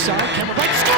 side, camera right, score!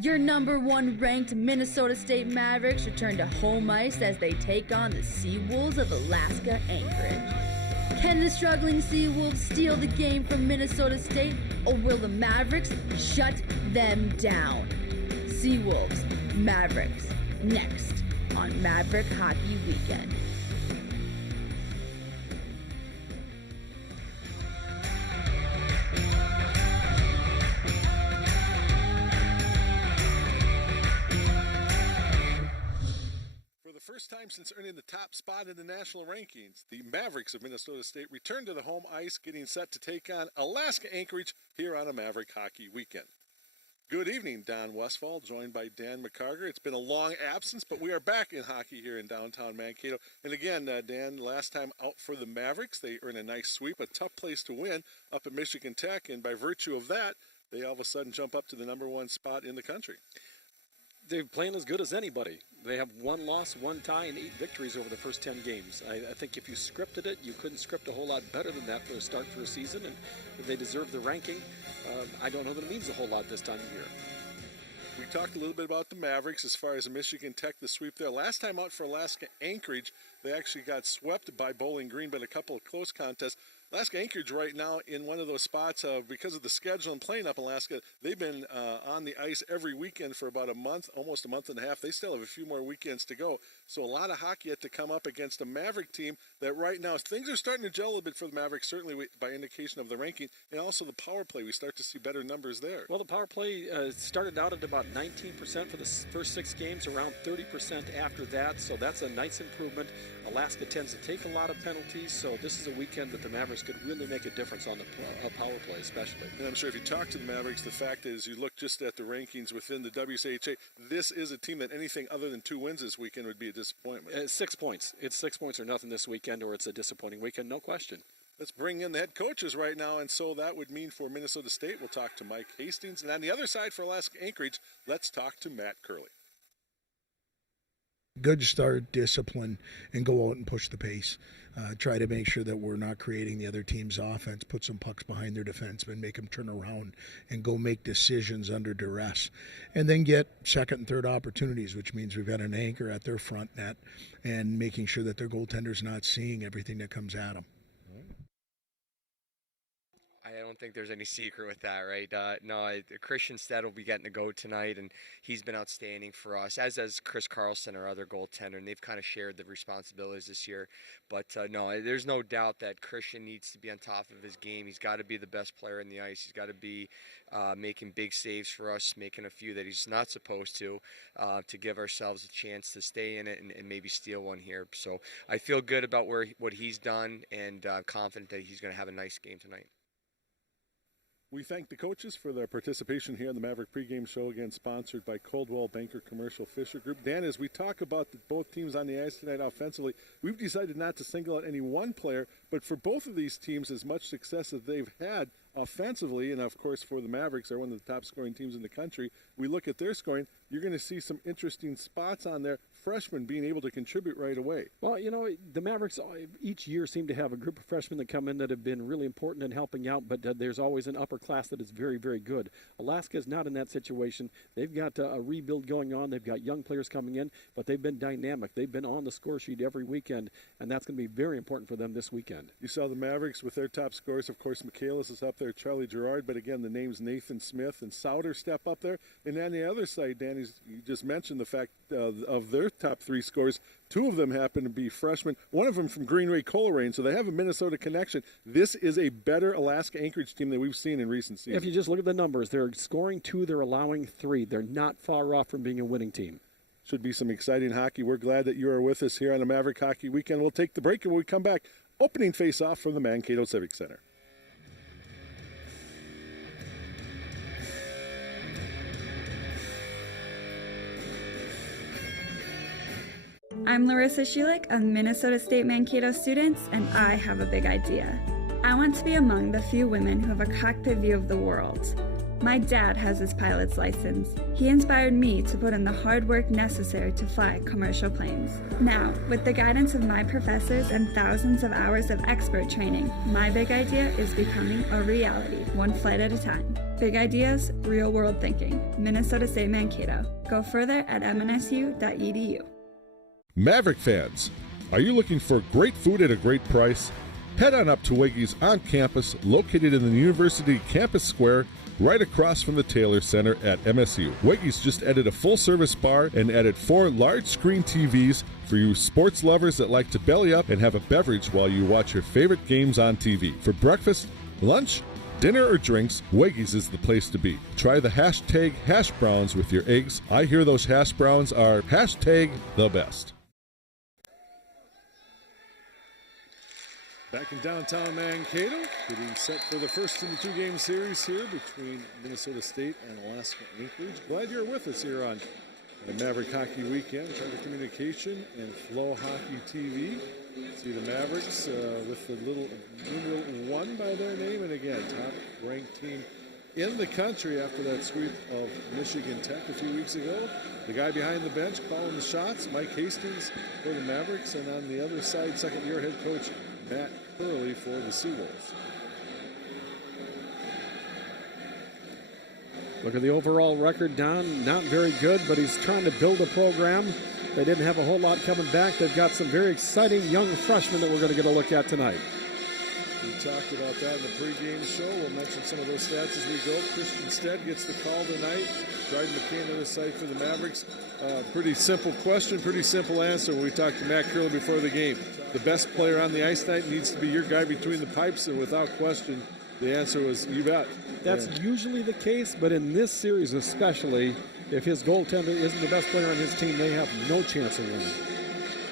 Your number one ranked Minnesota State Mavericks return to home ice as they take on the Seawolves of Alaska Anchorage. Can the struggling Seawolves steal the game from Minnesota State, or will the Mavericks shut them down? Seawolves, Mavericks, next on Maverick Hockey Weekend. First time since earning the top spot in the national rankings, the Mavericks of Minnesota State return to the home ice, getting set to take on Alaska Anchorage here on a Maverick Hockey Weekend. Good evening, Don Westfall, joined by Dan McCarger. It's been a long absence, but we are back in hockey here in downtown Mankato. And again, Dan, last time out for the Mavericks, they earned a nice sweep, a tough place to win up at Michigan Tech, and by virtue of that, they all of a sudden jump up to the number one spot in the country. They're playing as good as anybody. They have 1 loss, 1 tie, and 8 victories over the first 10 games. I think if you scripted it, you couldn't script a whole lot better than that for a start for a season, and they deserve the ranking. I don't know that it means a whole lot this time of year. We talked a little bit about the Mavericks as far as Michigan Tech, the sweep there. Last time out for Alaska Anchorage, they actually got swept by Bowling Green, but a couple of close contests. Alaska Anchorage right now in one of those spots because of the schedule and playing up in Alaska. They've been on the ice every weekend for about a month, almost a month and a half. They still have a few more weekends to go. So a lot of hockey yet to come up against a Maverick team that right now, things are starting to gel a little bit for the Mavericks, certainly by indication of the ranking, and also the power play. We start to see better numbers there. Well, the power play started out at about 19% for the first 6 games, around 30% after that, so that's a nice improvement. Alaska tends to take a lot of penalties, so this is a weekend that the Mavericks could really make a difference on the power play especially. And I'm sure if you talk to the Mavericks, the fact is you look just at the rankings within the WCHA, this is a team that anything other than 2 wins this weekend would be a disappointment. 6 points. It's 6 points or nothing this weekend, or it's a disappointing weekend, no question. Let's bring in the head coaches right now, and so that would mean for Minnesota State, we'll talk to Mike Hastings. And on the other side for Alaska Anchorage, let's talk to Matt Curley. Good start, discipline, and go out and push the pace. Try to make sure that we're not creating the other team's offense, put some pucks behind their defensemen, make them turn around and go make decisions under duress. And then get second and third opportunities, which means we've got an anchor at their front net and making sure that their goaltender's not seeing everything that comes at them. I don't think there's any secret with that, right? Christian Stead will be getting to go tonight, and he's been outstanding for us, as has Chris Carlson, our other goaltender, and they've kind of shared the responsibilities this year. But no, there's no doubt that Christian needs to be on top of his game. He's got to be the best player in the ice. He's got to be making big saves for us, making a few that he's not supposed to give ourselves a chance to stay in it and maybe steal one here. So I feel good about what he's done, and confident that he's going to have a nice game tonight. We thank the coaches for their participation here on the Maverick pregame show, again sponsored by Coldwell Banker Commercial Fisher Group. Dan, as we talk about both teams on the ice tonight offensively, we've decided not to single out any one player, but for both of these teams, as much success as they've had offensively, and of course for the Mavericks, they're one of the top scoring teams in the country, we look at their scoring, you're going to see some interesting spots on there, freshmen being able to contribute right away. Well, you know, the Mavericks each year seem to have a group of freshmen that come in that have been really important in helping out, but there's always an upper class that is very, very good. Alaska is not in that situation. They've got a rebuild going on. They've got young players coming in, but they've been dynamic. They've been on the score sheet every weekend, and that's going to be very important for them this weekend. You saw the Mavericks with their top scorers. Of course, Michaelis is up there, Charlie Gerard, but again, the names Nathan Smith and Souter step up there. And on the other side, Danny, you just mentioned the fact of their top 3 scorers. 2 of them happen to be freshmen, one of them from Greenway Coleraine, so they have a Minnesota connection. This is a better Alaska Anchorage team than we've seen in recent seasons. If you just look at the numbers, they're scoring 2, they're allowing 3. They're not far off from being a winning team. Should be some exciting hockey. We're glad that you are with us here on the Maverick Hockey Weekend. We'll take the break, and when we come back, opening face-off from the Mankato Civic Center. I'm Larissa Schulich of Minnesota State Mankato students, and I have a big idea. I want to be among the few women who have a cockpit view of the world. My dad has his pilot's license. He inspired me to put in the hard work necessary to fly commercial planes. Now, with the guidance of my professors and thousands of hours of expert training, my big idea is becoming a reality, one flight at a time. Big ideas, real world thinking. Minnesota State Mankato. Go further at mnsu.edu. Maverick fans, are you looking for great food at a great price? Head on up to Weggy's on campus, located in the University Campus Square, right across from the Taylor Center at MSU. Weggy's just added a full-service bar and added 4 large-screen TVs for you sports lovers that like to belly up and have a beverage while you watch your favorite games on TV. For breakfast, lunch, dinner, or drinks, Weggy's is the place to be. Try the hashtag hash browns with your eggs. I hear those hash browns are hashtag the best. Back in downtown Mankato, getting set for the first in the 2-game series here between Minnesota State and Alaska Anchorage. Glad you're with us here on the Maverick Hockey Weekend. Charter Communication and Flow Hockey TV. See the Mavericks with the little numeral 1 by their name, and again, top-ranked team in the country after that sweep of Michigan Tech a few weeks ago. The guy behind the bench calling the shots, Mike Hastings for the Mavericks, and on the other side, second-year head coach Matt Curley for the Seawolves. Look at the overall record, Don. Not very good, but he's trying to build a program. They didn't have a whole lot coming back. They've got some very exciting young freshmen that we're going to get a look at tonight. We talked about that in the pregame show. We'll mention some of those stats as we go. Christian Stead gets the call tonight. Dryden McCain on the site for the Mavericks. Pretty simple question, pretty simple answer when we talked to Matt Curley before the game. The best player on the ice tonight needs to be your guy between the pipes, and without question, the answer was, you bet. That's usually the case, but in this series especially, if his goaltender isn't the best player on his team, they have no chance of winning.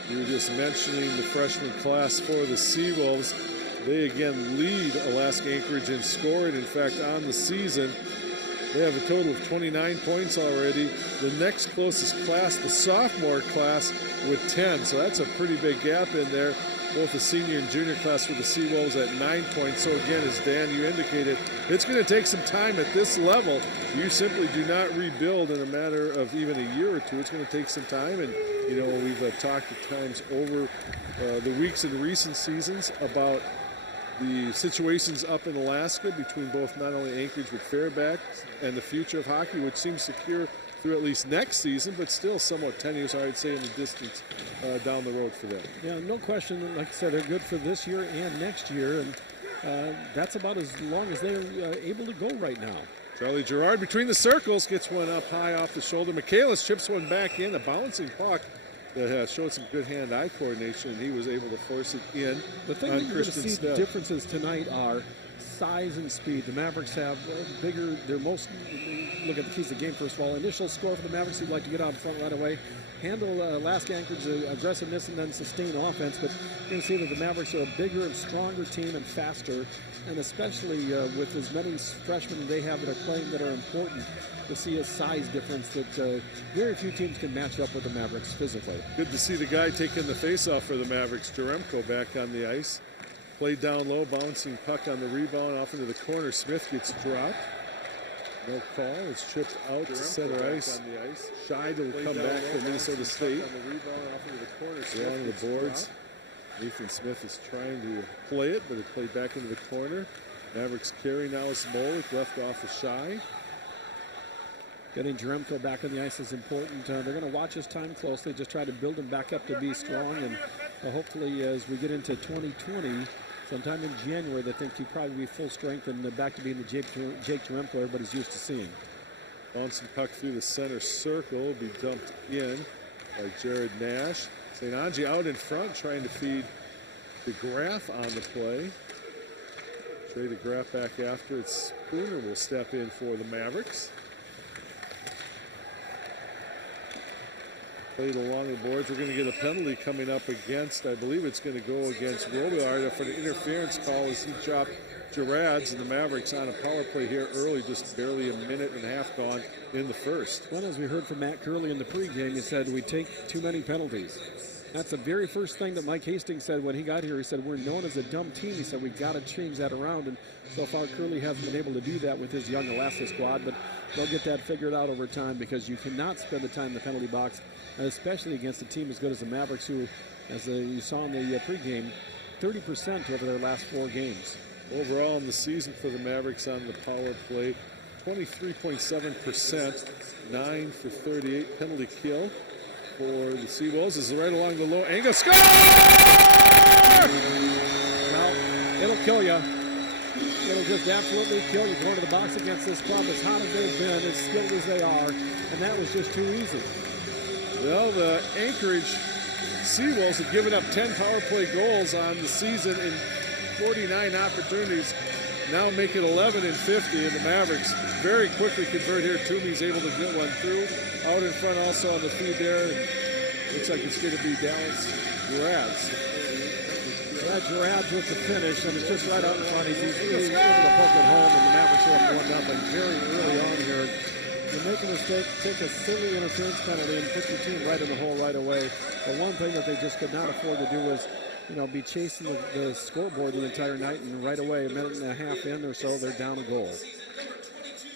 You were just mentioning the freshman class for the Seawolves. They again lead Alaska Anchorage in scoring. In fact, on the season, they have a total of 29 points already. The next closest class, the sophomore class, with 10. So that's a pretty big gap in there. Both the senior and junior class for the Seawolves at 9 points. So again, as Dan, you indicated, it's going to take some time at this level. You simply do not rebuild in a matter of even a year or two. It's going to take some time. And, you know, we've talked at times over the weeks in recent seasons about the situations up in Alaska between both not only Anchorage but Fairbanks and the future of hockey, which seems secure through at least next season, but still somewhat tenuous, I'd say, in the distance down the road for them. Yeah, no question. Like I said, they're good for this year and next year, and that's about as long as they're able to go right now. Charlie Gerard between the circles gets one up high off the shoulder. Michaelis chips one back in, a bouncing puck that showed some good hand-eye coordination, and he was able to force it in. The thing that you're going to see the differences tonight are size and speed. The Mavericks have bigger, their most, look at the keys of the game first of all. Initial score for the Mavericks, you'd like to get out in front right away. Handle Alaska Anchorage's aggressiveness and then sustain offense, but you're going to see that the Mavericks are a bigger and stronger team and faster, and especially with as many freshmen they have that are playing that are important, to see a size difference that very few teams can match up with the Mavericks physically. Good to see the guy taking the face-off for the Mavericks, Jaremko, back on the ice. Played down low, bouncing puck on the rebound off into the corner. Smith gets dropped. No call. It's chipped out to center ice. Scheid will come back for Minnesota State. Along the boards. Nathan Smith is trying to play it, but it played back into the corner. Mavericks carry now. Smolik left off of Scheid. Getting Jaremko back on the ice is important. They're going to watch his time closely, just try to build him back up to be strong, and hopefully as we get into 2020, sometime in January, they think he'll probably be full strength and back to being the Jake Jaremko everybody's used to seeing. Bouncing puck through the center circle will be dumped in by Jared Nash. St. Ange out in front trying to feed DeGraff on the play. Trey DeGraff back after it. Spooner will step in for the Mavericks. Played along the boards. We're going to get a penalty coming up against, I believe it's going to go against Robillard for the interference call as he dropped Gerads, and the Mavericks on a power play here early, just barely a minute and a half gone in the first. Well, as we heard from Matt Curley in the pregame, he said we take too many penalties. That's the very first thing that Mike Hastings said when he got here. He said, we're known as a dumb team. He said, we've got to change that around. And so far, Curley hasn't been able to do that with his young Alaska squad, but they'll get that figured out over time because you cannot spend the time in the penalty box, especially against a team as good as the Mavericks, who, as you saw in the pregame, 30% over their last 4 games. Overall in the season for the Mavericks on the power play, 23.7%, 9 for 38 penalty kill for the Seawolves. This is right along the low angle. Score! Well, it'll kill you. It'll just absolutely kill you going to the box against this club as hot as they've been, as skilled as they are, and that was just too easy. Well, the Anchorage Seawolves have given up 10 power play goals on the season in 49 opportunities. Now make it 11 and 50, and the Mavericks very quickly convert here. Toomey's able to get one through. Out in front also on the feed there. Looks like it's going to be Dallas Gerads. Gerads with the finish, and it's just right out in front. He's able to poke it home, and the Mavericks are up 1-0 very early on here. You make a mistake, take a silly interference penalty, and put your team right in the hole right away. The one thing that they just could not afford to do was, be chasing the scoreboard the entire night, and right away, a minute and a half in or so, they're down a goal.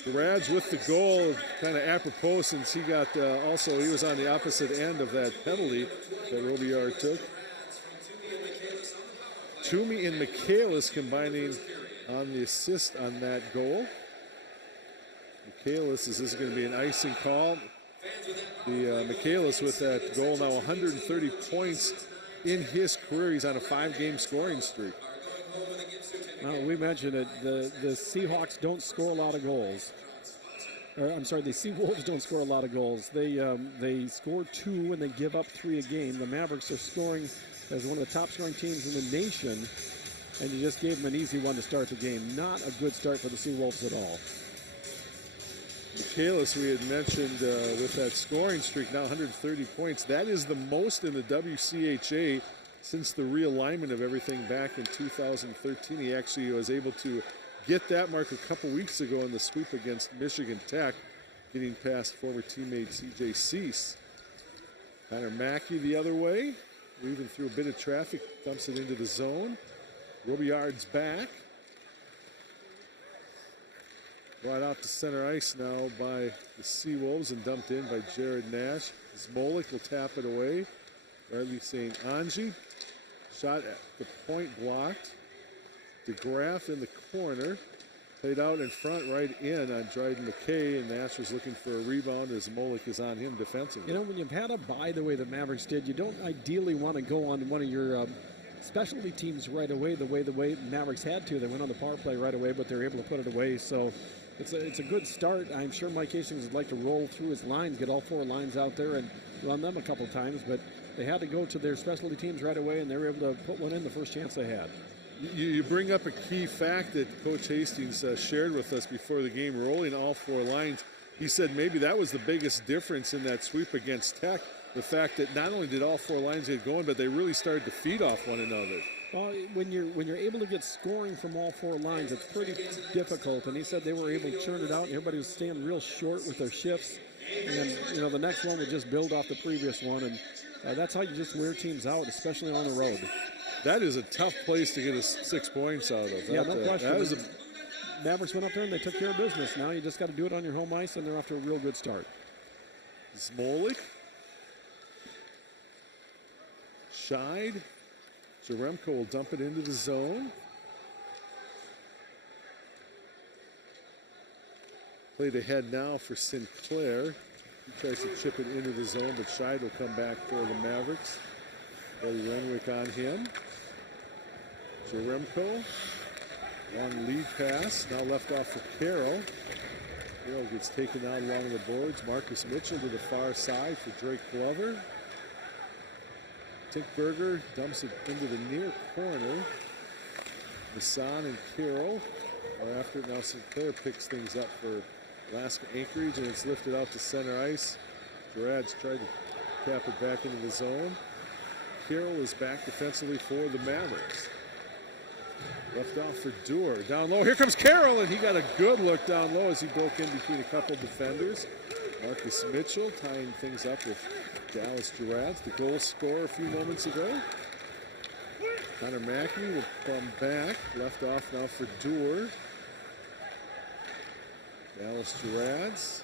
Gerads with the goal, kind of apropos since he got he was on the opposite end of that penalty that Robillard took. Toomey and Michaelis combining on the assist on that goal. Michaelis, is this going to be an icing call? The Michaelis with that goal now 130 points in his career. He's on a 5-game scoring streak. Well, we mentioned it. The Seahawks don't score a lot of goals. The Seawolves don't score a lot of goals. They score 2 and they give up 3 a game. The Mavericks are scoring as one of the top scoring teams in the nation, and you just gave them an easy one to start the game. Not a good start for the Seawolves at all. Michaelis, we had mentioned with that scoring streak, now 130 points. That is the most in the WCHA since the realignment of everything back in 2013. He actually was able to get that mark a couple weeks ago in the sweep against Michigan Tech, getting past former teammate C.J. Cease. Connor Mackey the other way, weaving through a bit of traffic, dumps it into the zone. Robillard's back. Brought out to center ice now by the Seawolves and dumped in by Jared Nash. Smolik will tap it away. Riley St. Angie. Shot at the point blocked. DeGraff in the corner. Played out in front, right in on Dryden McKay, and Nash was looking for a rebound as Molik is on him defensively. When you've had a bye the way the Mavericks did, you don't ideally want to go on one of your specialty teams right away the way Mavericks had to. They went on the power play right away, but they were able to put it away. So it's a good start. I'm sure Mike Hastings would like to roll through his lines, get all 4 lines out there and run them a couple times, but they had to go to their specialty teams right away, and they were able to put one in the first chance they had. You bring up a key fact that Coach Hastings shared with us before the game, rolling all 4 lines. He said maybe that was the biggest difference in that sweep against Tech, the fact that not only did all 4 lines get going, but they really started to feed off one another. Well, when you're able to get scoring from all 4 lines, it's pretty difficult. And he said they were able to churn it out, and everybody was staying real short with their shifts. And the next one would just build off the previous one, and that's how you just wear teams out, especially on the road. That is a tough place to get 6 points out of. Yeah, no question. Mavericks went up there and they took care of business. Now you just got to do it on your home ice, and they're off to a real good start. Smolik. Scheid. Jaremko will dump it into the zone. Played ahead now for Sinclair. He tries to chip it into the zone, but Scheid will come back for the Mavericks. Eddie Renwick on him. Jaremko. Long lead pass. Now left off for Carroll. Carroll gets taken out along the boards. Marcus Mitchell to the far side for Drake Glover. Tinkberger dumps it into the near corner. Masson and Carroll are after it. Now Sinclair picks things up for Alaska Anchorage, and it's lifted out to center ice. Gerads tried to tap it back into the zone. Carroll is back defensively for the Mavericks. Left off for Dewar. Down low. Here comes Carroll, and he got a good look down low as he broke in between a couple defenders. Marcus Mitchell tying things up with Dallas Girads, the goal scorer a few moments ago. Connor Mackey will come back. Left off now for Doer. Dallas Girads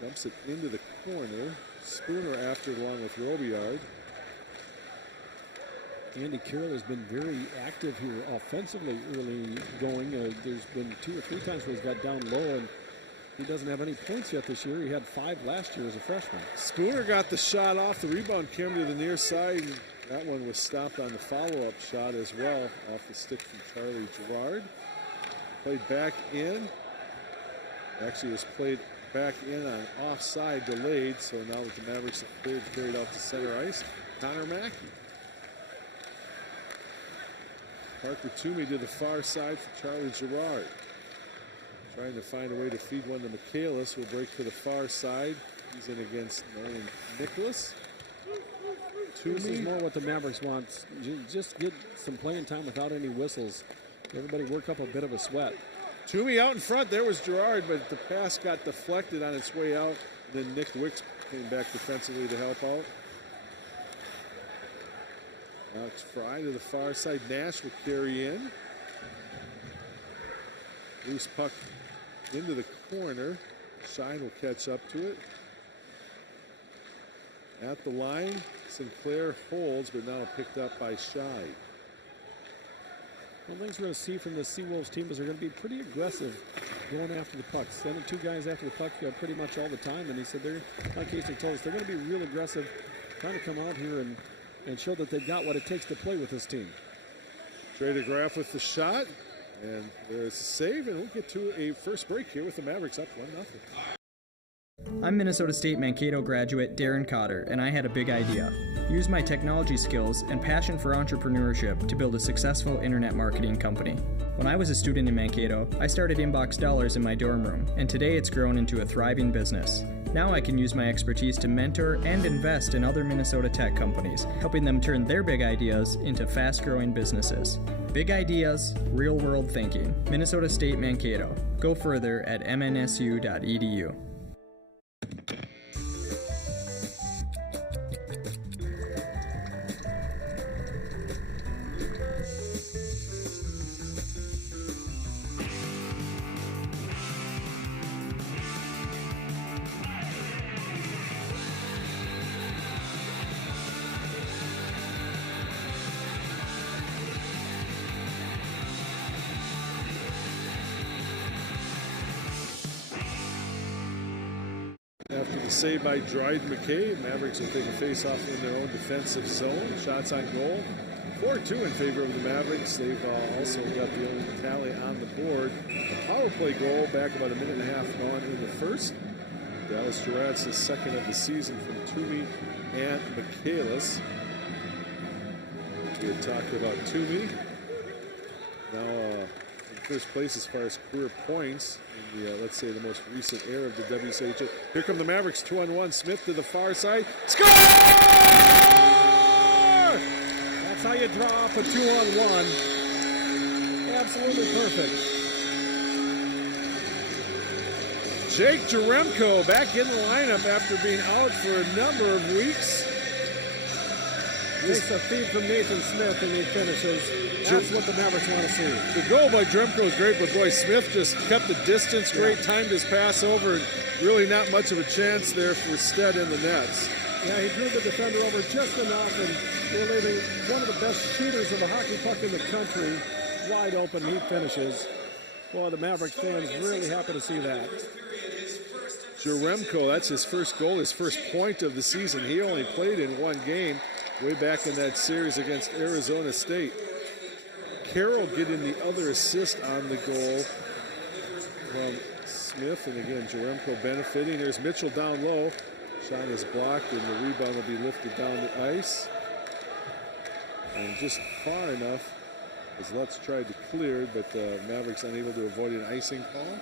dumps it into the corner. Spooner after along with Robillard. Andy Carroll has been very active here offensively early going. There's been 2 or 3 times where he's got down low, and he doesn't have any points yet this year. He had 5 last year as a freshman. Spooner got the shot off. The rebound came to the near side. That one was stopped on the follow-up shot as well, off the stick from Charlie Gerard. Played back in. Actually was played back in on offside, delayed. So now with the Mavericks have cleared, carried out to center ice. Connor Mackey. Parker Toomey to the far side for Charlie Gerard. Trying to find a way to feed one to Michaelis. Will break to the far side. He's in against Nolan Nicholas. This is more what the Mavericks want. Just get some playing time without any whistles. Everybody work up a bit of a sweat. Toomey out in front. There was Gerard, but the pass got deflected on its way out. Then Nick Wicks came back defensively to help out. Alex Fry to the far side. Nash will carry in. Loose puck into the corner. Shine will catch up to it. At the line, Sinclair holds, but now picked up by Scheid. One things we're going to see from the Seawolves team is they're going to be pretty aggressive going after the puck. Sending 2 guys after the puck pretty much all the time. And he said they're, like Casey told us, they're going to be real aggressive, trying to come out here and show that they've got what it takes to play with this team. Trey DeGraff with the shot. And there's a save, and we'll get to a first break here with the Mavericks up 1-0. I'm Minnesota State Mankato graduate Darren Cotter, and I had a big idea. Use my technology skills and passion for entrepreneurship to build a successful internet marketing company. When I was a student in Mankato, I started Inbox Dollars in my dorm room, and today it's grown into a thriving business. Now I can use my expertise to mentor and invest in other Minnesota tech companies, helping them turn their big ideas into fast-growing businesses. Big ideas, real-world thinking. Minnesota State Mankato. Go further at mnsu.edu. After the save by Dryden McKay, Mavericks will take a face-off in their own defensive zone. Shots on goal, 4-2 in favor of the Mavericks. They've also got the only tally on the board. A power play goal back about a minute and a half gone in the first. Dallas Girads, the second of the season from Toomey and Michaelis. We had talked about Toomey. Now in first place as far as career points in the, let's say, the most recent era of the WCHA. Here come the Mavericks, 2-on-1. Smith to the far side. Score! That's how you draw up a 2-on-1. Absolutely perfect. Jake Jaremko back in the lineup after being out for a number of weeks. Takes a feed from Nathan Smith and he finishes. That's what the Mavericks want to see. The goal by Jaremko was great, but boy, Smith just kept the distance. Great, timed his pass over, and really not much of a chance there for Stead in the nets. Yeah, he drew the defender over just enough, and they're leaving one of the best shooters of a hockey puck in the country wide open. He finishes. Boy, the Mavericks fans really happy to see that. Jaremko, that's his first goal, his first point of the season. He only played in one game way back in that series against Arizona State. Carroll getting the other assist on the goal from Smith, and again, Jaremko benefiting. There's Mitchell down low. Shot is blocked, and the rebound will be lifted down the ice. And just far enough as Lutz tried to clear it, but Mavericks unable to avoid an icing call.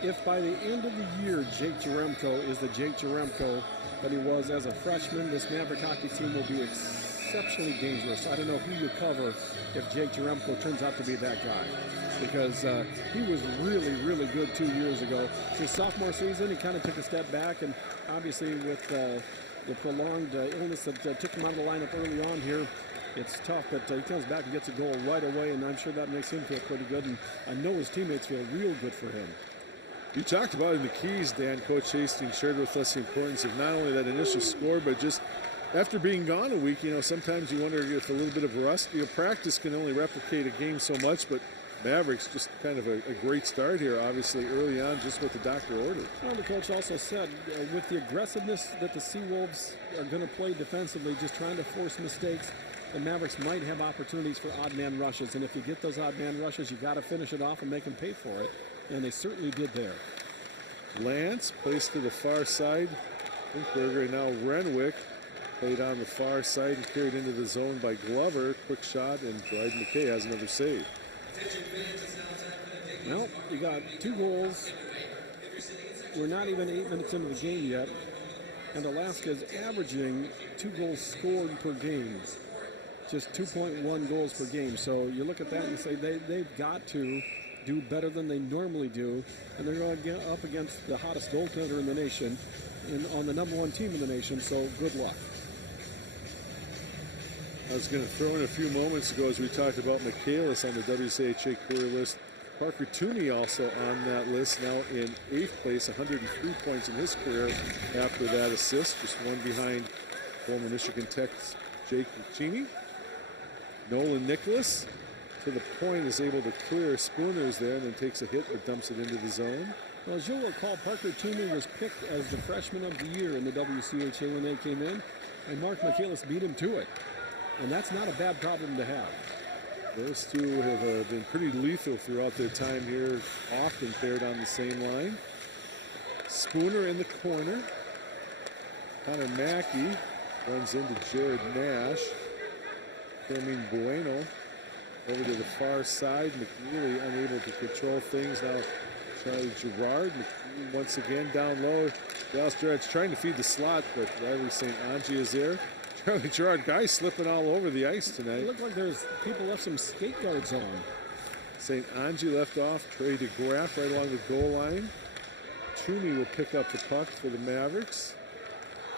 If by the end of the year Jake Jaremko is the Jake Jaremko that he was as a freshman, this Maverick hockey team will be exceptionally dangerous. I don't know who you cover if Jake Jeremko turns out to be that guy, because he was really, really good 2 years ago. His sophomore season, he kind of took a step back, and obviously with the prolonged illness that took him out of the lineup early on here, it's tough, but he comes back and gets a goal right away, and I'm sure that makes him feel pretty good, and I know his teammates feel real good for him. You talked about in the keys, Dan. Coach Hastings shared with us the importance of not only that initial score, but just after being gone a week, sometimes you wonder if a little bit of rust, practice can only replicate a game so much, but Mavericks just kind of a great start here, obviously, early on, just what the doctor ordered. Well, the coach also said, with the aggressiveness that the Seawolves are going to play defensively, just trying to force mistakes, the Mavericks might have opportunities for odd man rushes, and if you get those odd man rushes, you got to finish it off and make them pay for it, and they certainly did there. Lance placed to the far side. Finkberger, and now Renwick played on the far side and carried into the zone by Glover. Quick shot, and Dryden McKay has another save. Well, you got 2 goals. We're not even 8 minutes into the game yet, and Alaska is averaging 2 goals scored per game. Just 2.1 goals per game. So you look at that and you say they've got to do better than they normally do, and they're going to get up against the hottest goaltender in the nation and on the #1 team in the nation, so good luck. I was going to throw in a few moments ago as we talked about Michaelis on the WCHA career list. Parker Toomey also on that list, now in 8th place, 103 points in his career after that assist, just one behind former Michigan Tech's Jake Cheney. Nolan Nicholas, to the point, is able to clear Spooner's there and then takes a hit but dumps it into the zone. Well, as you'll recall, Parker Toomey was picked as the freshman of the year in the WCHA when they came in, and Mark Michaelis beat him to it. And that's not a bad problem to have. Those two have been pretty lethal throughout their time here, often paired on the same line. Spooner in the corner. Connor Mackey runs into Jared Nash. Fermin Bueno over to the far side. McNeely unable to control things. Now Charlie Gerard. McNeely once again down low. Dallas Gerard's trying to feed the slot, but Riley St. Angie is there. Charlie Gerard, guys slipping all over the ice tonight. It looked like there's people left some skate guards on. St. Angie left off. Trey DeGraff right along the goal line. Toomey will pick up the puck for the Mavericks.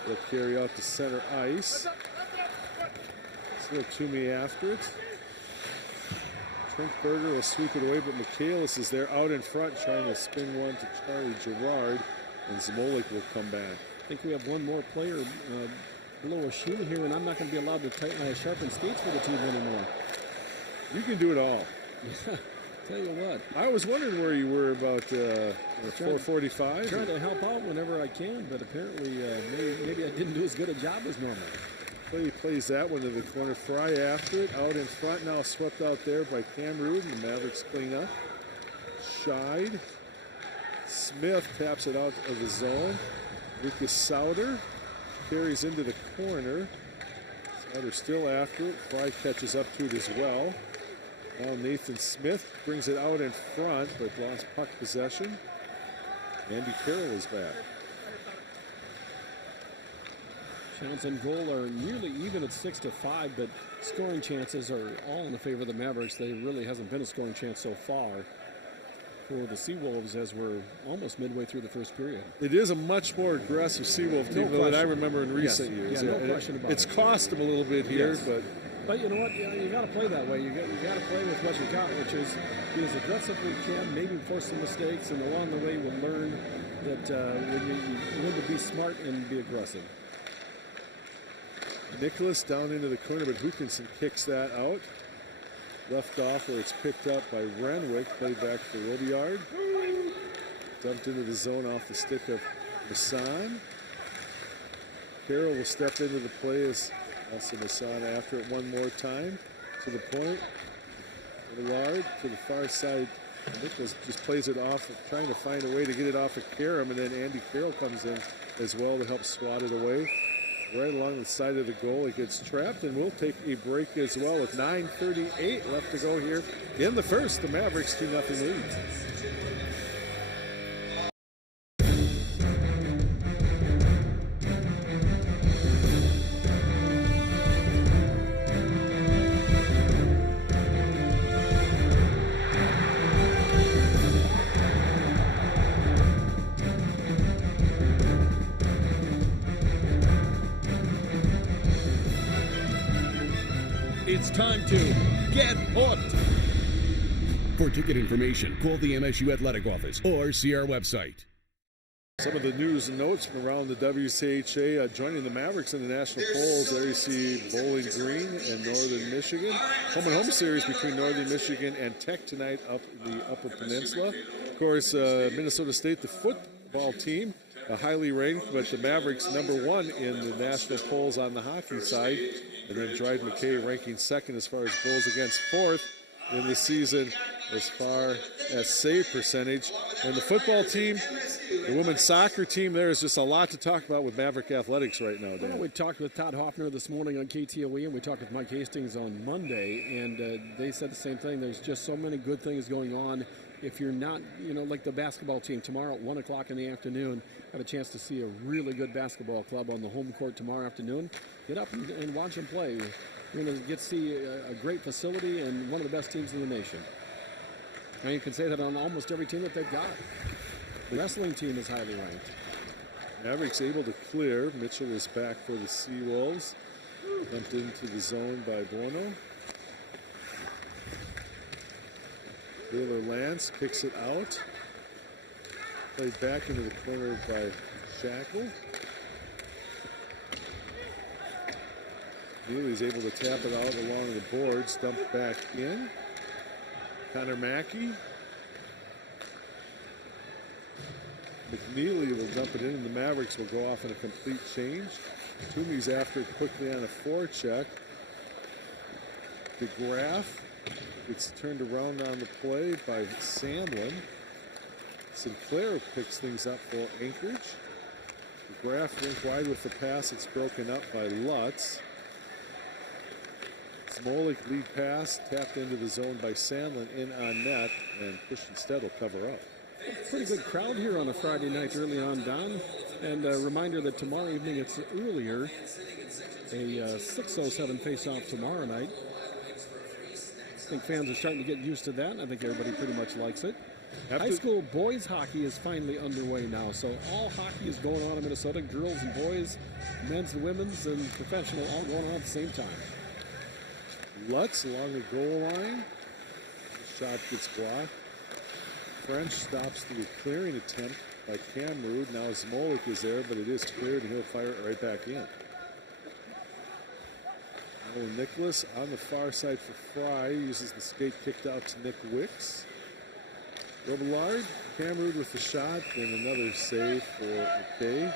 They'll carry out to center ice. Still Toomey after it. Trinkberger will sweep it away, but Michaelis is there out in front trying to spin one to Charlie Gerard, and Zmolik will come back. I think we have one more player below a shoe here, and I'm not going to be allowed to sharpen skates for the team anymore. You can do it all. Tell you what. I was wondering where you were about 4:45. Trying to help out whenever I can, but apparently maybe I didn't do as good a job as normal. He plays that one to the corner. Fry after it. Out in front now, swept out there by Cam Rude, and the Mavericks clean up. Scheid. Smith taps it out of the zone. Lucas Sauter carries into the corner. Sauter still after it. Fry catches up to it as well. Now Nathan Smith brings it out in front, but lost puck possession. Andy Carroll is back. Shots on goal are nearly even at 6-5, but scoring chances are all in the favor of the Mavericks. There really hasn't been a scoring chance so far for the Seawolves as we're almost midway through the first period. It is a much more aggressive Seawolf team than I remember in recent years. Yeah, no question about it. It's cost them a little bit here, but you know what? You got to play that way. You got to play with what you got, which is be as aggressive as you can, maybe force some mistakes, and along the way we'll learn that when you learn to be smart and be aggressive. Nicholas down into the corner, but Hookinson kicks that out. Left off where it's picked up by Renwick. Played back for Robillard. Dumped into the zone off the stick of Masson. Carroll will step into the play as also Masson after it one more time. To the point. Robillard to the far side. Nicholas just plays it off, trying to find a way to get it off of Karam, and then Andy Carroll comes in as well to help swat it away. Right along the side of the goal, it gets trapped, and we'll take a break as well with 9:38 left to go here in the first. The Mavericks 2-0 lead. It's time to get hooked. For ticket information, call the MSU Athletic Office or see our website. Some of the news and notes from around the WCHA joining the Mavericks in the national polls. There you see Bowling Green and Northern Michigan. Home and home series between Northern Michigan and Tech tonight up the Upper Peninsula. Of course, Minnesota State, the football team, highly ranked, but the Mavericks #1 in the national polls on the hockey side. And then Dryden McKay ranking second as far as goals against, fourth in the season as far as save percentage. And the football team, the women's soccer team, there is just a lot to talk about with Maverick Athletics right now, Dan. Well, we talked with Todd Hoffner this morning on KTOE, and we talked with Mike Hastings on Monday, and they said the same thing. There's just so many good things going on. If you're not, like the basketball team, tomorrow at 1 o'clock in the afternoon, have a chance to see a really good basketball club on the home court tomorrow afternoon. Get up and watch them play. You're going to get to see a great facility and one of the best teams in the nation. And you can say that on almost every team that they've got. The wrestling team is highly ranked. Mavericks able to clear. Mitchell is back for the Seawolves. Dumped into the zone by Bono. Taylor Lance kicks it out. Played back into the corner by Shackle. Neely's able to tap it out along the boards. Dumped back in. Connor Mackey. McNeely will dump it in, and the Mavericks will go off in a complete change. Toomey's after it quickly on a forecheck. DeGraff gets turned around on the play by Samlin. Sinclair picks things up for Anchorage. DeGraff went wide with the pass. It's broken up by Lutz. Smolik lead pass, tapped into the zone by Sandlin, in on net, and Christian Stead will cover up. Pretty good crowd here on a Friday night early on, Don. And a reminder that tomorrow evening it's earlier. A 6:07 face-off tomorrow night. I think fans are starting to get used to that. I think everybody pretty much likes it. High school boys hockey is finally underway now. So all hockey is going on in Minnesota. Girls and boys, men's and women's, and professional all going on at the same time. Lutz along the goal line. The shot gets blocked. French stops the clearing attempt by Kamrud. Now Smolik is there, but it is cleared, and he'll fire it right back in. Nolan Nicholas on the far side for Fry. Uses the skate kicked out to Nick Wicks. Robillard, Kamrud with the shot, and another save for McKay.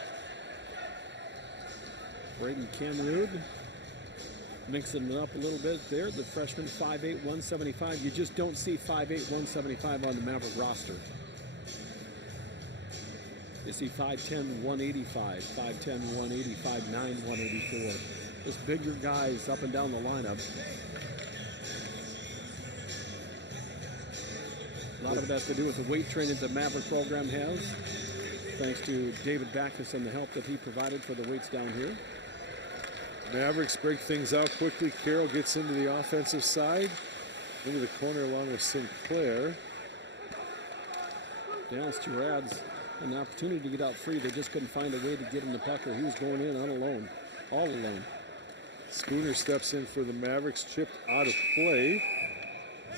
Braden Kamrud mixing it up a little bit there. The freshman, 5'8", 175. You just don't see 5'8", 175 on the Maverick roster. You see 5'10", 185, 5'10", 180, 5'9", 184. Just bigger guys up and down the lineup. A lot of it has to do with the weight training the Maverick program has, thanks to David Backus and the help that he provided for the weights down here. Mavericks break things out quickly. Carroll gets into the offensive side, into the corner along with Sinclair. Dallas Girad's an opportunity to get out free. They just couldn't find a way to get him the puck, or he was going in all alone. Spooner steps in for the Mavericks, chipped out of play.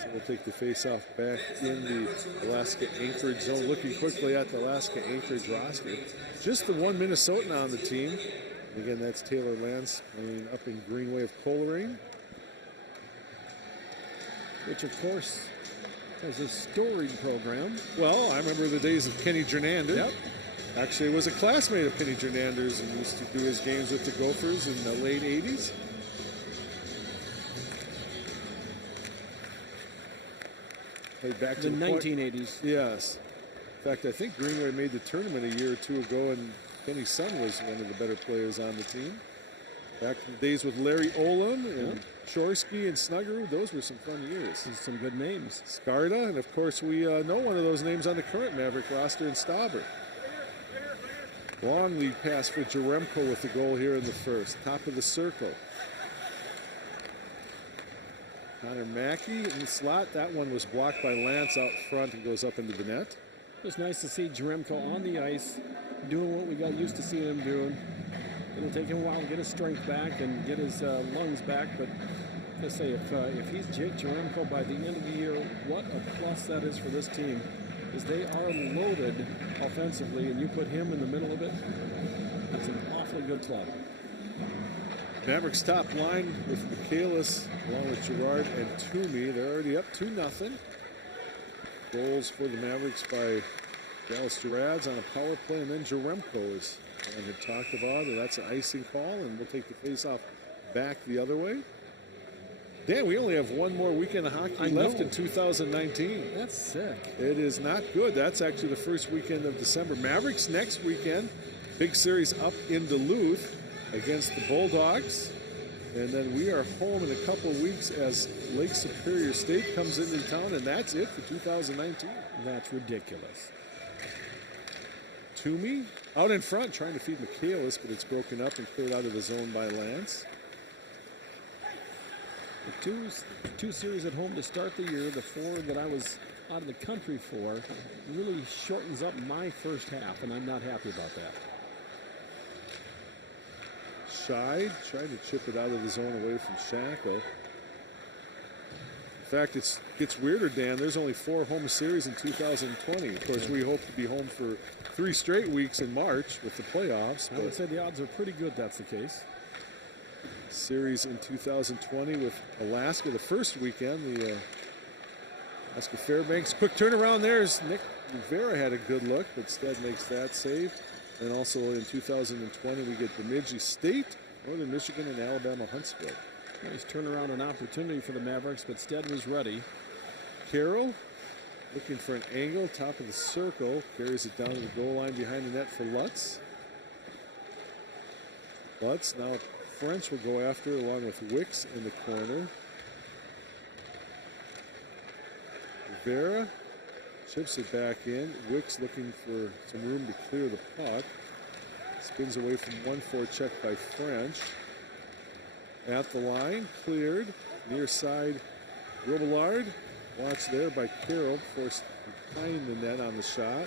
So we'll take the face-off back in the Alaska Anchorage zone. Looking quickly at the Alaska Anchorage roster. Just the one Minnesotan on the team. Again, that's Taylor Lance playing up in Greenway of Coleraine. Which, of course, has a storied program. Well, I remember the days of Kenny Jernander. Yep. Actually, was a classmate of Kenny Jernander's and used to do his games with the Gophers in the late 80s. Played back to the 1980s. Yes. In fact, I think Greenway made the tournament a year or two ago, and Kenny's son was one of the better players on the team. Back in the days with Larry Olin and Chorsky and Snuggerud, those were some fun years. Some good names. Skarda, and of course we know one of those names on the current Maverick roster in Stauber. Long lead pass for Jaremko with the goal here in the first. Top of the circle. Connor Mackey in the slot. That one was blocked by Lance out front and goes up into the net. It was nice to see Jaremko on the ice, doing what we got used to seeing him doing. It'll take him a while to get his strength back and get his lungs back, but I say, if he's Jake Jeremko by the end of the year, what a plus that is for this team, is they are loaded offensively, and you put him in the middle of it, that's an awfully good club. Mavericks top line with Michaelis along with Gerard and Toomey. They're already up 2-0. Goals for the Mavericks by Dallas Gerads on a power play, and then Jeremko, as Ron had talked about. That's an icing call, and we'll take the face-off back the other way. Dan, we only have one more weekend of hockey left in 2019. That's sick. It is not good. That's actually the first weekend of December. Mavericks next weekend. Big series up in Duluth against the Bulldogs. And then we are home in a couple of weeks as Lake Superior State comes into town, and that's it for 2019. That's ridiculous. Toomey out in front trying to feed Michaelis, but it's broken up and cleared out of the zone by Lance. The two series at home to start the year, the 4 that I was out of the country for, really shortens up my first half, and I'm not happy about that. Scheid trying to chip it out of the zone away from Shackle. In fact, it gets weirder, Dan. There's only 4 home series in 2020. Of course, we hope to be home for 3 straight weeks in March with the playoffs. I would say the odds are pretty good that's the case. Series in 2020 with Alaska the first weekend. The Alaska Fairbanks. Quick turnaround there as Nick Rivera had a good look, but Stead makes that save. And also in 2020, we get Bemidji State, Northern Michigan, and Alabama Huntsville. Nice turnaround and opportunity for the Mavericks, but Stead was ready. Carroll looking for an angle, top of the circle, carries it down to the goal line behind the net for Lutz. Lutz, now French will go after along with Wicks in the corner. Rivera chips it back in. Wicks looking for some room to clear the puck. Spins away from 1-4 check by French. At the line, cleared. Near side, Robillard. Watched there by Carroll, forced behind the net on the shot.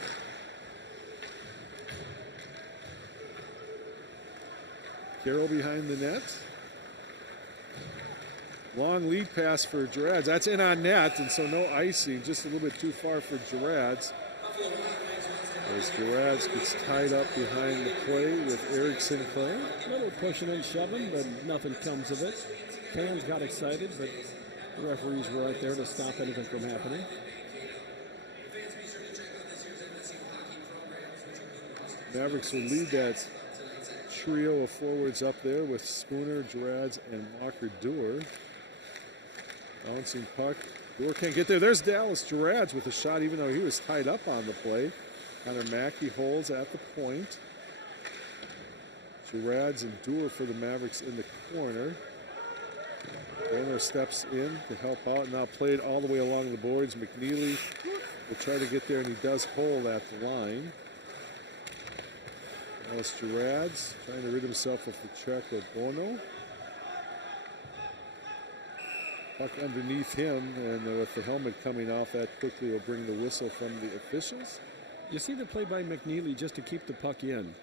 Carroll behind the net. Long lead pass for Gerads. That's in on net, and so no icing. Just a little bit too far for Gerads. As Gerads gets tied up behind the play with Eric Sinclair. A little pushing and shoving, but nothing comes of it. Fans got excited, but the referees were right there to stop anything from happening. Mavericks will lead that trio of forwards up there with Spooner, Gerads, and Walker-Duer. Bouncing puck. Duer can't get there. There's Dallas Gerads with a shot, even though he was tied up on the play. Connor Mackey holds at the point. Gerads and Duer for the Mavericks in the corner. Warner steps in to help out. Now played all the way along the boards. McNeely will try to get there, and he does hold at the line. Dallas Gerads trying to rid himself of the check of Bono. Puck underneath him, and with the helmet coming off, that quickly will bring the whistle from the officials. You see the play by McNeely just to keep the puck in.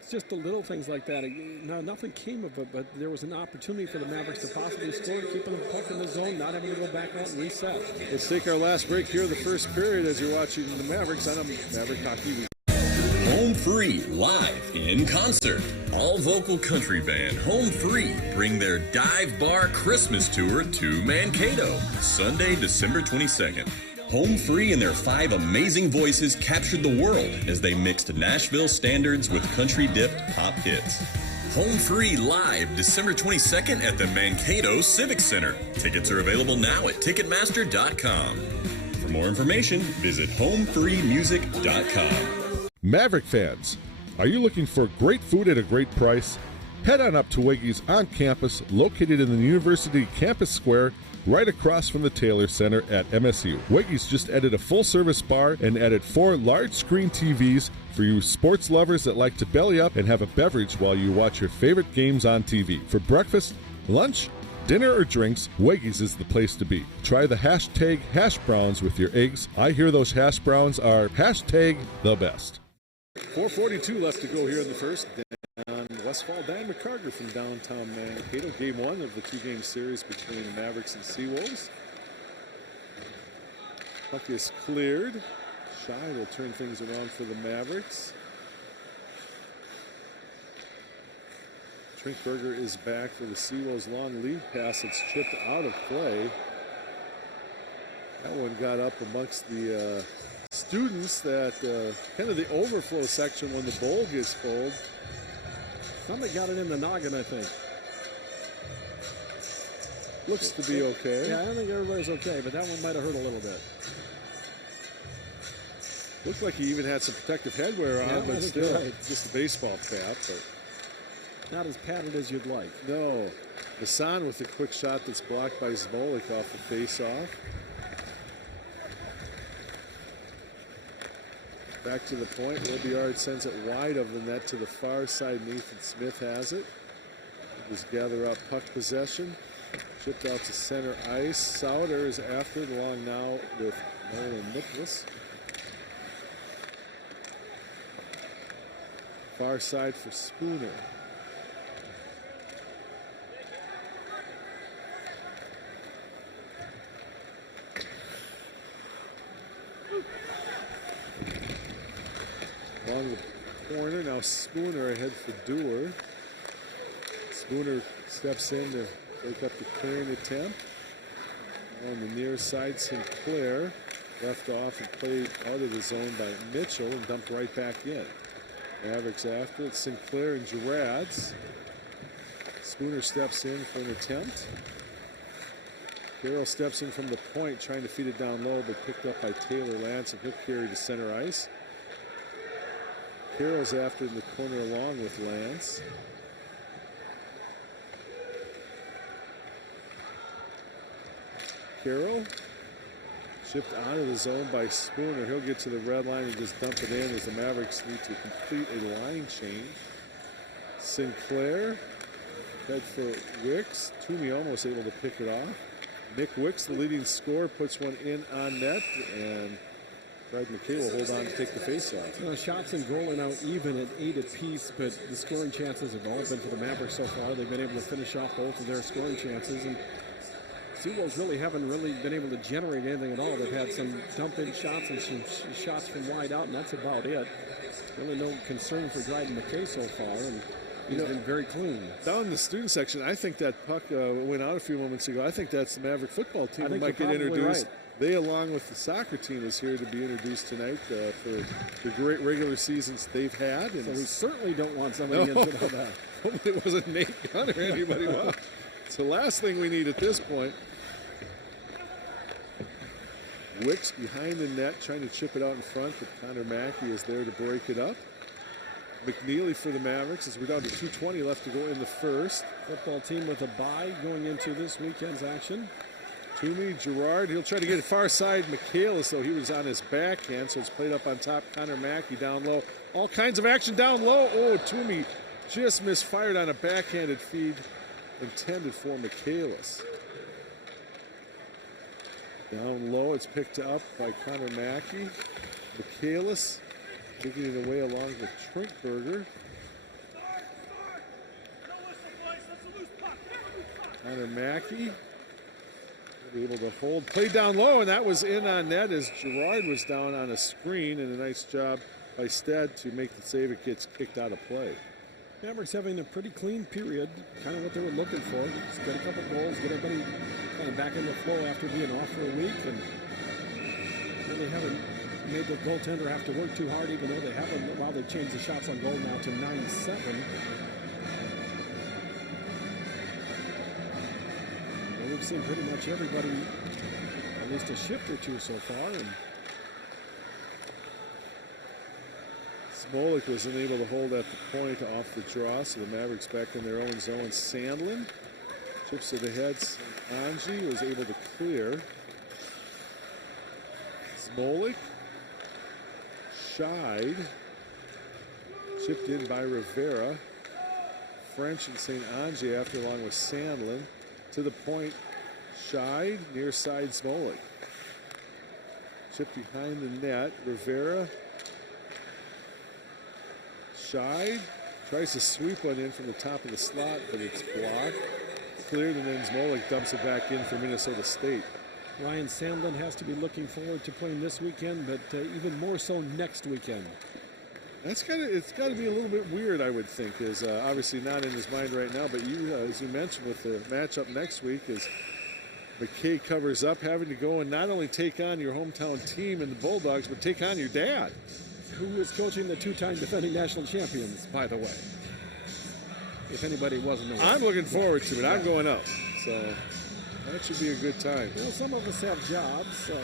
It's just the little things like that. Now, nothing came of it, but there was an opportunity for the Mavericks to possibly score, keeping the puck in the zone, not having to go back out and reset. Let's take our last break here, the first period, as you're watching the Mavericks on a Maverick Hockey Week. Home Free, live in concert. All vocal country band Home Free bring their Dive Bar Christmas Tour to Mankato, Sunday, December 22nd. Home Free and their 5 amazing voices captured the world as they mixed Nashville standards with country-dipped pop hits. Home Free live December 22nd at the Mankato Civic Center. Tickets are available now at Ticketmaster.com. For more information, visit homefreemusic.com. Maverick fans, are you looking for great food at a great price? Head on up to Weggy's on campus, located in the University Campus Square, right across from the Taylor Center at MSU. Weggy's just added a full-service bar and added 4 large-screen TVs for you sports lovers that like to belly up and have a beverage while you watch your favorite games on TV. For breakfast, lunch, dinner, or drinks, Weggy's is the place to be. Try the hashtag hash browns with your eggs. I hear those hash browns are hashtag the best. 4:42 left to go here in the first. Down Westfall. Dan McCarter from downtown Mankato. Game 1 of the 2-game series between the Mavericks and Seawolves. Puck is cleared. Shy will turn things around for the Mavericks. Trinkberger is back for the Seawolves. Long lead pass. It's chipped out of play. That one got up amongst the students, that kind of the overflow section when the bowl gets full. Somebody got it in the noggin, I think. Looks to be okay. Yeah, I think everybody's okay, but that one might have hurt a little bit. Looks like he even had some protective headwear on, Yeah, I but think still, you're right. just a baseball cap. But not as padded as you'd like. No. Hassan with a quick shot that's blocked by Zvolik off the face-off. Back to the point. Robillard sends it wide of the net to the far side. Nathan Smith has it. Just gather up puck possession. Chipped out to center ice. Sauter is after it along now with Nolan Nicholas. Far side for Spooner. Along the corner, now Spooner ahead for Dewar. Spooner steps in to break up the clearing attempt. On the near side, Sinclair left off and played out of the zone by Mitchell and dumped right back in. Mavericks after it, Sinclair and Gerads. Spooner steps in for an attempt. Carroll steps in from the point, trying to feed it down low, but picked up by Taylor Lance, and he'll carry to center ice. Carroll's after in the corner along with Lance. Carroll shipped out of the zone by Spooner. He'll get to the red line and just dump it in as the Mavericks need to complete a line change. Sinclair head for Wicks. Toomey almost able to pick it off. Nick Wicks, the leading scorer, puts one in on net, and Brad McKay will hold on to take the face-off. You know, shots and goal are now even at 8 apiece, but the scoring chances have all been for the Mavericks so far. They've been able to finish off both of their scoring chances, and Seawolves haven't been able to generate anything at all. They've had some dump-in shots and some shots from wide out, and that's about it. Really no concern for Dryden McKay so far, and he's been very clean. Down in the student section, I think that puck went out a few moments ago. I think that's the Maverick football team that might get introduced. Right. They, along with the soccer team, is here to be introduced tonight for the great regular seasons they've had. And so we certainly don't want somebody in for that. Hopefully it wasn't Nate Gunn or anybody else. It's the last thing we need at this point. Wicks behind the net, trying to chip it out in front, but Connor Mackey is there to break it up. McNeely for the Mavericks as we're down to 2:20 left to go in the first. Football team with a bye going into this weekend's action. Toomey, Gerard, he'll try to get it far side. Michaelis, though, he was on his backhand, so it's played up on top. Connor Mackey down low. All kinds of action down low. Oh, Toomey just misfired on a backhanded feed intended for Michaelis. Down low, it's picked up by Connor Mackey. Michaelis taking it away along with Trinkberger. Connor Mackey able to hold, play down low, and that was in on net as Gerard was down on a screen, and a nice job by Stead to make the save. It gets kicked out of play. Mavericks having a pretty clean period, kind of what they were looking for. Just get a couple goals, get everybody kind of back in the flow after being off for a week, and really haven't made the goaltender have to work too hard, even though they haven't. While they've changed the shots on goal now to 9-7. We've seen pretty much everybody at least a shift or two so far. And Smolik was unable to hold at the point off the draw, so the Mavericks back in their own zone. Sandlin chips to the head. Anji was able to clear. Smolik shied. Chipped in by Rivera. French and St. Ange after, along with Sandlin. To the point, shied, near side Smolik. Chipped behind the net. Rivera shied, Tries to sweep one in from the top of the slot, but it's blocked. Cleared, and then Zmolik dumps it back in for Minnesota State. Ryan Sandlin has to be looking forward to playing this weekend, but even more so next weekend. It's got to be a little bit weird, I would think. Is obviously not in his mind right now, but you, as you mentioned, with the matchup next week, is McKay covers up, having to go and not only take on your hometown team and the Bulldogs, but take on your dad, who is coaching the two-time defending national champions, by the way. If anybody wasn't aware. I'm looking forward to it. I'm going up, so that should be a good time. Well, some of us have jobs, so.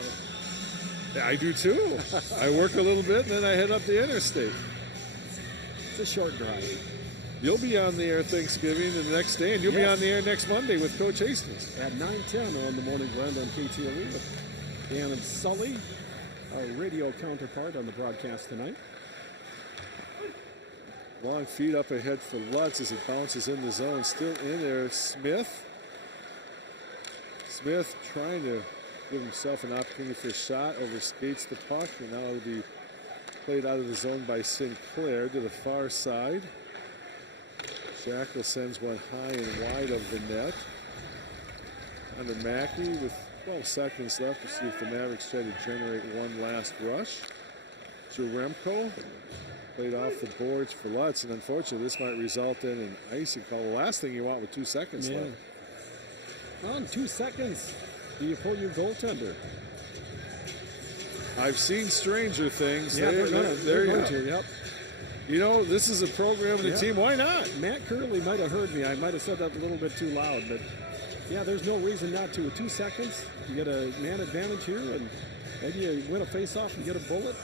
I do too. I work a little bit and then I head up the interstate. It's a short drive. You'll be on the air Thanksgiving and the next day, and you'll be on the air next Monday with Coach Hastings. At 9:10 on the morning blend on KTLE with Dan and Sully, our radio counterpart on the broadcast tonight. Long feed up ahead for Lutz as it bounces in the zone. Still in there, Smith. Smith trying to give himself an opportunity for a shot, overskates the puck, and now it'll be played out of the zone by Sinclair to the far side. Shackle sends one high and wide of the net. Under Mackey with 12 seconds left to see if the Mavericks try to generate one last rush. Jaremko played off the boards for Lutz, and unfortunately this might result in an icing call. The last thing you want with 2 seconds left. Well, in 2 seconds, do you pull your goaltender? I've seen stranger things. Yeah, they're going to, yep. You know, this is a program and a team. Why not? Matt Curley might have heard me. I might have said that a little bit too loud, but yeah, there's no reason not to. With 2 seconds, you get a man advantage here, and maybe you win a face-off and get a bullet.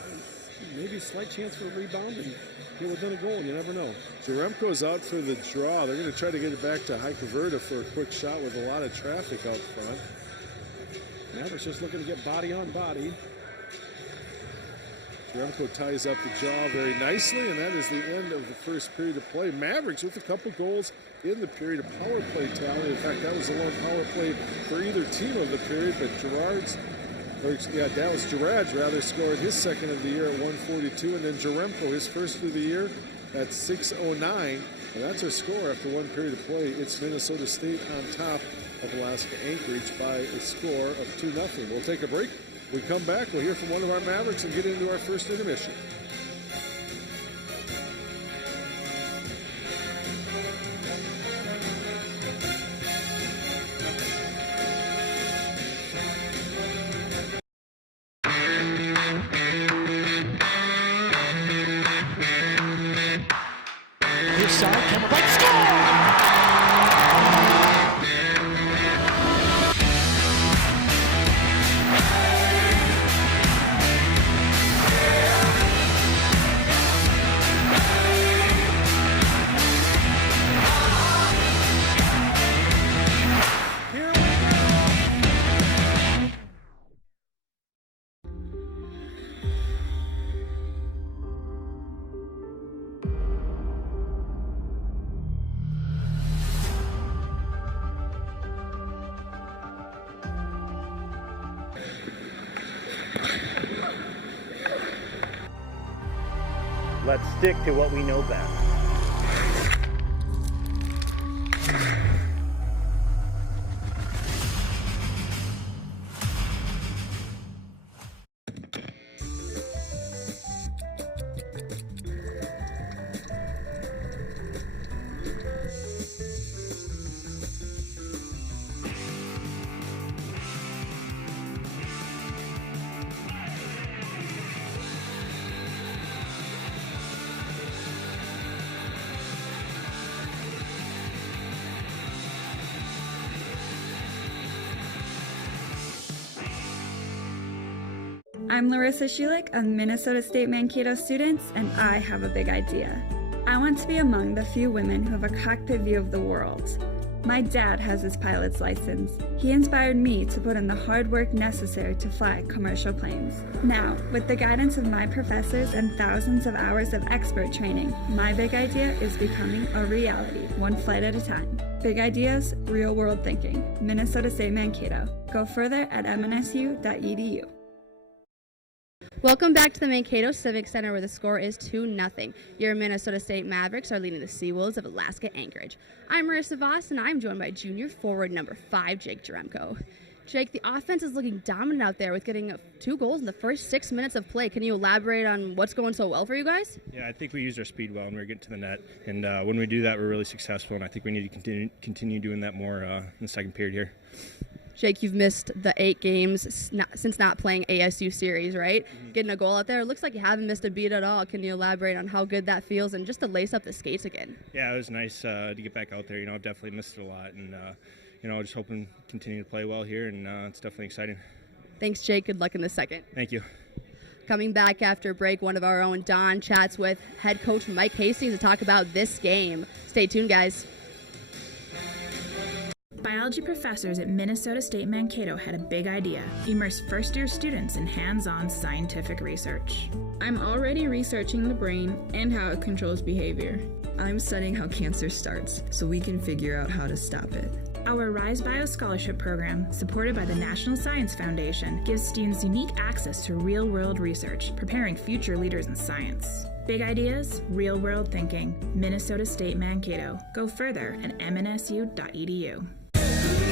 Maybe a slight chance for a rebound and get within a goal. You never know. Jaremko's out for the draw. They're going to try to get it back to Hyperverta for a quick shot with a lot of traffic out front. Mavericks just looking to get body on body. Jaremko ties up the jaw very nicely, and that is the end of the first period of play. Mavericks with a couple goals in the period of power play tally. In fact, that was the one power play for either team of the period, but Dallas Gerard rather scored his second of the year at 142, and then Jaremko his first of the year at 609. And that's our score after one period of play. It's Minnesota State on top of Alaska Anchorage by a score of 2-0. We'll take a break. We come back, we'll hear from one of our Mavericks and get into our first intermission. His side, camera right, score! Let's stick to what we know best. I'm Larissa Schulich of Minnesota State Mankato students, and I have a big idea. I want to be among the few women who have a cockpit view of the world. My dad has his pilot's license. He inspired me to put in the hard work necessary to fly commercial planes. Now, with the guidance of my professors and thousands of hours of expert training, my big idea is becoming a reality, one flight at a time. Big ideas, real world thinking. Minnesota State Mankato. Go further at mnsu.edu. Welcome back to the Mankato Civic Center, where the score is 2-0. Your Minnesota State Mavericks are leading the Seawolves of Alaska Anchorage. I'm Marissa Voss, and I'm joined by junior forward number 5, Jake Jaremko. Jake, the offense is looking dominant out there with getting 2 goals in the first 6 minutes of play. Can you elaborate on what's going so well for you guys? Yeah, I think we used our speed well, and we're getting to the net. And when we do that, we're really successful, and I think we need to continue doing that more in the second period here. Jake, you've missed the 8 games since not playing ASU series, right? Mm-hmm. Getting a goal out there, it looks like you haven't missed a beat at all. Can you elaborate on how good that feels and just to lace up the skates again? Yeah, it was nice to get back out there. I've definitely missed it a lot, and just hoping to continue to play well here, and it's definitely exciting. Thanks, Jake. Good luck in the second. Thank you. Coming back after break, one of our own, Don, chats with head coach Mike Hastings to talk about this game. Stay tuned, guys. Biology professors at Minnesota State Mankato had a big idea: immerse first-year students in hands-on scientific research. I'm already researching the brain and how it controls behavior. I'm studying how cancer starts so we can figure out how to stop it. Our Rise Bio Scholarship Program, supported by the National Science Foundation, gives students unique access to real-world research, preparing future leaders in science. Big ideas, real-world thinking. Minnesota State Mankato. Go further at mnsu.edu.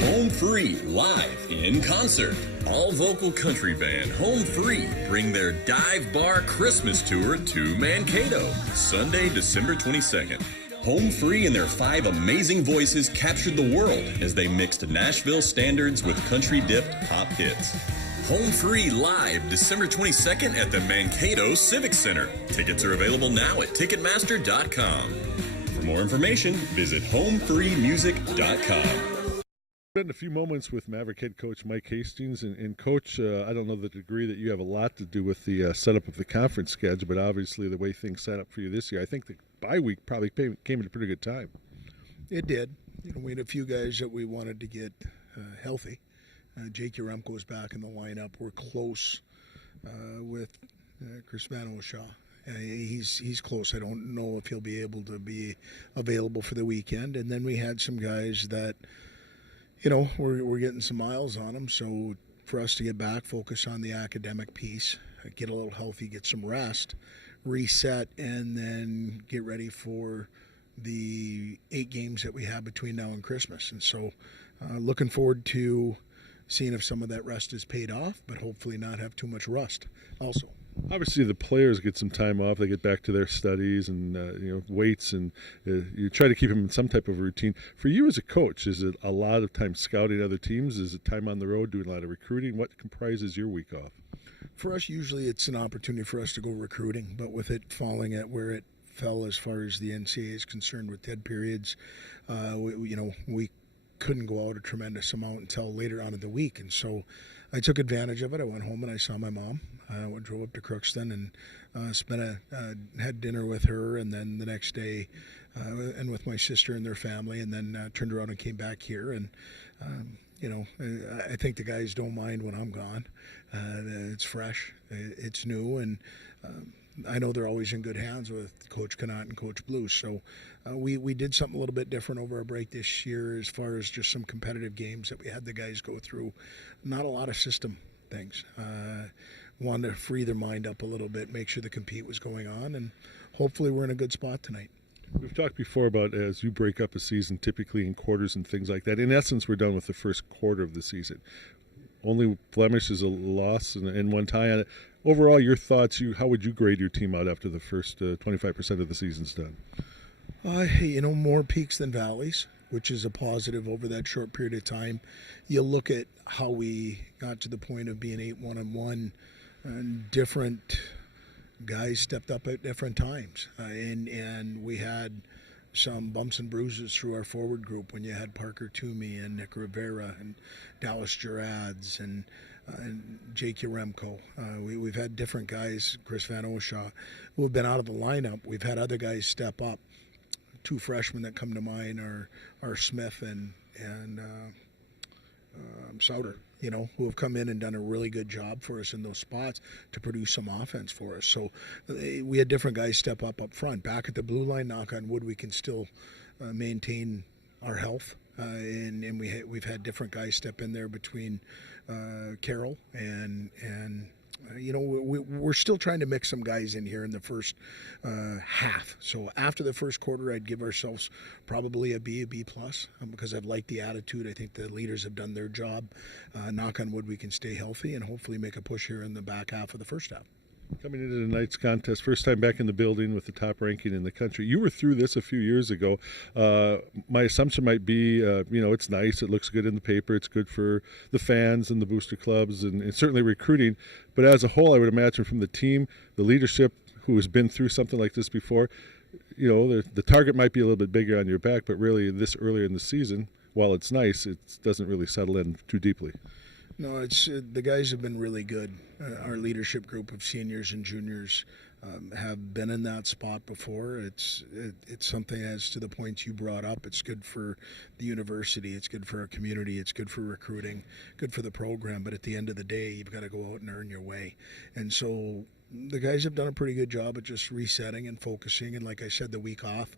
Home Free, live in concert. All vocal country band Home Free bring their Dive Bar Christmas tour to Mankato, Sunday, December 22nd. Home Free and their 5 amazing voices captured the world as they mixed Nashville standards with country-dipped pop hits. Home Free live December 22nd at the Mankato Civic Center. Tickets are available now at Ticketmaster.com. For more information, visit homefreemusic.com. Spent a few moments with Maverick head coach Mike Hastings, and coach, I don't know the degree that you have a lot to do with the setup of the conference schedule, but obviously the way things set up for you this year, I think the bye week probably came at a pretty good time. It did. We had a few guys that we wanted to get healthy. Jake Jaremko's back in the lineup. We're close with Chris Van Oshaw. He's close. I don't know if he'll be able to be available for the weekend. And then we had some guys that, we're getting some miles on them. So for us to get back, focus on the academic piece, get a little healthy, get some rest, reset, and then get ready for the 8 games that we have between now and Christmas. And so looking forward to seeing if some of that rest is paid off, but hopefully not have too much rust also. Obviously, the players get some time off. They get back to their studies and weights, and you try to keep them in some type of routine. For you as a coach, is it a lot of time scouting other teams? Is it time on the road, doing a lot of recruiting? What comprises your week off? For us, usually it's an opportunity for us to go recruiting, but with it falling at where it fell as far as the NCAA is concerned with dead periods, we couldn't go out a tremendous amount until later on in the week, and so I took advantage of it. I went home and I saw my mom. I drove up to Crookston and had dinner with her, and then the next day and with my sister and their family, and then turned around and came back here. And I think the guys don't mind when I'm gone. It's fresh, it's new, and I know they're always in good hands with Coach Connaught and Coach Blue. So we did something a little bit different over our break this year as far as just some competitive games that we had the guys go through. Not a lot of system things. Wanted to free their mind up a little bit, make sure the compete was going on, and hopefully we're in a good spot tonight. We've talked before about as you break up a season, typically in quarters and things like that. In essence, we're done with the first quarter of the season. Only blemish is a loss and one tie. Overall, your thoughts, how would you grade your team out after the first 25% of the season's done? More peaks than valleys, which is a positive over that short period of time. You look at how we got to the point of being 8-1-1, and different guys stepped up at different times. And we had some bumps and bruises through our forward group when you had Parker Toomey and Nick Rivera and Dallas Gerads and Jake Jaremko. We've had different guys, Chris Van Oshaw, who have been out of the lineup. We've had other guys step up. 2 freshmen that come to mind are Smith and Souter, who have come in and done a really good job for us in those spots to produce some offense for us. So we had different guys step up front. Back at the blue line, knock on wood, we can still maintain our health. And we've had different guys step in there between Carroll and We're still trying to mix some guys in here in the first half. So after the first quarter, I'd give ourselves probably a B plus, because I've liked the attitude. I think the leaders have done their job. Knock on wood, we can stay healthy and hopefully make a push here in the back half of the first half. Coming into tonight's contest, first time back in the building with the top ranking in the country. You were through this a few years ago. My assumption might be, it's nice. It looks good in the paper. It's good for the fans and the booster clubs and certainly recruiting. But as a whole, I would imagine from the team, the leadership who has been through something like this before, the target might be a little bit bigger on your back, but really this earlier in the season, while it's nice, it doesn't really settle in too deeply. No, it's the guys have been really good. Our leadership group of seniors and juniors have been in that spot before. It's something, as to the points you brought up, it's good for the university, it's good for our community, it's good for recruiting, good for the program. But at the end of the day, you've got to go out and earn your way. And so the guys have done a pretty good job at just resetting and focusing. And like I said, the week off,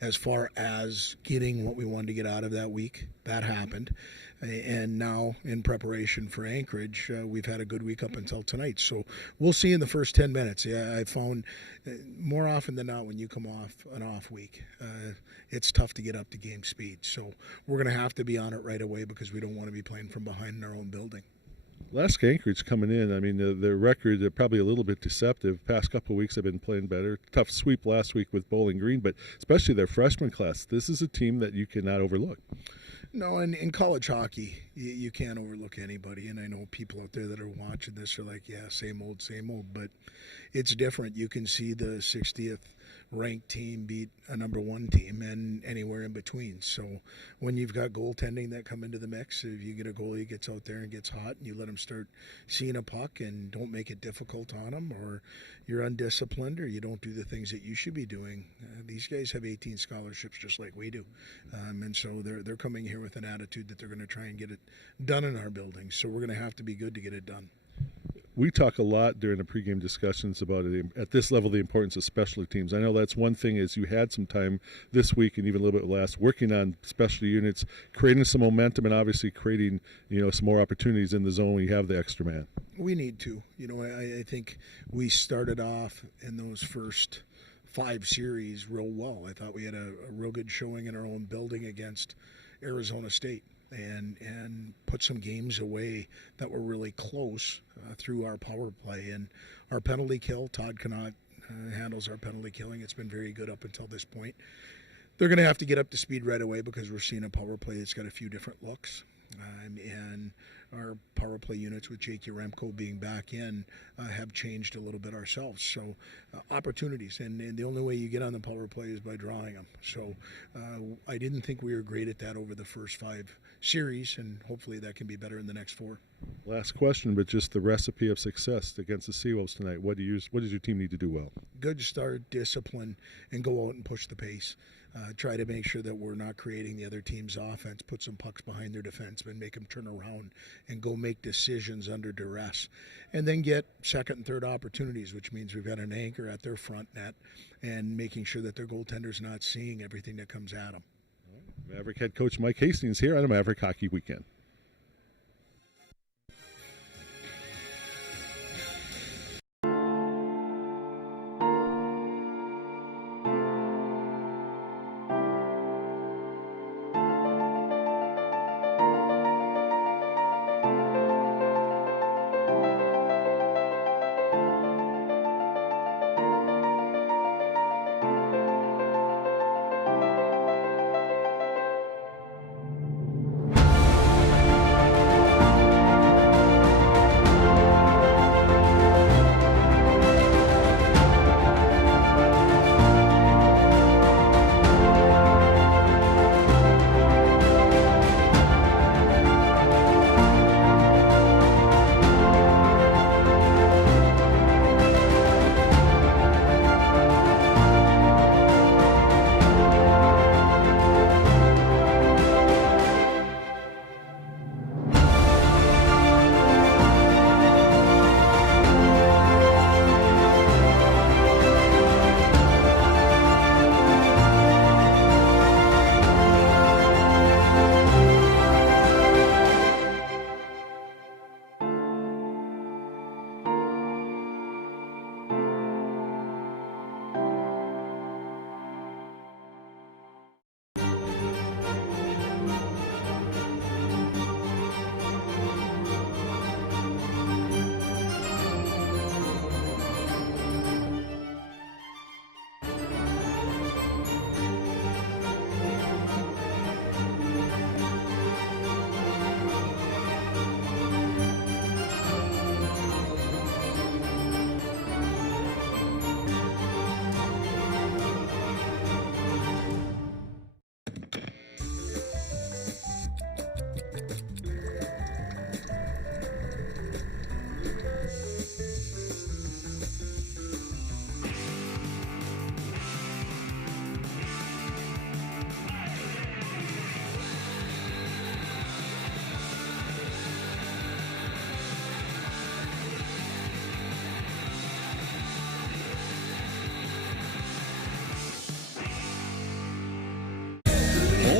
as far as getting what we wanted to get out of that week, that happened. And now in preparation for Anchorage, we've had a good week up until tonight. So we'll see in the first 10 minutes. Yeah, I found more often than not when you come off an off week, it's tough to get up to game speed. So we're going to have to be on it right away because we don't want to be playing from behind in our own building. Alaska Anchorage coming in, I mean, their record, they're probably a little bit deceptive. Past couple of weeks they've been playing better. Tough sweep last week with Bowling Green, but especially their freshman class. This is a team that you cannot overlook. No, and in college hockey, you can't overlook anybody. And I know people out there that are watching this are like, yeah, same old, but it's different. You can see the 60th ranked team beat a number one team and anywhere in between. So when you've got goaltending that come into the mix, if you get a goalie who gets out there and gets hot and you let him start seeing a puck and don't make it difficult on him, or you're undisciplined or you don't do the things that you should be doing, these guys have 18 scholarships just like we do. And so they're coming here with an attitude that they're going to try and get it done in our building. So we're going to have to be good to get it done. We talk a lot during the pregame discussions about it, at this level, the importance of specialty teams. I know that's one thing is you had some time this week and even a little bit last working on specialty units, creating some momentum and obviously creating, some more opportunities in the zone when you have the extra man. We need to. I think we started off in those first 5 series real well. I thought we had a real good showing in our own building against Arizona State. And put some games away that were really close through our power play. And our penalty kill, Todd Connaught handles our penalty killing. It's been very good up until this point. They're going to have to get up to speed right away because we're seeing a power play that's got a few different looks. And our power play units with Jake Yaremko being back in have changed a little bit ourselves. So opportunities, and the only way you get on the power play is by drawing them. So I didn't think we were great at that over the first 5 series, and hopefully that can be better in the next 4. Last question, but just the recipe of success against the Seawolves tonight. What does your team need to do well? Good start, discipline, and go out and push the pace. Try to make sure that we're not creating the other team's offense, put some pucks behind their defensemen, make them turn around and go make decisions under duress. And then get second and third opportunities, which means we've got an anchor at their front net and making sure that their goaltender's not seeing everything that comes at them. Maverick head coach Mike Hastings here on a Maverick Hockey Weekend.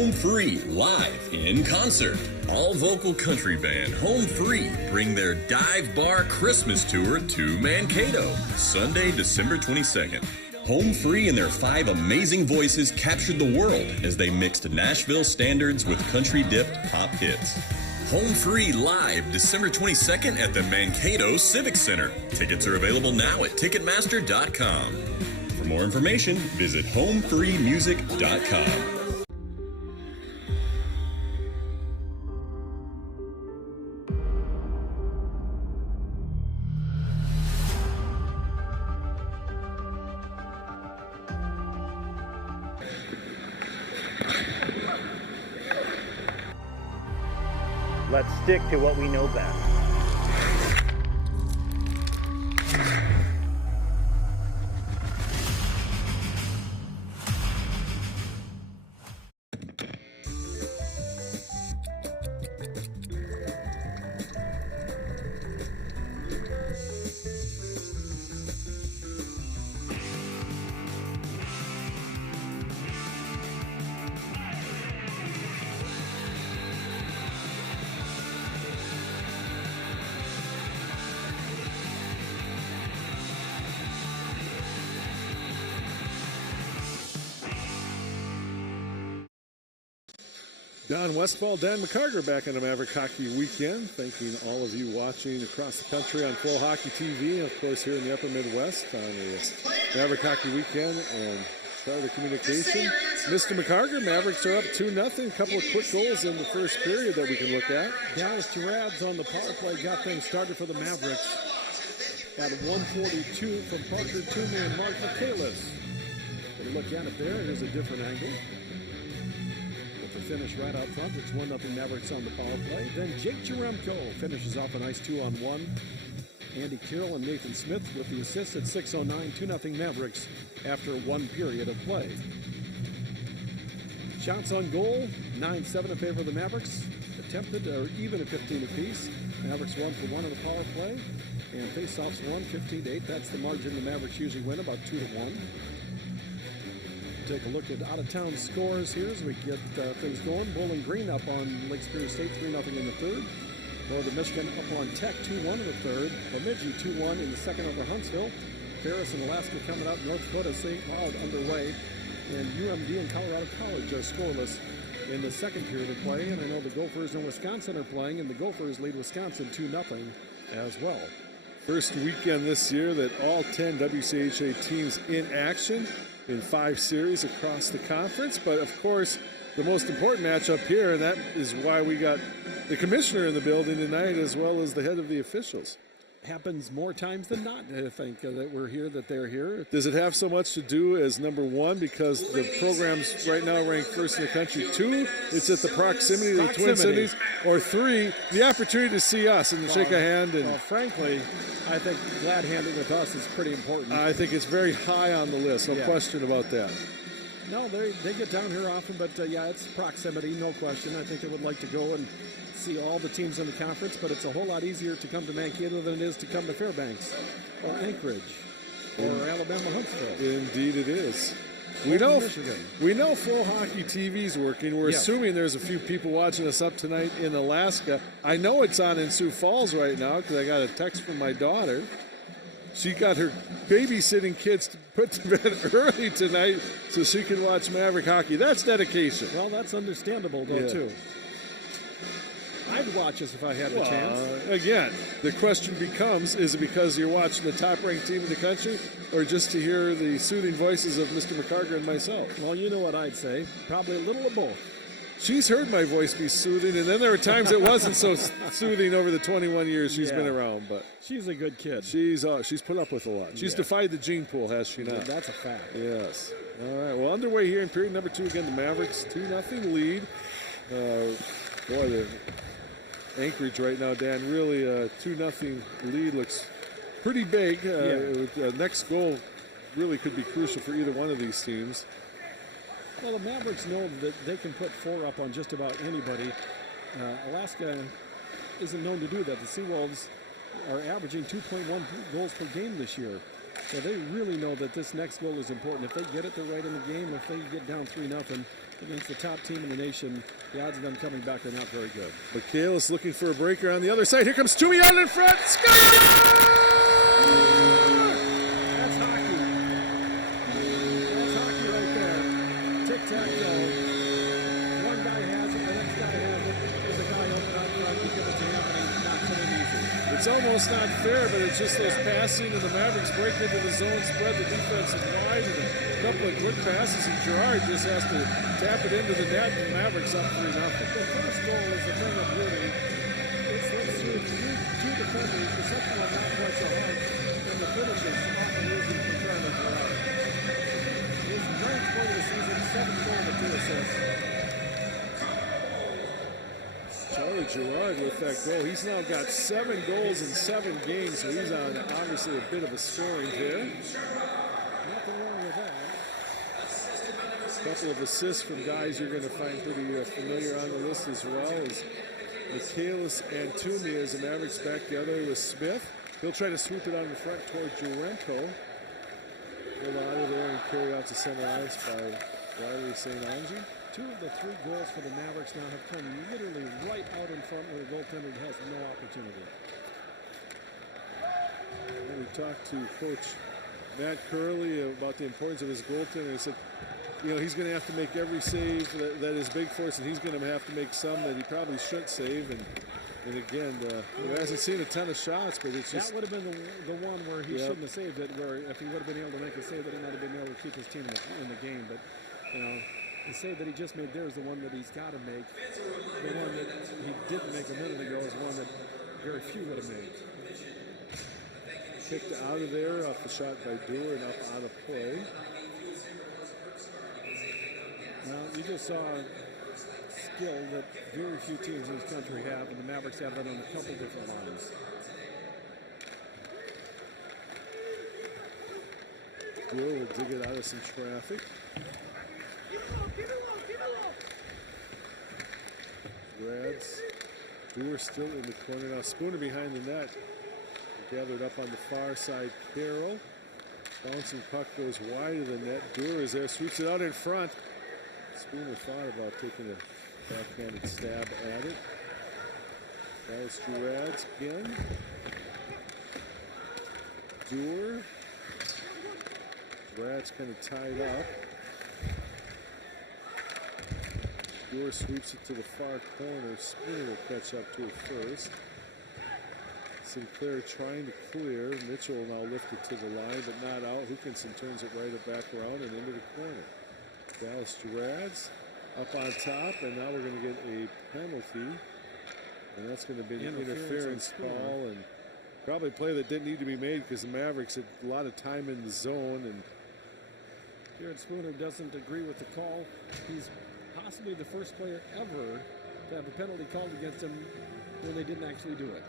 Home Free live in concert. All vocal country band Home Free bring their dive bar Christmas tour to Mankato, Sunday, December 22nd. Home Free and their 5 amazing voices captured the world as they mixed Nashville standards with country-dipped pop hits. Home Free live December 22nd at the Mankato Civic Center. Tickets are available now at Ticketmaster.com. For more information, visit homefreemusic.com. Let's stick to what we know best. Don Westfall, Dan McCarger back on the Maverick Hockey Weekend. Thanking all of you watching across the country on Flow Hockey TV, and of course here in the Upper Midwest on the Maverick Hockey Weekend and Charter Communication. Mr. McCarger, Mavericks are up 2-0. A couple of quick goals in the first period that we can look at. Dallas Girads on the power play got things started for the Mavericks at 1:42 from Parker Toomey and Mark Michaelis. We'll look at it there. Here's a different angle. Finish right out front. It's 1-0 Mavericks on the power play. Then Jake Jeremko finishes off a nice 2-on-1. Andy Carroll and Nathan Smith with the assists at 6:09, 2-0 Mavericks after one period of play. Shots on goal, 9-7 in favor of the Mavericks. Attempted or even at 15 apiece. Mavericks 1 for 1 on the power play. And faceoffs won 15-8. That's the margin the Mavericks usually win, about 2-1. Take a look at out-of-town scores here as we get things going. Bowling Green up on Lake Superior State 3-0 in the third. Northern Michigan up on Tech 2-1 in the third. Bemidji 2-1 in the second over Huntsville. Ferris and Alaska coming up. North Dakota, St. Cloud underway. And UMD and Colorado College are scoreless in the second period of play. And I know the Gophers and Wisconsin are playing, and the Gophers lead Wisconsin 2-0 as well. First weekend this year that all 10 WCHA teams in action in 5 series across the conference. But of course, the most important matchup here, and that is why we got the commissioner in the building tonight as well as the head of the officials. Happens more times than not, I think, that we're here, that they're here. Does it have so much to do as number one, because the program's right now ranked first in the country? 2, it's at the proximity of the Twin Cities. Or 3, the opportunity to see us and to shake a hand. And frankly, I think glad handing with us is pretty important. I think it's very high on the list, no question about that. No, they get down here often, but yeah, it's proximity, no question. I think they would like to go and see all the teams in the conference, but it's a whole lot easier to come to Mankato than it is to come to Fairbanks or Anchorage or Alabama Huntsville. Indeed it is. We know Flow Hockey TV's working. We're assuming there's a few people watching us up tonight in Alaska. I know it's on in Sioux Falls right now because I got a text from my daughter. She got her babysitting kids to put to bed early tonight so she can watch Maverick hockey. That's dedication. Well, that's understandable, though, too. I'd watch us if I had the chance. Again, the question becomes, is it because you're watching the top-ranked team in the country or just to hear the soothing voices of Mr. McCarger and myself? Well, you know what I'd say. Probably a little of both. She's heard my voice be soothing, and then there were times it wasn't so soothing over the 21 years she's been around. But she's a good kid. She's put up with a lot. She's defied the gene pool, has she not? That's a fact. Yes. All right. Well, underway here in period number 2 again. The Mavericks 2-0 lead. Boy, the Anchorage right now, Dan. Really, 2-0 lead looks pretty big. Next goal really could be crucial for either one of these teams. Well, the Mavericks know that they can put 4 up on just about anybody. Alaska isn't known to do that. The Seawolves are averaging 2.1 goals per game this year. So they really know that this next goal is important. If they get it, they're right in the game. If they get down 3-0, against the top team in the nation, the odds of them coming back are not very good. Michaelis looking for a breaker on the other side. Here comes Toomey out in front. Score! That's hockey. That's hockey right there. Tic-tac-toe. One guy has it, the next guy has it. There's a guy open out front. You give it to him, and he knocks it in easy. It's almost not fair, but it's just those passing, and the Mavericks break into the zone, spread the defense wide, and a couple of quick passes, and Girard just has to tap it into the net, and the Mavericks up 3-0. The first goal is the thing of beauty. It slips through two defenders. The second one not quite so hard, and the finish is often easy for Charlie Girard. His ninth goal of the season, 7 goals and 2 assists. Charlie Girard with that goal. He's now got 7 goals in 7 games, so he's on obviously a bit of a scoring tear. Nothing wrong with that. A couple of assists from guys you're going to find pretty familiar on the list as well as Michaelis and Toomey as the Mavericks back the other with Smith. He'll try to sweep it on the front toward Jurenko. Pulled out of there and carried out to center ice by Riley St. Ange. 2 of the 3 goals for the Mavericks now have come literally right out in front where the goaltender has no opportunity. And we talked to Coach Matt Curley about the importance of his goaltender. He said, you know, he's going to have to make every save that is big for us, and he's going to have to make some that he probably shouldn't save. And again, he hasn't seen a ton of shots, but it's just... That would have been the one where he shouldn't have saved it, where if he would have been able to make a save, that he might have been able to keep his team in the game. But, you know, the save that he just made there is the one that he's got to make. The one that he didn't make a minute ago is one that very few would have made. Kicked out of there off the shot by Dewar and up out of play. Now, you just saw skill that very few teams in this country have, and the Mavericks have that on a couple different lines. Dewar will dig it out of some traffic. Rads. Dewar still in the corner. Now Spooner behind the net. Gathered up on the far side. Carroll. Bouncing puck goes wide of the net. Dewar is there. Sweeps it out in front. Spooner thought about taking a backhanded stab at it. That was Rads again. Dewar. Rads kind of tied up. Dewar sweeps it to the far corner. Spooner will catch up to it first. Sinclair trying to clear. Mitchell will now lift it to the line, but not out. Hookinson turns it right back around and into the corner. Dallas Girads up on top, and now we're going to get a penalty. And that's going to be an interference call, and probably a play that didn't need to be made because the Mavericks had a lot of time in the zone. And Jared Spooner doesn't agree with the call. He's possibly the first player ever to have a penalty called against him when they didn't actually do it.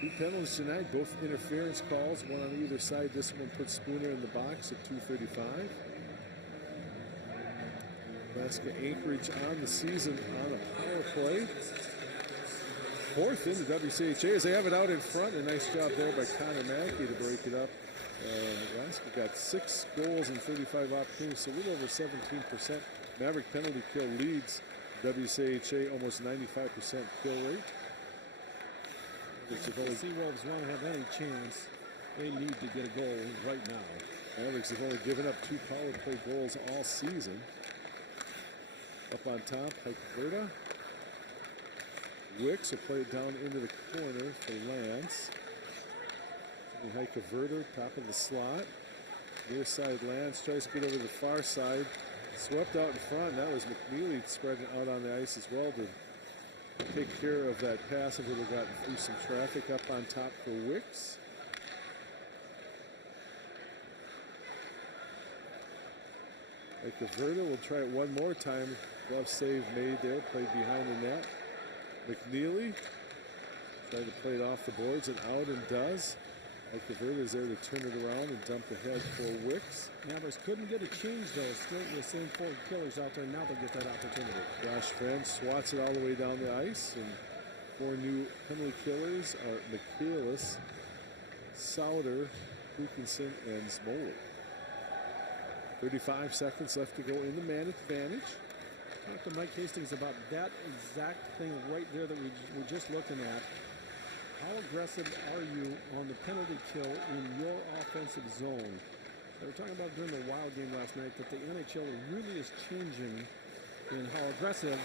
2 penalties tonight, both interference calls, one on either side. This one puts Spooner in the box at 2:35. Alaska Anchorage on the season on a power play. 4th in the WCHA as they have it out in front. A nice job there by Connor Mackey to break it up. Alaska got 6 goals and 35 opportunities, so a little over 17%. Maverick penalty kill leads WCHA almost 95% kill rate. If the Seawolves want to have any chance, they need to get a goal right now. Mavericks have only given up 2 power play goals all season. Up on top, Verda. Wicks will play it down into the corner for Lance. Heike Verda, top of the slot. Near side, Lance tries to get over the far side. Swept out in front. That was McNeely spreading out on the ice as well to take care of that pass if it had gotten through some traffic. Up on top for Wicks. Heike Verda will try it one more time. Glove save made there, played behind the net. McNeely tried to play it off the boards and out and does. Verda is there to turn it around and dump ahead for Wicks. Mavericks couldn't get a change though. Still the same 4 killers out there. Now they'll get that opportunity. Josh Friend swats it all the way down the ice, and 4 new penalty killers are Michaelis, Souter, Hookinson, and Smoley. 35 seconds left to go in the man advantage. Talk to Mike Hastings about that exact thing right there that we were just looking at. How aggressive are you on the penalty kill in your offensive zone? They were talking about during the Wild game last night that the NHL really is changing in how aggressive.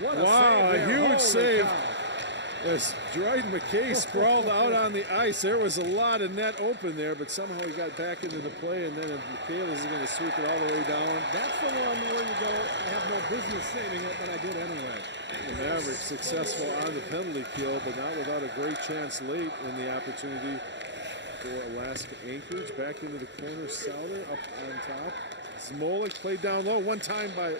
What a save there. A huge Holy save. cow. As Dryden McKay sprawled out on the ice, there was a lot of net open there, but somehow he got back into the play, and then Michaelis is going to sweep it all the way down. That's the one where you go, I have no business saving it, but I did anyway. The Mavericks successful on the penalty kill, but not without a great chance late in the opportunity for Alaska Anchorage. Back into the corner, Souter up on top. Smolik played down low one time by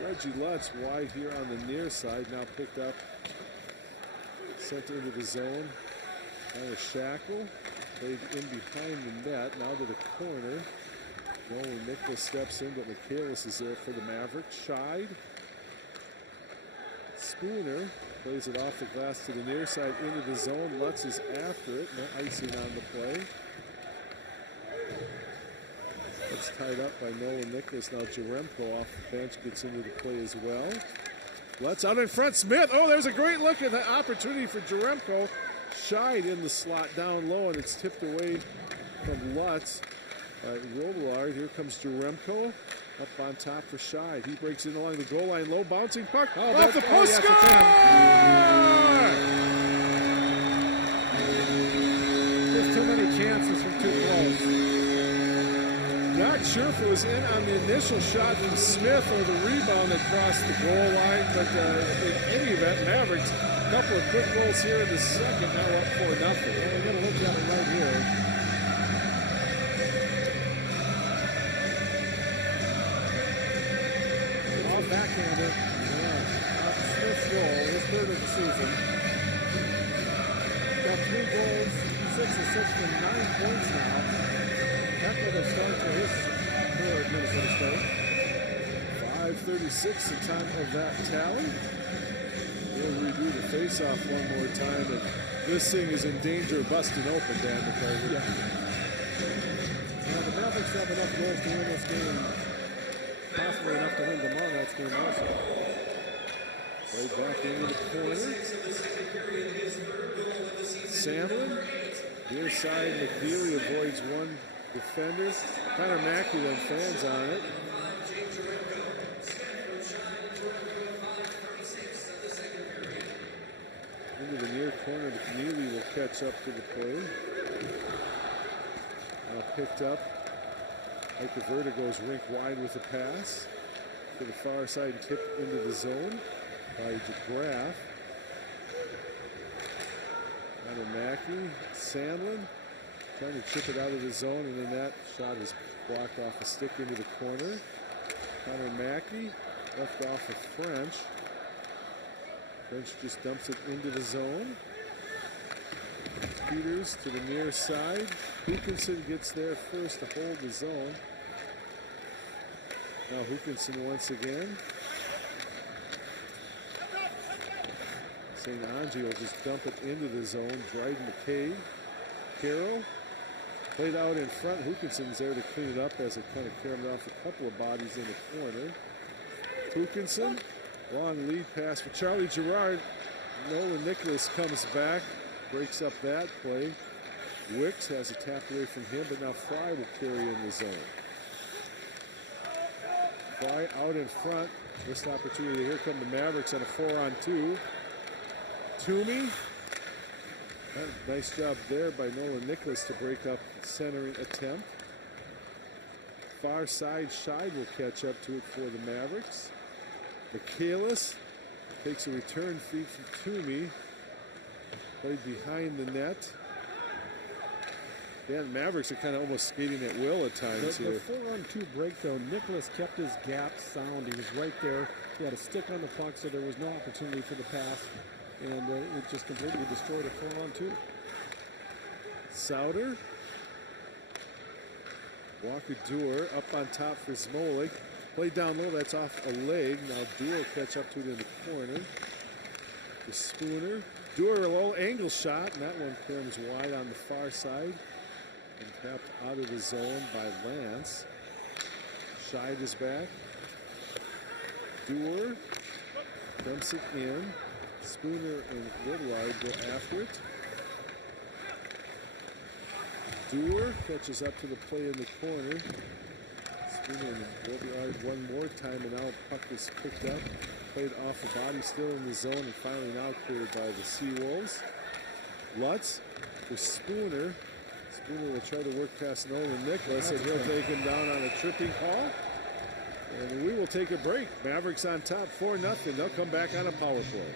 Reggie Lutz, wide here on the near side, now picked up. Sent into the zone. Now a Shackle. Played in behind the net. Now to the corner. Nolan Nicholas steps in, but Michaelis is there for the Mavericks. Scheid. Spooner plays it off the glass to the near side into the zone. Lutz is after it. No icing on the play. That's tied up by Nolan Nicholas. Now Jaremko off the bench gets into the play as well. Lutz out in front. Smith. Oh, there's a great look at the opportunity for Jaremko. Scheid in the slot down low, and it's tipped away from Lutz by Robillard. Here comes Jaremko up on top for Scheid. He breaks in along the goal line. Low bouncing puck. Oh, off the post. Yes, just too many chances from too close. Not sure if it was in on the initial shot from Smith or the rebound that crossed the goal line, but in any event, Mavericks, a couple of quick goals here in the second, now up 4-0. Well, we're going to look at it right here. All backhanded. Smith's goal, his third of the season. Got 3 goals, 6 assists for 9 points now. Heck of a start to his career at Minnesota State. 5:36 the time of that tally. We'll redo the face-off one more time, and this thing is in danger of busting open, Dan McCarthy. Yeah. Now the Mavericks have enough goals to win this game, possibly enough to win tomorrow night's game also. Played back into the corner. Sandlin, near side, McNeely avoids one defender. Connor Mackey then fans on it. Into the near corner, McNeely will catch up to the play. Now picked up. Mike Verta goes rink wide with the pass. To the far side, tipped into the zone by DeGraff. Connor Mackey, Sandlin. Trying to chip it out of the zone, and then that shot is blocked off a stick into the corner. Connor Mackey left off of French. French just dumps it into the zone. Peters to the near side. Hookinson gets there first to hold the zone. Now Hookinson once again. St. Ange will just dump it into the zone. Dryden McKay. Carroll. Played out in front. Hookinson's there to clean it up as it kind of carried off a couple of bodies in the corner. Hookinson, long lead pass for Charlie Gerard. Nolan Nicholas comes back, breaks up that play. Wicks has a tap away from him, but now Fry will carry in the zone. Fry out in front. Missed opportunity. Here come the Mavericks on a 4-on-2. Toomey. Nice job there by Nolan Nicholas to break up the centering attempt. Far side, Scheid will catch up to it for the Mavericks. Michaelis takes a return feed from Toomey. Played behind the net. Yeah, the Mavericks are kind of almost skating at will at times here. The 4-on-2 break, though, Nicholas kept his gap sound. He was right there. He had a stick on the puck, so there was no opportunity for the pass. And it just completely destroyed a 4-on-2. Souter. Walker Dewar up on top for Smolik. Played down low, that's off a leg. Now Dewar will catch up to it in the corner. The Spooner. Dewar a low angle shot, and that one comes wide on the far side. And tapped out of the zone by Lance. Scheid is back. Dewar dumps it in. Spooner and Woodward go after it. Dewar catches up to the play in the corner. Spooner and Woodward one more time, and now puck is picked up. Played off the body, still in the zone, and finally now cleared by the Seawolves. Lutz for Spooner. Spooner will try to work past Nolan Nicholas, and he'll take him down on a tripping call. And we will take a break. Mavericks on top 4-0. They'll come back on a power play.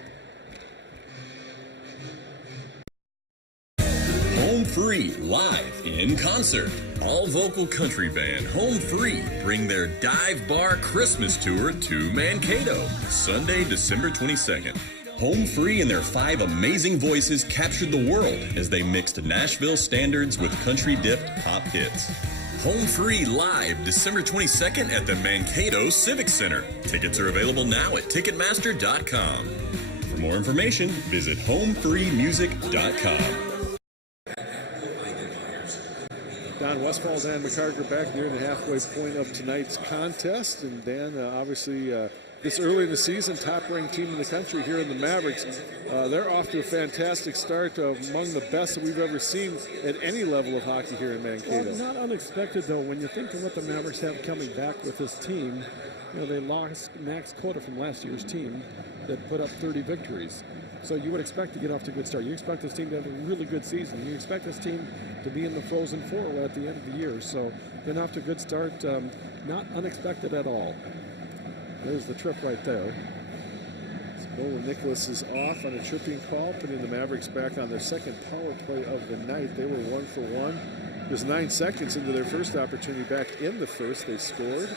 Home Free, live in concert. All vocal country band Home Free bring their Dive Bar Christmas tour to Mankato, Sunday, December 22nd. Home Free and their 5 amazing voices captured the world as they mixed Nashville standards with country-dipped pop hits. Home Free live December 22nd at the Mankato Civic Center. Tickets are available now at Ticketmaster.com. For more information, visit homefreemusic.com. Don Westfall, Dan McCarter back near the halfway point of tonight's contest. And Dan, obviously, this early in the season, top-ranked team in the country here in the Mavericks. They're off to a fantastic start, among the best that we've ever seen at any level of hockey here in Mankato. Well, not unexpected, though, when you think of what the Mavericks have coming back with this team. You know, they lost Max Cota from last year's team that put up 30 victories. So you would expect to get off to a good start. You expect this team to have a really good season. You expect this team to be in the Frozen Four at the end of the year. So been off to a good start. Not unexpected at all. There's the trip right there. Nolan Nicholas is off on a tripping call, putting the Mavericks back on their second power play of the night. They were 1 for 1. Just 9 seconds into their first opportunity back in the first, they scored.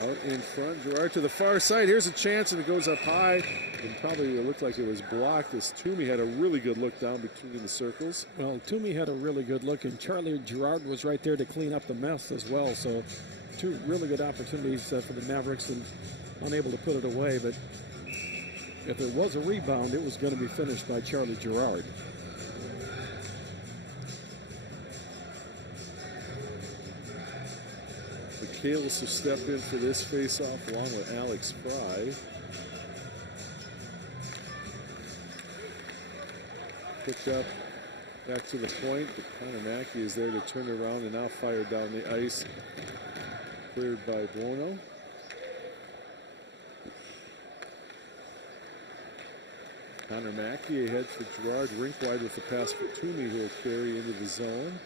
Out in front, Gerard to the far side. Here's a chance, and it goes up high. And probably it looked like it was blocked as Toomey had a really good look down between the circles. Well, Toomey had a really good look, and Charlie Gerard was right there to clean up the mess as well. So 2 really good opportunities for the Mavericks, and unable to put it away. But if there was a rebound, it was going to be finished by Charlie Gerard. Kalis will step in for this face-off along with Alex Fry. Picked up back to the point, but Connor Mackey is there to turn around and now fire down the ice. Cleared by Buono. Connor Mackey ahead for Gerard. Rink wide with the pass for Toomey, who will carry into the zone.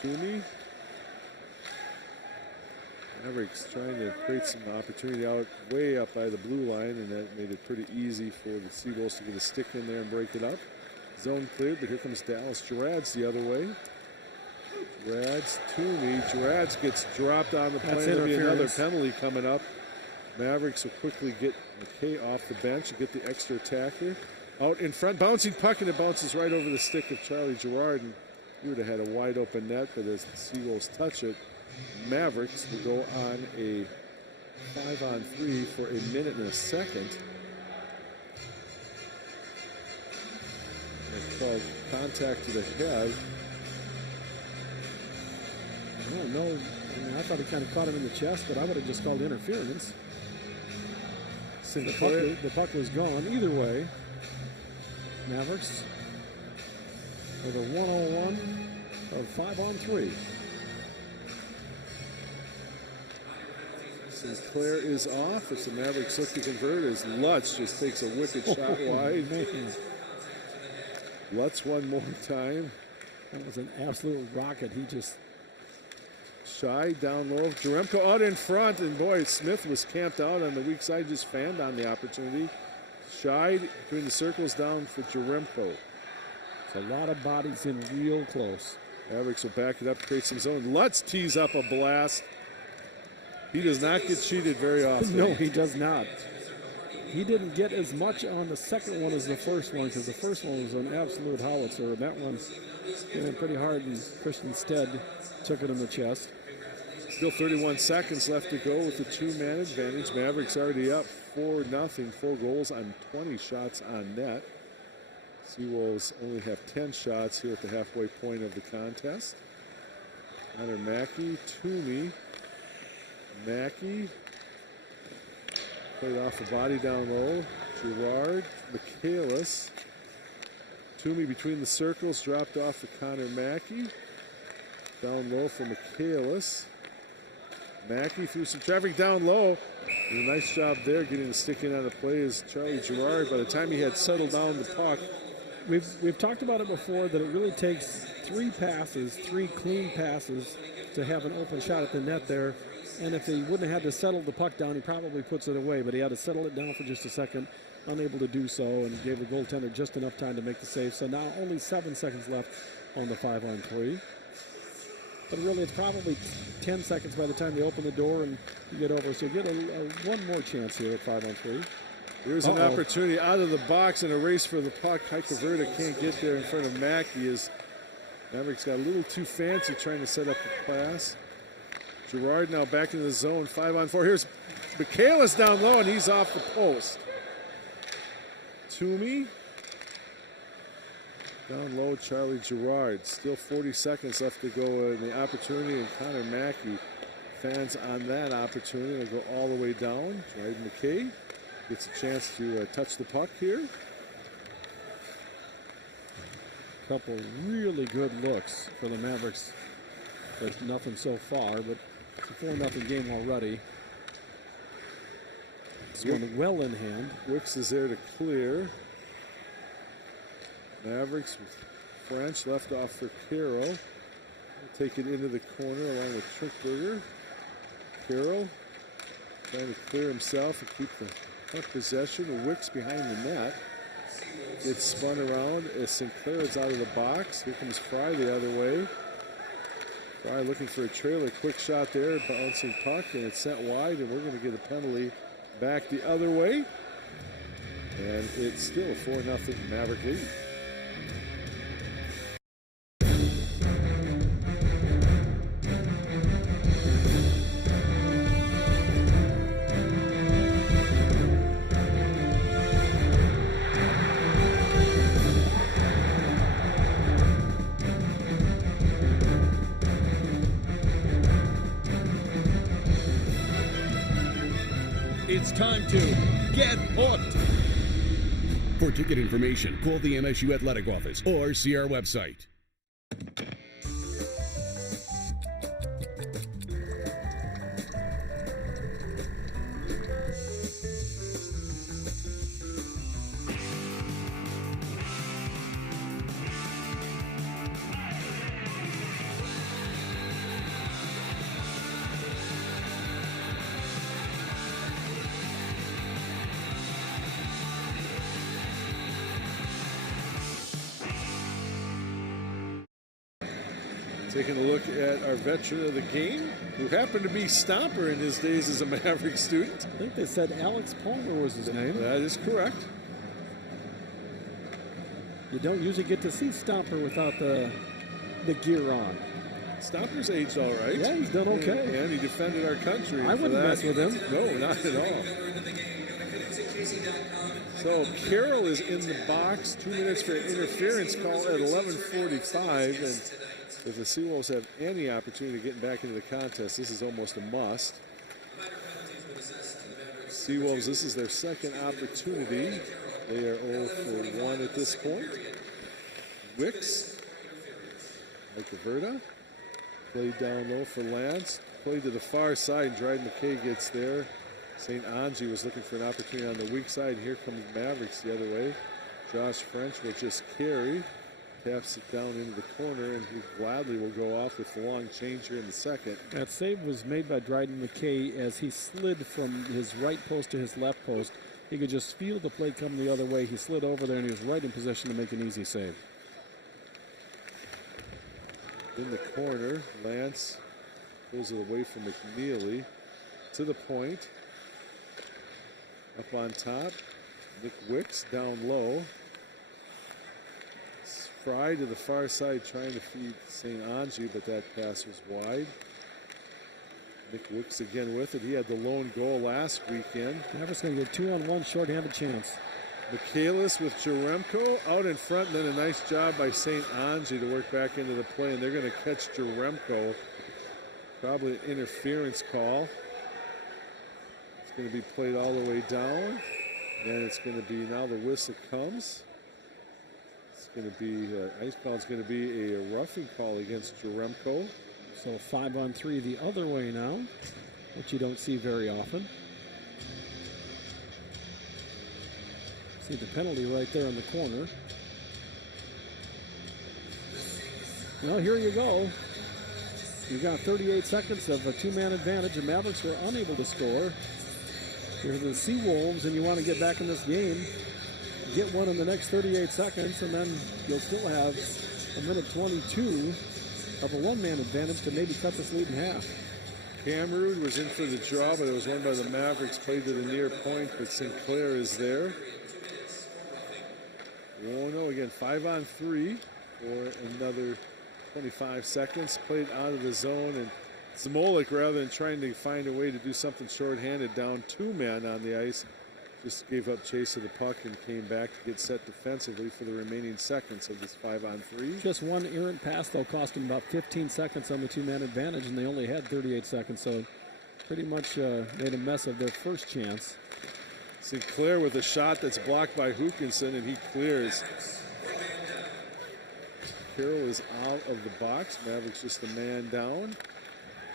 Toomey. Mavericks trying to create some opportunity out way up by the blue line, and that made it pretty easy for the Seawolves to get a stick in there and break it up. Zone cleared, but here comes Dallas Gerads the other way. Gerads, Toomey. Gerads gets dropped on the plane. There'll be another penalty coming up. Mavericks will quickly get McKay off the bench and get the extra attacker. Out in front, bouncing puck, and it bounces right over the stick of Charlie Gerard, and he would have had a wide open net, but as the Seawolves touch it, Mavericks will go on a 5-on-3 for a minute and a second. It's called contact to the head. I don't know. I mean, I thought he kind of caught him in the chest, but I would have just called interference. The puck was gone. Either way, Mavericks with a 1-on-1 of 5-on-3. Sinclair is off. It's the Mavericks look to convert as Lutz just takes a wicked shot wide. Lutz one more time. That was an absolute rocket. He just... Scheid down low. Jaremko out in front, and boy, Smith was camped out on the weak side, just fanned on the opportunity. Scheid between the circles down for Jaremko. It's a lot of bodies in real close. Mavericks will back it up, create some zone. Lutz tees up a blast. He does not get cheated very often. No, he does not. He didn't get as much on the second one as the first one, because the first one was an absolute howitzer, and that one came in pretty hard, and Christian Stead took it in the chest. Still 31 seconds left to go with the 2-man advantage. Mavericks already up 4-0, 4 goals on 20 shots on net. Seawolves only have 10 shots here at the halfway point of the contest. Connor Mackey, Toomey. Mackey played off the body down low. Gerard, Michaelis. Toomey between the circles, dropped off for Connor Mackey. Down low for Michaelis. Mackey through some traffic down low. And a nice job there getting the stick in on the play is Charlie Gerard. By the time he had settled down the puck. We've talked about it before that it really takes 3 passes, 3 clean passes to have an open shot at the net there. And if he wouldn't have had to settle the puck down, he probably puts it away. But he had to settle it down for just a second, unable to do so, and gave the goaltender just enough time to make the save. So now only 7 seconds left on the 5-on-3. But really, it's probably 10 seconds by the time you open the door and you get over. So you get one more chance here at 5-on-3. Here's an opportunity out of the box and a race for the puck. Heike Verda can't get there in front of Mackey as Mavericks got a little too fancy trying to set up the pass. Gerard now back in the zone, 5-on-4. Here's Michaelis down low, and he's off the post. Toomey. Down low, Charlie Gerard. Still 40 seconds left to go in the opportunity, and Connor Mackey fans on that opportunity. They'll go all the way down. Dryden McKay gets a chance to touch the puck here. Couple really good looks for the Mavericks, but nothing so far. But it's a 4-0 game already. It's one well in hand. Wicks is there to clear. Mavericks with French left off for Carroll. Take it into the corner along with Trickberger. Carroll trying to clear himself and keep the puck possession. Wicks behind the net. Gets spun around as Sinclair is out of the box. Here comes Fry the other way. Fry looking for a trailer. Quick shot there, bouncing puck, and it's sent wide, and we're going to get a penalty back the other way. And it's still a 4-0 Maverick lead. It's time to get hooked. For ticket information, call the MSU Athletic Office or see our website. Taking a look at our veteran of the game, who happened to be Stomper in his days as a Maverick student. I think they said Alex Palmer was his name. That is correct. You don't usually get to see Stomper without the gear on. Stomper's aged all right. Yeah, he's done okay. And he defended our country. I wouldn't mess with him. No, not at all. So Carroll is in the box. 2 minutes for an interference call at 11:45, and if the Seawolves have any opportunity of getting back into the contest, this is almost a must. Seawolves, this is their second opportunity. They are 0 for 1 at this point. Wicks, Mike Verda, played down low for Lance, played to the far side. Dryden McKay gets there. St. Angie was looking for an opportunity on the weak side. Here comes Mavericks the other way. Josh French will just carry. Taps it down into the corner, and he gladly will go off with the long change here in the second. That save was made by Dryden McKay as he slid from his right post to his left post. He could just feel the play coming the other way. He slid over there, and he was right in position to make an easy save. In the corner, Lance pulls it away from McNeely. To the point. Up on top, Nick Wicks down low. Fry to the far side trying to feed St. Angie, but that pass was wide. Nick Wicks again with it. He had the lone goal last weekend. Mavericks going to get 2-on-1 shorthanded chance. Michaelis with Jaremko out in front, and then a nice job by St. Ange to work back into the play, and they're going to catch Jaremko. Probably an interference call. It's going to be played all the way down, and it's going to be, now the whistle comes. It's going to be, ice call is going to be a roughing call against Jaremko. So 5-on-3 the other way now, which you don't see very often. See the penalty right there in the corner. Well, here you go. You got 38 seconds of a two-man advantage. The Mavericks were unable to score. You're the Seawolves, and you want to get back in this game. Get one in the next 38 seconds, and then you'll still have a minute 22 of a one-man advantage to maybe cut this lead in half. Cameroon was in for the draw, but it was won by the Mavericks. Played to the near point, but Sinclair is there. Oh no, again, 5-on-3 for another 25 seconds. Played out of the zone, and Smolik, rather than trying to find a way to do something shorthanded, down two men on the ice, just gave up chase of the puck and came back to get set defensively for the remaining seconds of this 5-on-3. Just one errant pass, though, cost them about 15 seconds on the two-man advantage, and they only had 38 seconds, so pretty much made a mess of their first chance. Sinclair with a shot that's blocked by Hookinson, and he clears. Carroll is out of the box. Mavericks just a man down.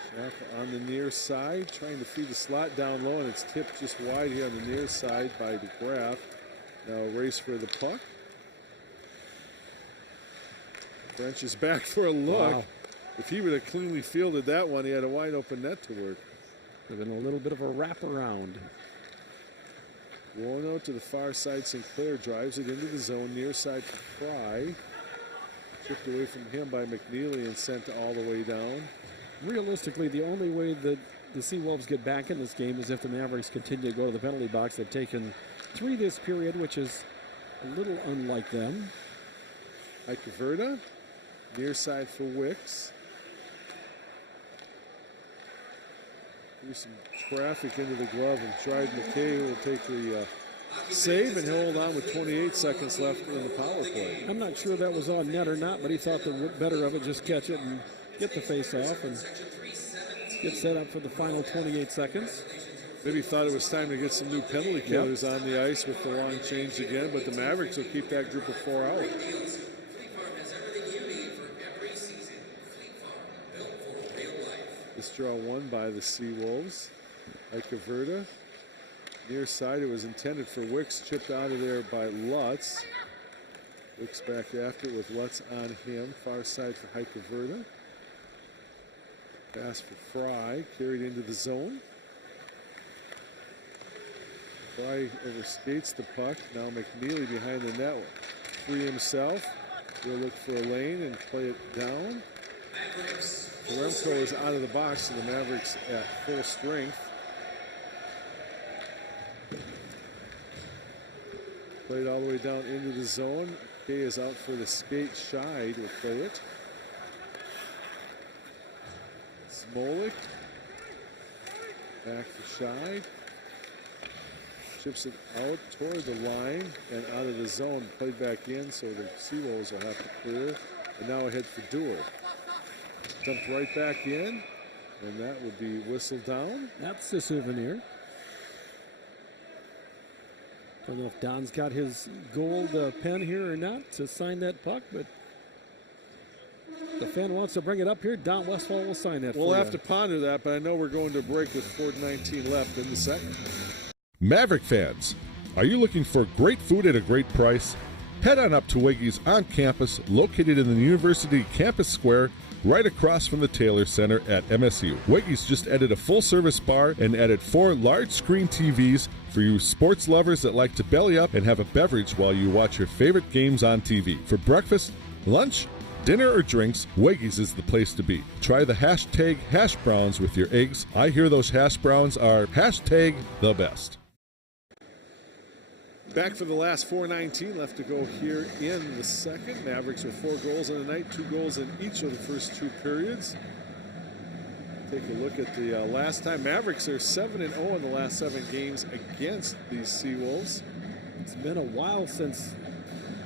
Schaff on the near side, trying to feed the slot down low, and it's tipped just wide here on the near side by DeGraff. Now a race for the puck. French is back for a look. Wow. If he would have cleanly fielded that one, he had a wide open net to work. There's been a little bit of a wraparound. Warno to the far side. Sinclair drives it into the zone, near side for Fry. Chipped away from him by McNeely and sent all the way down. Realistically, the only way that the Seawolves get back in this game is if the Mavericks continue to go to the penalty box. They've taken 3 this period, which is a little unlike them. Ikeverda, near side for Wicks. There's some traffic into the glove of Dryden McKay, who will take the save and hold on with 28 seconds left in the power play. I'm not sure that was on net or not, but he thought the better of it, just catch it and get the face off and get set up for the final 28 seconds. Maybe thought it was time to get some new penalty killers on the ice with the long change again, but the Mavericks will keep that group of 4 out. This draw won by the Seawolves. Ikeverda, near side, it was intended for Wicks, chipped out of there by Lutz. Wicks back after it with Lutz on him, far side for Ikeverda. Pass for Fry, carried into the zone. Fry overskates the puck. Now McNeely behind the net. Free himself. He'll look for a lane and play it down. Remco is out of the box, so the Mavericks at full strength. Played all the way down into the zone. Kay is out for the skate. Scheid will play it. Smolik. Back to Scheid. Chips it out toward the line and out of the zone. Played back in, so the Seawolves will have to clear. And now ahead for Dewar. Jumped right back in, and that would be whistled down. That's the souvenir. Don't know if Don's got his gold pen here or not to sign that puck, but the fan wants to bring it up here. Don Westfall will sign that. We'll have to ponder that, but I know we're going to break with 4:19 left in the second. Maverick fans, are you looking for great food at a great price? Head on up to Weggy's on campus, located in the University Campus Square, right across from the Taylor Center at MSU. Weggy's just added a full-service bar and added 4 large-screen TVs for you sports lovers that like to belly up and have a beverage while you watch your favorite games on TV. For breakfast, lunch, dinner, or drinks, Weggy's is the place to be. Try the hashtag hash browns with your eggs. I hear those hash browns are hashtag the best. Back for the last 4:19 left to go here in the second. Mavericks with 4 goals in the night, 2 goals in each of the first 2 periods. Take a look at the last time. Mavericks are 7-0 in the last 7 games against these Seawolves. It's been a while since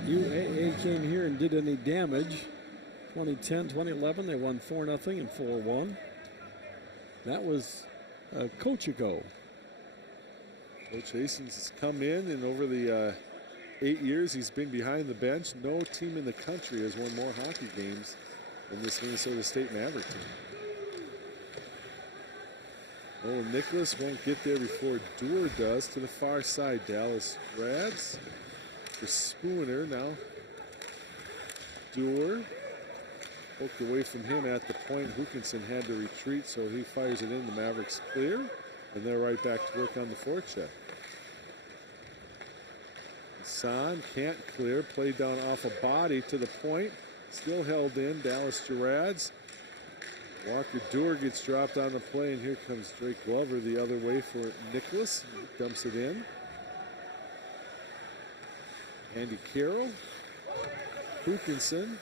UAA came here and did any damage. 2010, 2011, they won 4-0 and 4-1. That was a coach ago. Coach Hastings has come in, and over the 8 years he's been behind the bench, no team in the country has won more hockey games than this Minnesota State Maverick team. Oh, Nicholas won't get there before Doer does. To the far side, Dallas Rads for Spooner now. Doer poked away from him at the point. Hookinson had to retreat, so he fires it in. The Mavericks clear, and they're right back to work on the forecheck. Hassan can't clear. Played down off a body to the point. Still held in. Dallas Gerads. Walker Doer gets dropped on the play, and here comes Drake Glover the other way for Nicholas. He dumps it in. Andy Carroll. Hookinson.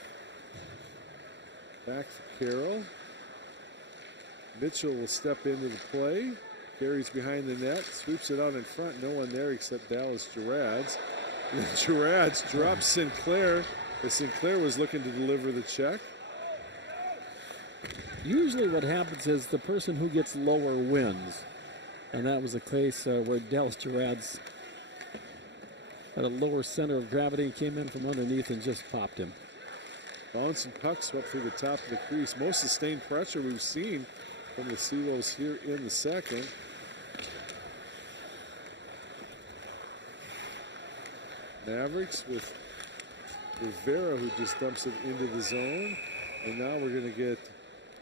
Back for Carroll. Mitchell will step into the play. Carries behind the net. Sweeps it out in front. No one there except Dallas Gerads. And Gerads drops Sinclair as Sinclair was looking to deliver the check. Usually what happens is the person who gets lower wins. And that was the case where Dallas Gerads had a lower center of gravity, came in from underneath and just popped him. Bouncing puck swept through the top of the crease. Most sustained pressure we've seen from the Seawolves here in the second. Mavericks with Rivera, who just dumps it into the zone. And now we're going to get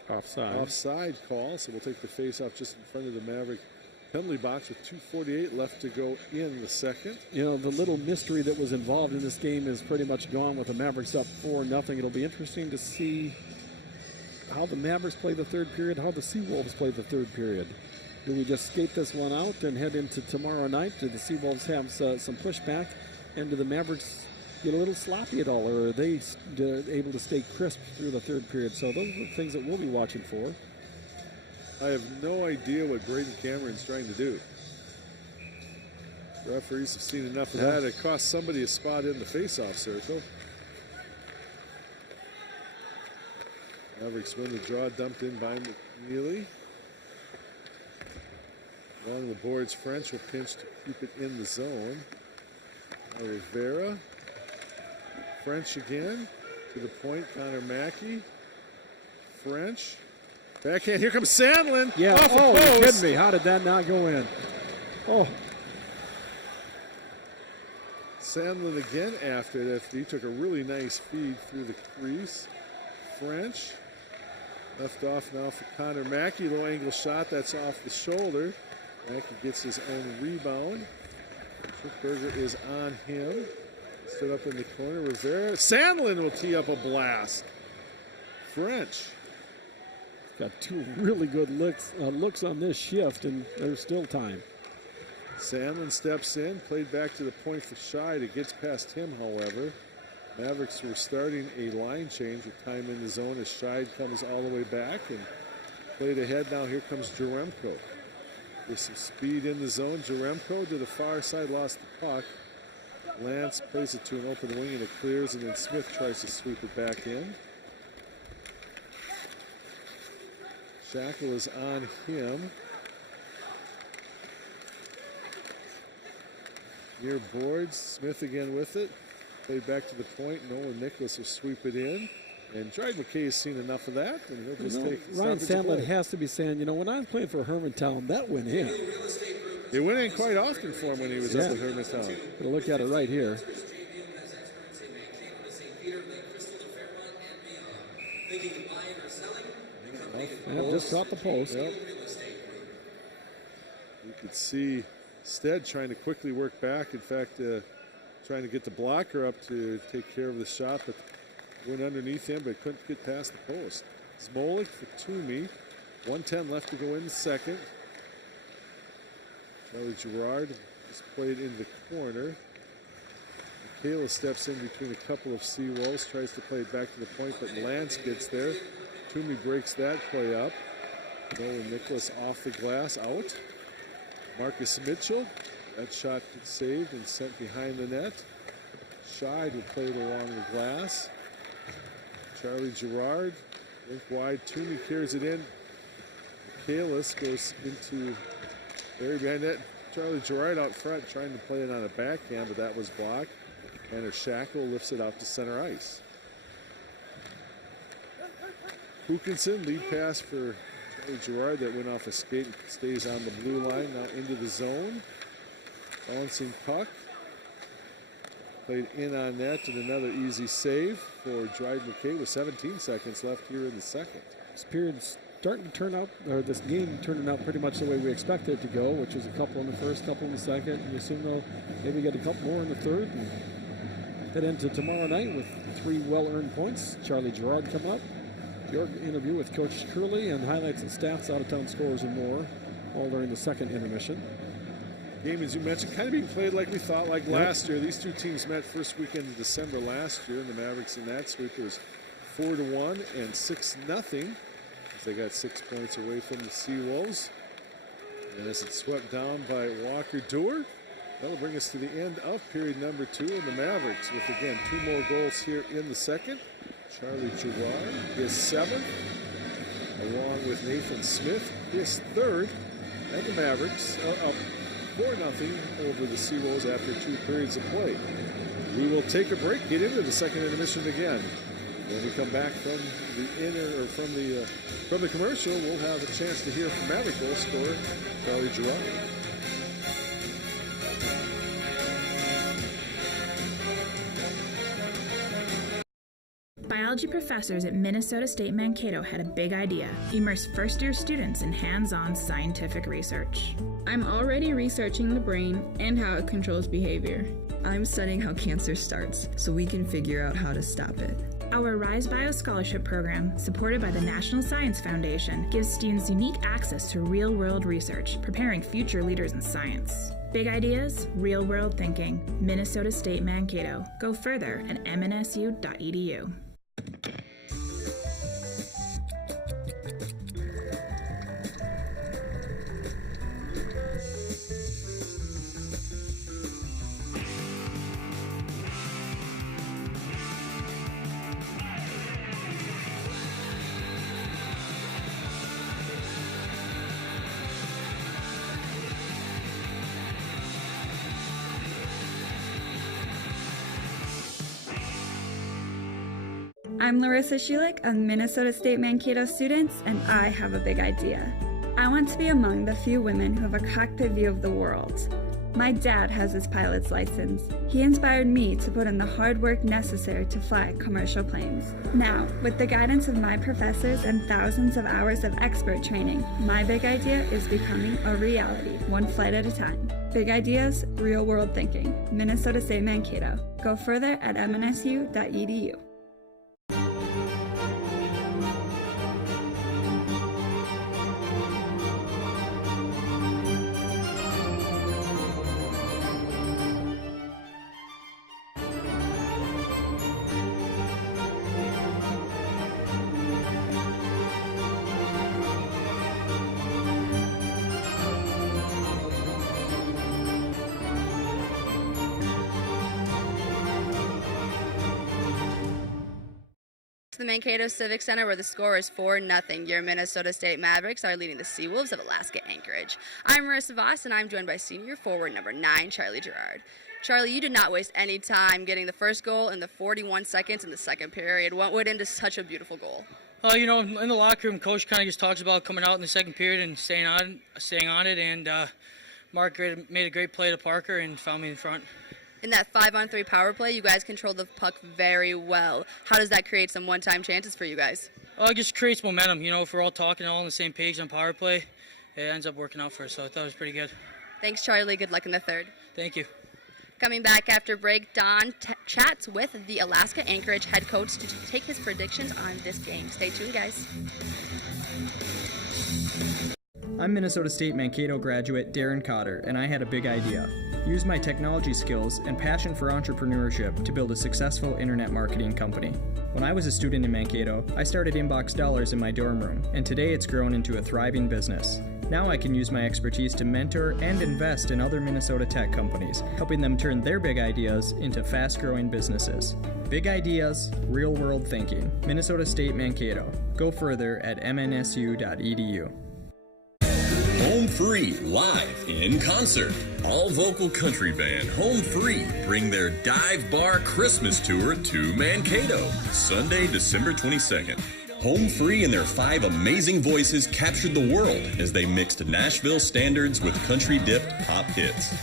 offside call. So we'll take the face off just in front of the Maverick penalty box with 2:48 left to go in the second. You know, the little mystery that was involved in this game is pretty much gone with the Mavericks up 4-0. It'll be interesting to see how the Mavericks play the third period, how the Seawolves play the third period. Do we just skate this one out and head into tomorrow night? Do the Seawolves have some pushback? And do the Mavericks get a little sloppy at all, or are they able to stay crisp through the third period? So those are the things that we'll be watching for. I have no idea what Braden Cameron's trying to do. Referees have seen enough of that. It cost somebody a spot in the face-off circle. Mavericks win the draw, dumped in by McNeely. Along the boards, French will pinch to keep it in the zone. Now Rivera. French again. To the point, Connor Mackey. French. Backhand, here comes Sandlin. Yeah, off oh, the post. you're kidding me. How did that not go in? Oh. Sandlin again after that. He took a really nice feed through the crease. French. Left off now for Connor Mackey. Low angle shot, that's off the shoulder. Mackey gets his own rebound. Schickberger is on him. Stood up in the corner. Rivera. Sandlin will tee up a blast. French. Got two really good looks on this shift, and there's still time. Sandlin steps in, played back to the point for Scheid. It gets past him, however. Mavericks were starting a line change with time in the zone as Scheid comes all the way back and played ahead. Now here comes Jaremko. With some speed in the zone, Jaremko to the far side, lost the puck. Lance plays it to an open wing and it clears, and then Smith tries to sweep it back in. Shackle is on him. Near boards, Smith again with it. Played back to the point. Nolan Nicholas will sweep it in. And Dryden McKay has seen enough of that, and he'll just take Ryan Sandlin has to be saying, you know, when I was playing for Hermantown, that went in. It went in quite often for him when he was up with Hermantown. Gonna look at it right here. Just caught the post. Yep. You could see Stead trying to quickly work back. In fact, trying to get the blocker up to take care of the shot, but went underneath him, but couldn't get past the post. Smolik for Toomey. 1:10 left to go in the second. Charlie Gerard is played in the corner. Michaela steps in between a couple of Seawolves, tries to play it back to the point, but Lance gets there. Toomey breaks that play up. Nolan Nicholas off the glass, out. Marcus Mitchell That shot gets saved and sent behind the net. Scheid will play it along the glass. Charlie Gerard, link wide. Toomey carries it in. Kalis goes into very behind net. Charlie Gerard out front trying to play it on a backhand, but that was blocked. Tanner Shackle lifts it out to center ice. Hookinson, lead pass for Charlie Gerard that went off a skate and stays on the blue line, now into the zone. Bouncing puck. Played in on net and another easy save for Dryden McKay with 17 seconds left here in the second. This period's starting to turn out, or this game turning out pretty much the way we expected it to go, which was a couple in the first, couple in the second. You assume they'll maybe get a couple more in the third and head into tomorrow night with 3 well-earned points. Charlie Gerard come up. Your interview with Coach Curley and highlights and stats, out-of-town scores and more, all during the second intermission. Game, as you mentioned, kind of being played like we thought, like last year. These two teams met first weekend in December last year, and the Mavericks in that sweep was 4-1 and 6-0. As they got 6 points away from the Seawolves. And as it's swept down by Walker Dewar, that'll bring us to the end of period number 2, and the Mavericks with, again, 2 more goals here in the second. Charlie Gerard, his 7th, along with Nathan Smith, his 3rd, and the Mavericks up 4-0 over the Seawolves after 2 periods of play. We will take a break, get into the second intermission again. When we come back from the commercial, we'll have a chance to hear from Maverick goal scorer Charlie Gerard. Biology professors at Minnesota State Mankato had a big idea: immerse first-year students in hands-on scientific research. I'm already researching the brain and how it controls behavior. I'm studying how cancer starts so we can figure out how to stop it. Our Rise Bio Scholarship Program, supported by the National Science Foundation, gives students unique access to real-world research, preparing future leaders in science. Big ideas, real-world thinking. Minnesota State Mankato. Go further at mnsu.edu. I'm Larissa Schulich, a Minnesota State Mankato student, and I have a big idea. I want to be among the few women who have a cockpit view of the world. My dad has his pilot's license. He inspired me to put in the hard work necessary to fly commercial planes. Now, with the guidance of my professors and thousands of hours of expert training, my big idea is becoming a reality, one flight at a time. Big ideas, real world thinking. Minnesota State Mankato. Go further at mnsu.edu. The Mankato Civic Center, where the score is 4-0. Your Minnesota State Mavericks are leading the Seawolves of Alaska Anchorage. I'm Marissa Voss, and I'm joined by senior forward number 9, Charlie Gerard. Charlie, you did not waste any time getting the first goal in the 41 seconds in the second period. What went into such a beautiful goal? You know, in the locker room, Coach kind of just talks about coming out in the second period and staying on it, and Mark made a great play to Parker and found me in front. In that 5-on-3 power play, you guys controlled the puck very well. How does that create some one-time chances for you guys? It just creates momentum. You know, if we're all talking all on the same page on power play, it ends up working out for us, so I thought it was pretty good. Thanks, Charlie. Good luck in the third. Thank you. Coming back after break, Don chats with the Alaska Anchorage head coach to take his predictions on this game. Stay tuned, guys. I'm Minnesota State Mankato graduate Darren Cotter, and I had a big idea. Use my technology skills and passion for entrepreneurship to build a successful internet marketing company. When I was a student in Mankato, I started Inbox Dollars in my dorm room, and today it's grown into a thriving business. Now I can use my expertise to mentor and invest in other Minnesota tech companies, helping them turn their big ideas into fast-growing businesses. Big ideas, real-world thinking. Minnesota State Mankato. Go further at mnsu.edu. Home Free live in concert. All vocal country band Home Free bring their dive bar Christmas tour to Mankato, Sunday, December 22nd. Home Free and their 5 amazing voices captured the world as they mixed Nashville standards with country-dipped pop hits.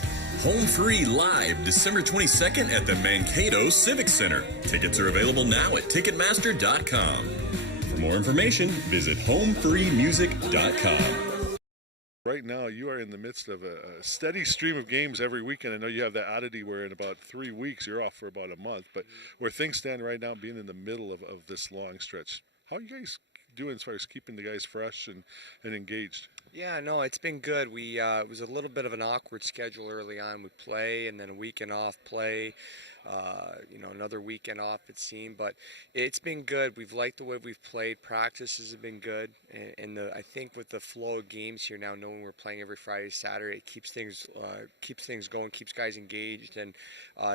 Home Free live December 22nd at the Mankato Civic Center. Tickets are available now at Ticketmaster.com. For more information, visit homefreemusic.com. Right now, you are in the midst of a steady stream of games every weekend. I know you have that oddity where in about 3 weeks you're off for about a month, but where things stand right now, being in the middle of this long stretch, how are you guys doing as far as keeping the guys fresh and engaged? Yeah, no, it's been good. It was a little bit of an awkward schedule early on. We play and then a weekend off play. Another weekend off it seemed, but it's been good. We've liked the way we've played. Practices have been good, and I think with the flow of games here now, knowing we're playing every Friday, Saturday, it keeps things going, keeps guys engaged, and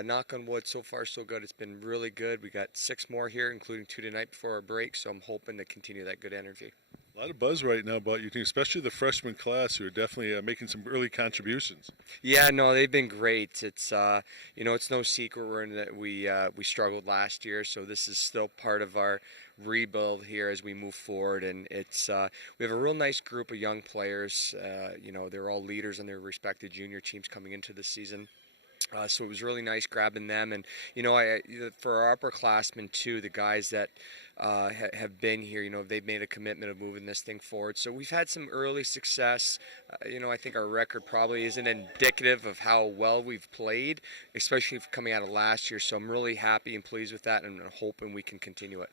knock on wood, so far so good. It's been really good. We got 6 more here, including 2 tonight before our break, so I'm hoping to continue that good energy. A lot of buzz right now about your team, especially the freshman class, who are definitely making some early contributions. Yeah, no, they've been great. It's it's no secret we struggled last year, so this is still part of our rebuild here as we move forward. And it's we have a real nice group of young players. They're all leaders in their respective junior teams coming into the season. So it was really nice grabbing them, and for our upperclassmen too, the guys that have been here, they've made a commitment of moving this thing forward. So we've had some early success. I think our record probably isn't indicative of how well we've played, especially coming out of last year. So I'm really happy and pleased with that, and hoping we can continue it.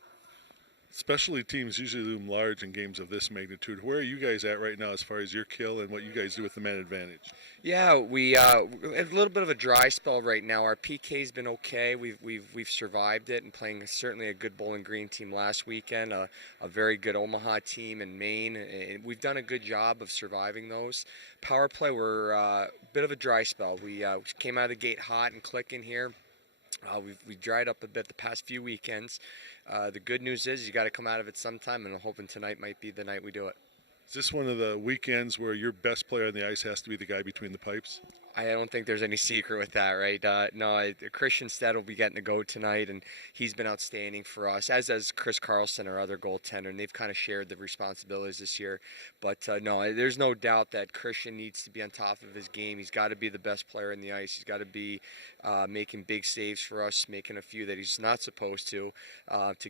Specialty teams usually loom large in games of this magnitude. Where are you guys at right now as far as your kill and what you guys do with the man advantage? Yeah, we have a little bit of a dry spell right now. Our PK's been okay. We've survived it, and playing certainly a good Bowling Green team last weekend, a very good Omaha team in Maine. And we've done a good job of surviving those. Power play, we're a bit of a dry spell. We came out of the gate hot and clicking here. We've dried up a bit the past few weekends. The good news is you got to come out of it sometime, and I'm hoping tonight might be the night we do it. Is this one of the weekends where your best player on the ice has to be the guy between the pipes? I don't think there's any secret with that, right? Christian Stead will be getting to go tonight, and he's been outstanding for us, as has Chris Carlson, our other goaltender, and they've kind of shared the responsibilities this year. But no, there's no doubt that Christian needs to be on top of his game. He's got to be the best player in the ice. He's got to be making big saves for us, making a few that he's not supposed to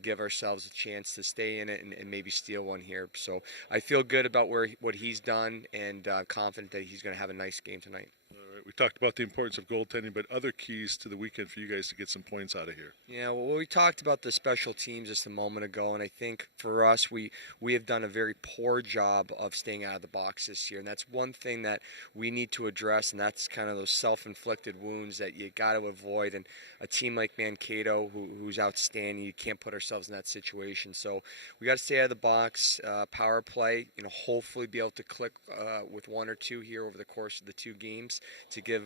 give ourselves a chance to stay in it and maybe steal one here. So I feel good about what he's done, and confident that he's going to have a nice game tonight. All right, we talked about the importance of goaltending, but other keys to the weekend for you guys to get some points out of here. Yeah, well, we talked about the special teams just a moment ago, and I think for us, we have done a very poor job of staying out of the box this year, and that's one thing that we need to address, and that's kind of those self-inflicted wounds that you got to avoid. And a team like Mankato, who's outstanding, you can't put ourselves in that situation. So we got to stay out of the box. Power play, hopefully be able to click with 1 or 2 here over the course of the 2 games to get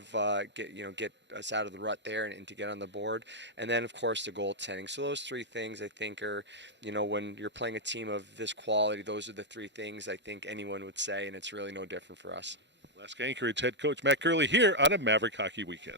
us out of the rut there and to get on the board. And then, of course, the goaltending. So those 3 things, I think, are, when you're playing a team of this quality, those are the 3 things I think anyone would say, and it's really no different for us. Alaska Anchorage head coach Matt Gurley here on a Maverick Hockey Weekend.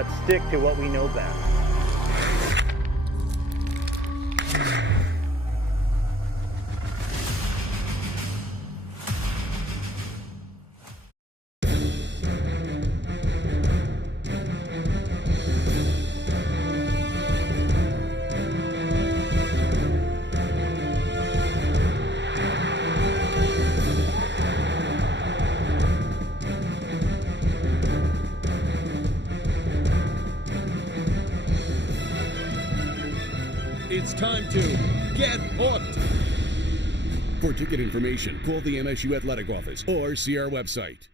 Let's stick to what we know best. It's time to get hooked. For ticket information, call the MSU Athletic Office or see our website.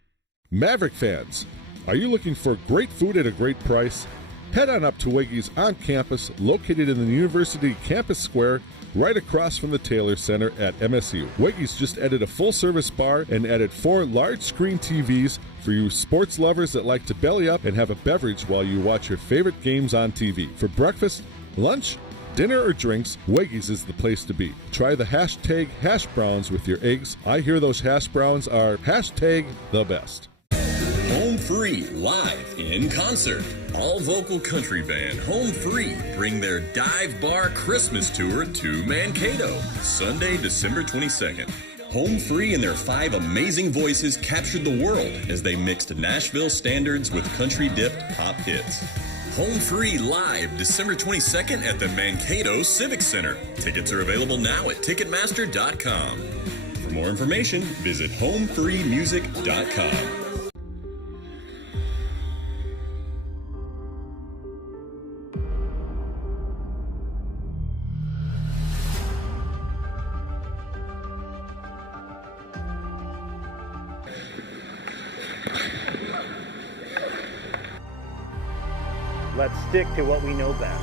Maverick fans, are you looking for great food at a great price? Head on up to Weggy's on campus, located in the University Campus Square, right across from the Taylor Center at MSU. Weggy's just added a full-service bar and added 4 large-screen TVs for you sports lovers that like to belly up and have a beverage while you watch your favorite games on TV. For breakfast, lunch, dinner, or drinks, Weggy's is the place to be. Try the hashtag hash browns with your eggs. I hear those hash browns are hashtag the best. Home Free live in concert. All vocal country band Home Free bring their dive bar Christmas tour to Mankato, Sunday, December 22nd. Home Free and their 5 amazing voices captured the world as they mixed Nashville standards with country-dipped pop hits. Home Free live December 22nd at the Mankato Civic Center. Tickets are available now at Ticketmaster.com. For more information, visit homefreemusic.com. Let's stick to what we know best.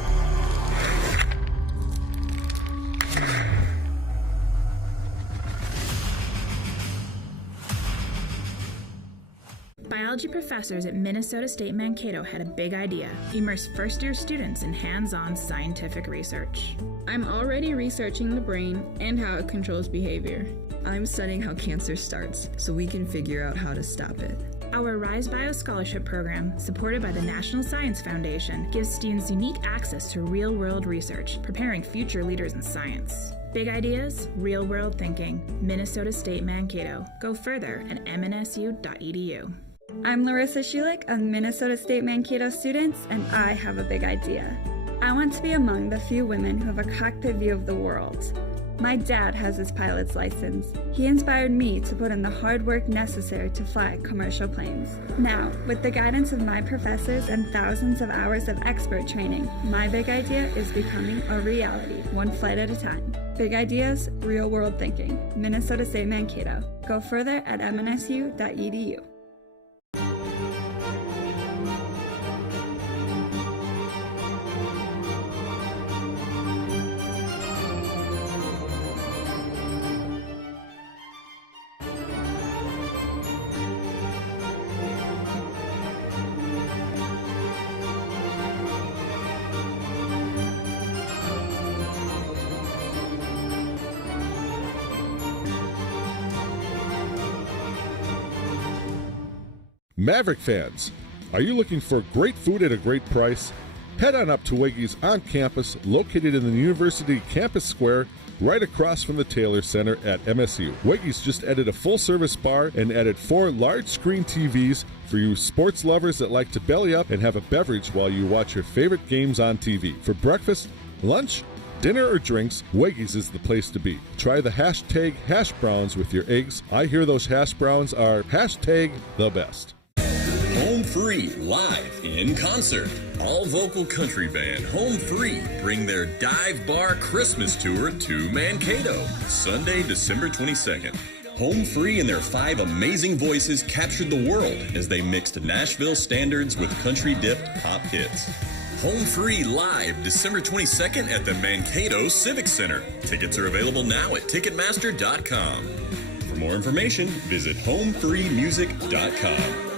Biology professors at Minnesota State Mankato had a big idea: immerse first-year students in hands-on scientific research. I'm already researching the brain and how it controls behavior. I'm studying how cancer starts so we can figure out how to stop it. Our Rise Bio Scholarship Program, supported by the National Science Foundation, gives students unique access to real-world research, preparing future leaders in science. Big ideas, real-world thinking. Minnesota State Mankato. Go further at mnsu.edu. I'm Larissa Schulich, a Minnesota State Mankato student, and I have a big idea. I want to be among the few women who have a cockpit view of the world. My dad has his pilot's license. He inspired me to put in the hard work necessary to fly commercial planes. Now, with the guidance of my professors and thousands of hours of expert training, my big idea is becoming a reality, one flight at a time. Big ideas, real world thinking. Minnesota State Mankato. Go further at mnsu.edu. Maverick fans, are you looking for great food at a great price? Head on up to Weggy's on campus, located in the University Campus Square, right across from the Taylor Center at MSU. Weggy's just added a full-service bar and added 4 large-screen TVs for you sports lovers that like to belly up and have a beverage while you watch your favorite games on TV. For breakfast, lunch, dinner, or drinks, Weggy's is the place to be. Try the hashtag hash browns with your eggs. I hear those hash browns are hashtag the best. Home Free live in concert. All vocal country band Home Free bring their dive bar Christmas tour to Mankato, Sunday, December 22nd. Home Free and their 5 amazing voices captured the world as they mixed Nashville standards with country-dipped pop hits. Home Free live December 22nd at the Mankato Civic Center. Tickets are available now at Ticketmaster.com. For more information, visit homefreemusic.com.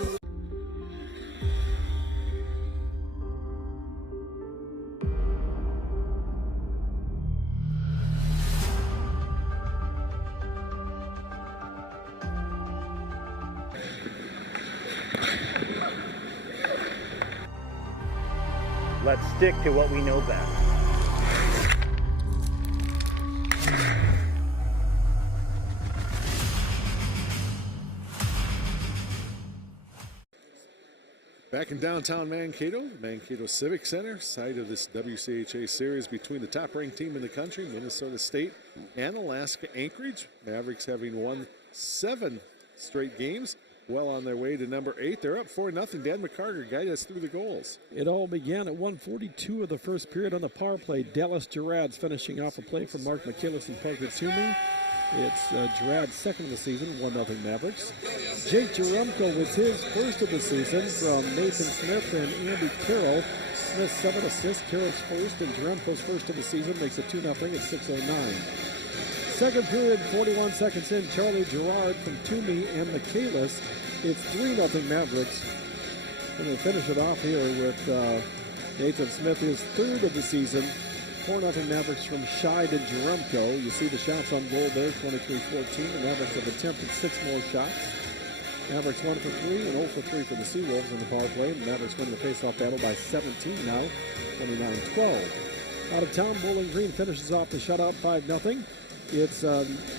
Let's stick to what we know best. Back in downtown Mankato, Mankato Civic Center, site of this WCHA series between the top-ranked team in the country, Minnesota State, and Alaska Anchorage. Mavericks having won 7 straight games, well on their way to number 8. They're up 4-0. Dan McCarter guided us through the goals. It all began at 1:42 of the first period on the power play. Dallas Gerard's finishing off a play from Mark McKillis and Parker Toomey. It's Gerard's second of the season, 1-0 Mavericks. Jake Jerumko with his first of the season from Nathan Smith and Andy Carroll. Smith's 7 assists, Carroll's first, and Jerumko's first of the season makes it 2-0 at 6:09. Second period, 41 seconds in, Charlie Gerard from Toomey and McKillis. It's 3-0 Mavericks. And they finish it off here with Nathan Smith, his third of the season. 4-0 Mavericks from Scheid and Jerumko. You see the shots on goal there, 23-14. The Mavericks have attempted 6 more shots. Mavericks 1 for 3 and 0 for 3 for the Seawolves in the power play. The Mavericks win the faceoff battle by 17 now, 29-12. Out of town, Bowling Green finishes off the shutout 5-0. It's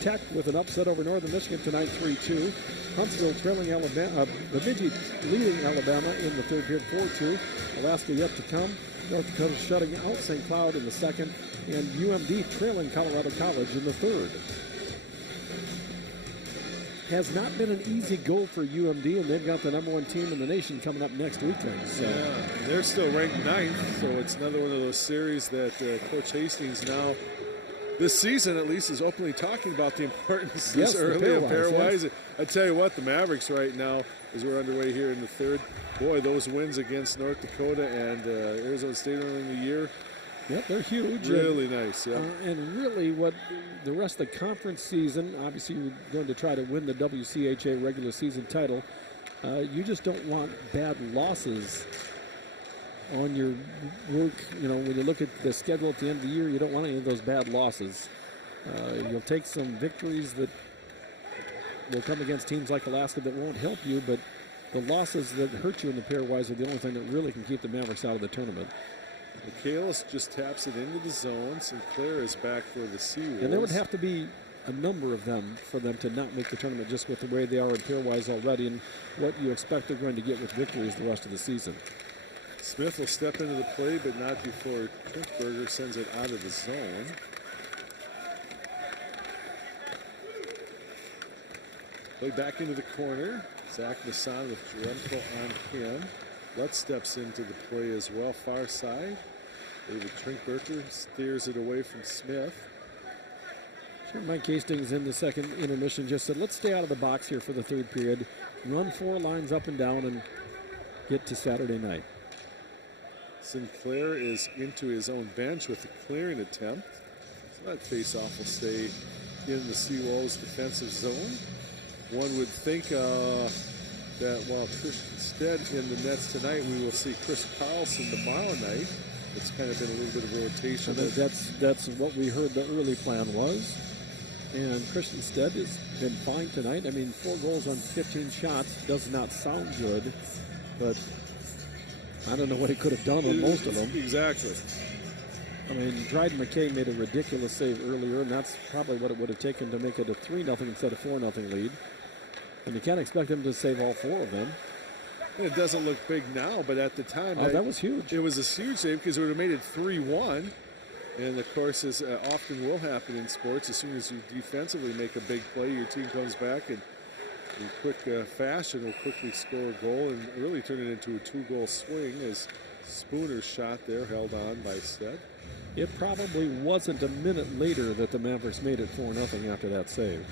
Tech with an upset over Northern Michigan tonight, 3-2. Huntsville trailing Alabama, Bemidji leading Alabama in the third period, 4-2. Alaska yet to come. North Dakota shutting out St. Cloud in the second, and UMD trailing Colorado College in the third. Has not been an easy goal for UMD, and they've got the number 1 team in the nation coming up next weekend. So. Yeah, they're still ranked 9th, so it's another one of those series that Coach Hastings now, this season at least, is openly talking about the importance this early and pairwise. Yes. I tell you what, the Mavericks right now, as we're underway here in the third, boy, those wins against North Dakota and Arizona State early in the year. Yep, they're huge. Really nice, yeah. And really what the rest of the conference season, obviously you're going to try to win the WCHA regular season title. You just don't want bad losses on your work. You know, when you look at the schedule at the end of the year, you don't want any of those bad losses. You'll take some victories that will come against teams like Alaska that won't help you, but the losses that hurt you in the pairwise are the only thing that really can keep the Mavericks out of the tournament. Michaelis just taps it into the zone. Sinclair is back for the Seawolves. And there would have to be a number of them for them to not make the tournament just with the way they are in pairwise already and what you expect they're going to get with victories the rest of the season. Smith will step into the play, but not before Trinkberger sends it out of the zone. Play back into the corner. Zach Masson with Jerumko on him. Lutz steps into the play as well, far side. David Trinkberger steers it away from Smith. Sure, Mike Hastings in the second intermission just said, let's stay out of the box here for the third period. Run 4 lines up and down and get to Saturday night. Sinclair is into his own bench with a clearing attempt. So that face-off will stay in the Seawolves defensive zone. One would think that while Christian Stead in the nets tonight, we will see Chris Carlson tomorrow night. It's kind of been a little bit of a rotation. That's what we heard the early plan was. And Christian Stead has been fine tonight. I mean, 4 goals on 15 shots does not sound good, but I don't know what he could have done on most of them. Exactly. I mean, Dryden McKay made a ridiculous save earlier, and that's probably what it would have taken to make it a 3-0 instead of 4-0 lead. And you can't expect him to save all 4 of them. It doesn't look big now, but at the time, that was huge. It was a huge save because it would have made it 3-1. And of course, as often will happen in sports, as soon as you defensively make a big play, your team comes back and in quick fashion will quickly score a goal and really turn it into a 2-goal swing as Spooner's shot there held on by Stead. It probably wasn't a minute later that the Mavericks made it 4-0 after that save.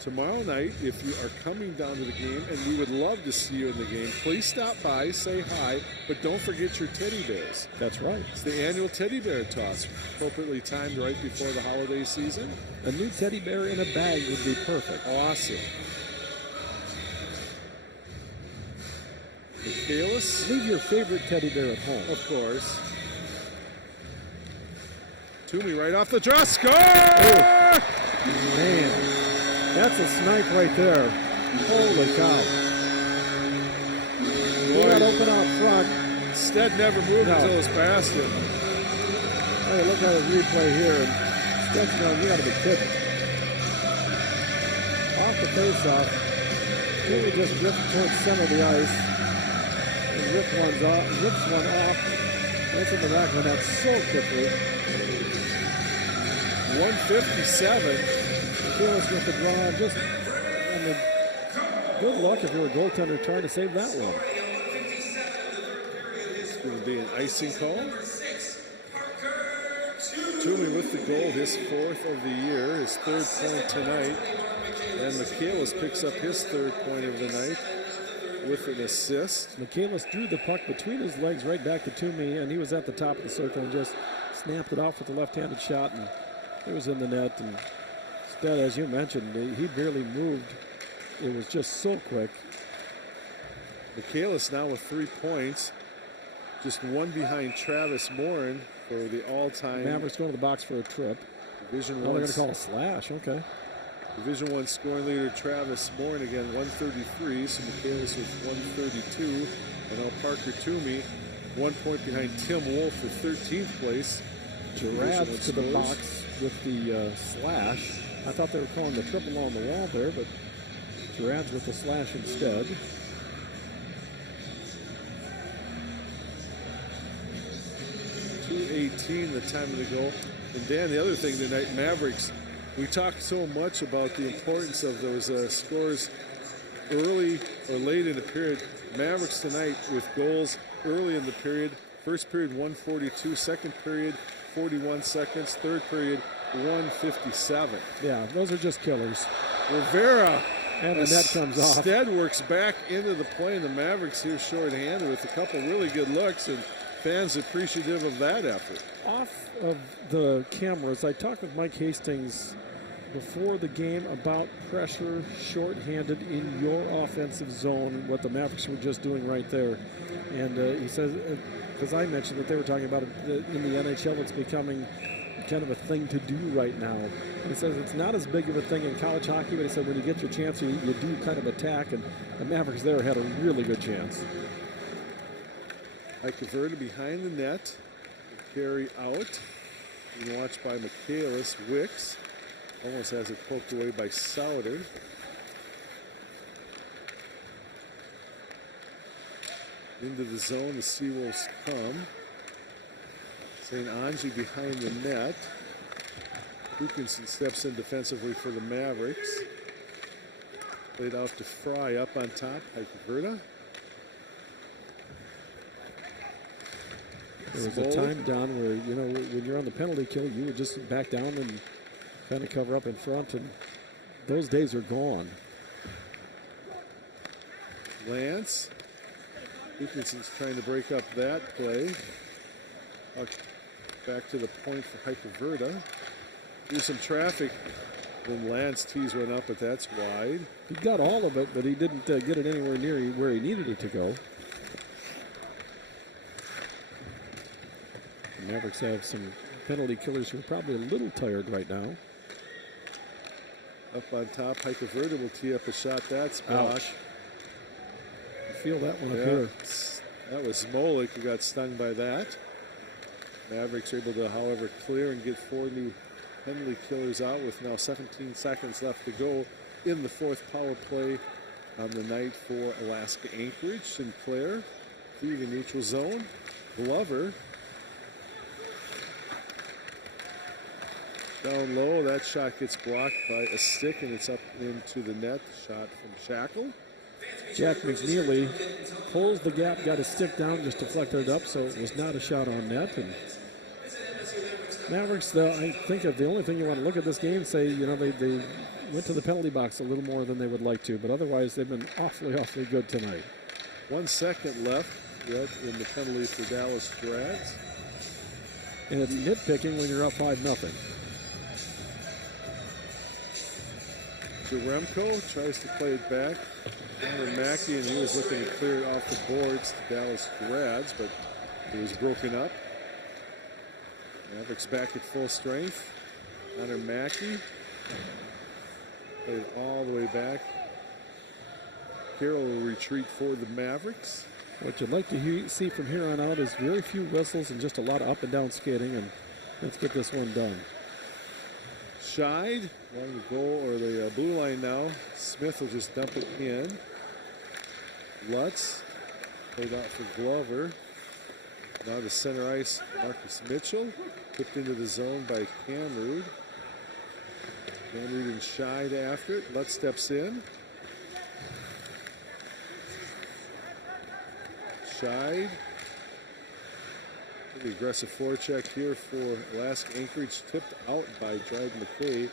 Tomorrow night, if you are coming down to the game, and we would love to see you in the game, please stop by, say hi, but don't forget your teddy bears. That's right. It's the annual teddy bear toss, appropriately timed right before the holiday season. A new teddy bear in a bag would be perfect. Awesome. Michaelis. Leave your favorite teddy bear at home. Of course. Toomey right off the draw. Score! Oh, man. That's a snipe right there. Holy cow. He got open out front. Stead never moved until it was past him. Hey, look at the replay here. And Stead's going, you got to be kidding. Off the face-off. Toomey just drifted towards center of the ice. And rips one off. That's in the back of the net so quickly. 157. Kalis with the draw. Just, good luck if you're a goaltender trying to save that one. It's going to be an icing call. Toomey with the goal, his 4th of the year, his 3rd point tonight. And Michaelis picks up his 3rd point of the night with an assist. Michaelis drew the puck between his legs right back to Toomey, and he was at the top of the circle and just snapped it off with a left-handed shot, and it was in the net. And Stead, as you mentioned, he barely moved. It was just so quick. Michaelis now with 3 points, just one behind Travis Morin for the all-time. Mavericks going to the box for a trip. Division they're going to call a slash. Okay. Division I scoring leader Travis Morin again, 133. So Michaelis with 132. And now Parker Toomey, 1 point behind Tim Wolf for 13th place. Gerard's to the box with the slash. I thought they were calling the triple on the wall there, but Gerard's with the slash instead. .218 the time of the goal. And Dan, the other thing tonight, Mavericks, we talked so much about the importance of those scores early or late in the period. Mavericks tonight with goals early in the period. First period 142, second period 41 seconds, third period 157. Yeah, those are just killers. Rivera. And the net comes off. Stead works back into the play, and the Mavericks here short-handed with a couple really good looks, and fans appreciative of that effort. Off of the cameras, I talked with Mike Hastings before the game about pressure short-handed in your offensive zone, what the Mavericks were just doing right there. And he says, because I mentioned that they were talking about it in the NHL, it's becoming kind of a thing to do right now. He says it's not as big of a thing in college hockey, but he said when you get your chance, you do kind of attack, and the Mavericks there had a really good chance. Icaverta behind the net, carry out, being watched by Michaelis. Wicks almost has it poked away by Souter. Into the zone, the Seawolves come. St. Ange behind the net. Hookinson steps in defensively for the Mavericks. Played out to Fry up on top. Icaverta. There was a time, Don, where, you know, when you're on the penalty kill, you would just back down and kind of cover up in front, and those days are gone. Lance. Hookinson's trying to break up that play. Back to the point for Icaverta. There's some traffic when Lance tees went up, but that's wide. He got all of it, but he didn't get it anywhere near where he needed it to go. The Mavericks have some penalty killers who are probably a little tired right now. Up on top, Icaverta will tee up a shot. That's blocked. You feel that one up here. That was Smolik who got stung by that. Mavericks are able to, however, clear and get 4 new penalty killers out with now 17 seconds left to go in the 4th power play on the night for Alaska Anchorage. Sinclair through the neutral zone. Glover down low. That shot gets blocked by a stick, and it's up into the net. Shot from Shackle. Jack McNeely closed the gap, got his stick down, just deflected it up, so it was not a shot on net. And Mavericks, though, I think of the only thing you want to look at this game, say, you know, they went to the penalty box a little more than they would like to, but otherwise they've been awfully, awfully good tonight. 1 second left yet in the penalty for Dallas Drads. And it's nitpicking when you're up 5-0. Jaremko tries to play it back. Connor Mackey, and he was looking to clear it off the boards to Dallas Grads, but it was broken up. Mavericks back at full strength. Connor Mackey played all the way back. Carroll will retreat for the Mavericks. What you'd like to see from here on out is very few whistles and just a lot of up and down skating, and let's get this one done. Scheid along the goal or the blue line now. Smith will just dump it in. Lutz played out for Glover. Now to center ice, Marcus Mitchell. Tipped into the zone by Camrud. Camrud and Scheid after it. Lutz steps in. Scheid. The aggressive forecheck here for Alaska Anchorage, tipped out by Dryden McKay.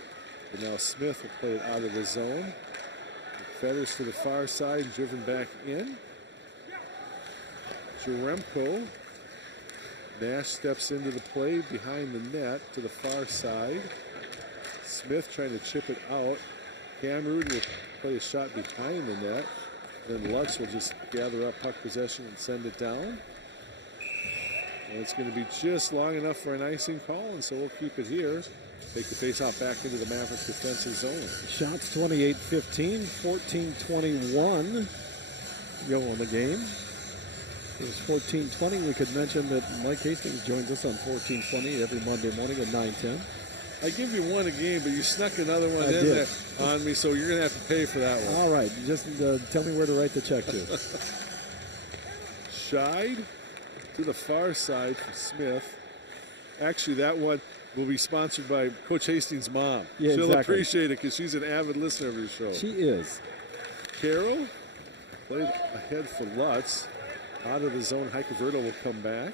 But now Smith will play it out of the zone. Feathers to the far side, driven back in. Jaremko. Nash steps into the play behind the net to the far side. Smith trying to chip it out. Camrud will play a shot behind the net. Then Lutz will just gather up puck possession and send it down. And it's going to be just long enough for an icing call, and so we'll keep it here. Take the faceoff back into the Maverick defensive zone. Shots 28-15, 14-21 go in the game. It was 14-20. We could mention that Mike Hastings joins us on 14-20 every Monday morning at 9:10. I give you one a game, but you snuck another one in there on me, so you're going to have to pay for that one. All right, just tell me where to write the check to. Scheid to the far side for Smith. Actually, that one will be sponsored by Coach Hastings' mom. Yeah, She'll exactly. appreciate it because she's an avid listener of your show. She is. Carroll played ahead for Lutz. Out of the zone, Heikerverto will come back.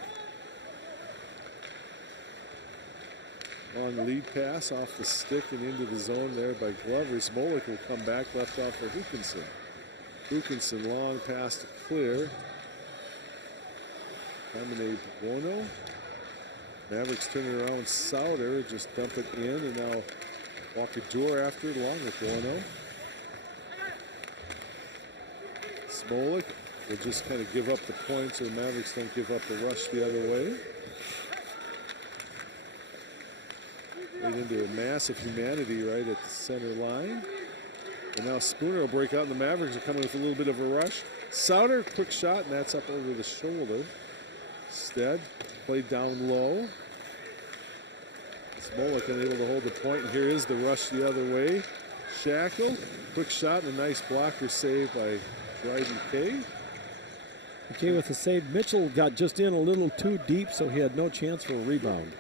Long lead pass off the stick and into the zone there by Glover. Smolik will come back, left off for Hukinson. Hukinson, long pass to clear. Promenade Bono. Mavericks turn it around. Souter just dump it in, and now Walker Door after it along with Bono. Smolik will just kind of give up the points so the Mavericks don't give up the rush the other way. Right into a massive humanity right at the center line. And now Spooner will break out, and the Mavericks are coming with a little bit of a rush. Souter, quick shot, and that's up over the shoulder. Stead played down low. Smolik unable to hold the point, and here is the rush the other way. Shackle, quick shot, and a nice blocker save by Dryden Kay. Okay, with the save, Mitchell got just in a little too deep, so he had no chance for a rebound.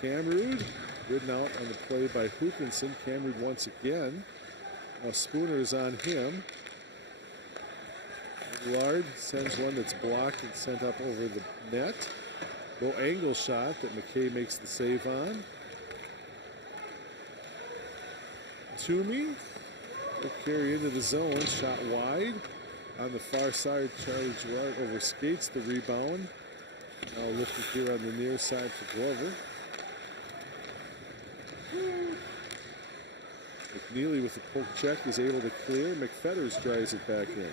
Camrud, ridden out on the play by Hukinson. Camrud once again. Now Spooner is on him. Lard sends one that's blocked and sent up over the net. Low angle shot that McKay makes the save on. Toomey will carry into the zone, shot wide. On the far side, Charlie Gerard overskates the rebound. Now lifted here on the near side for Glover. McNeely with the poke check is able to clear. McFetters drives it back in.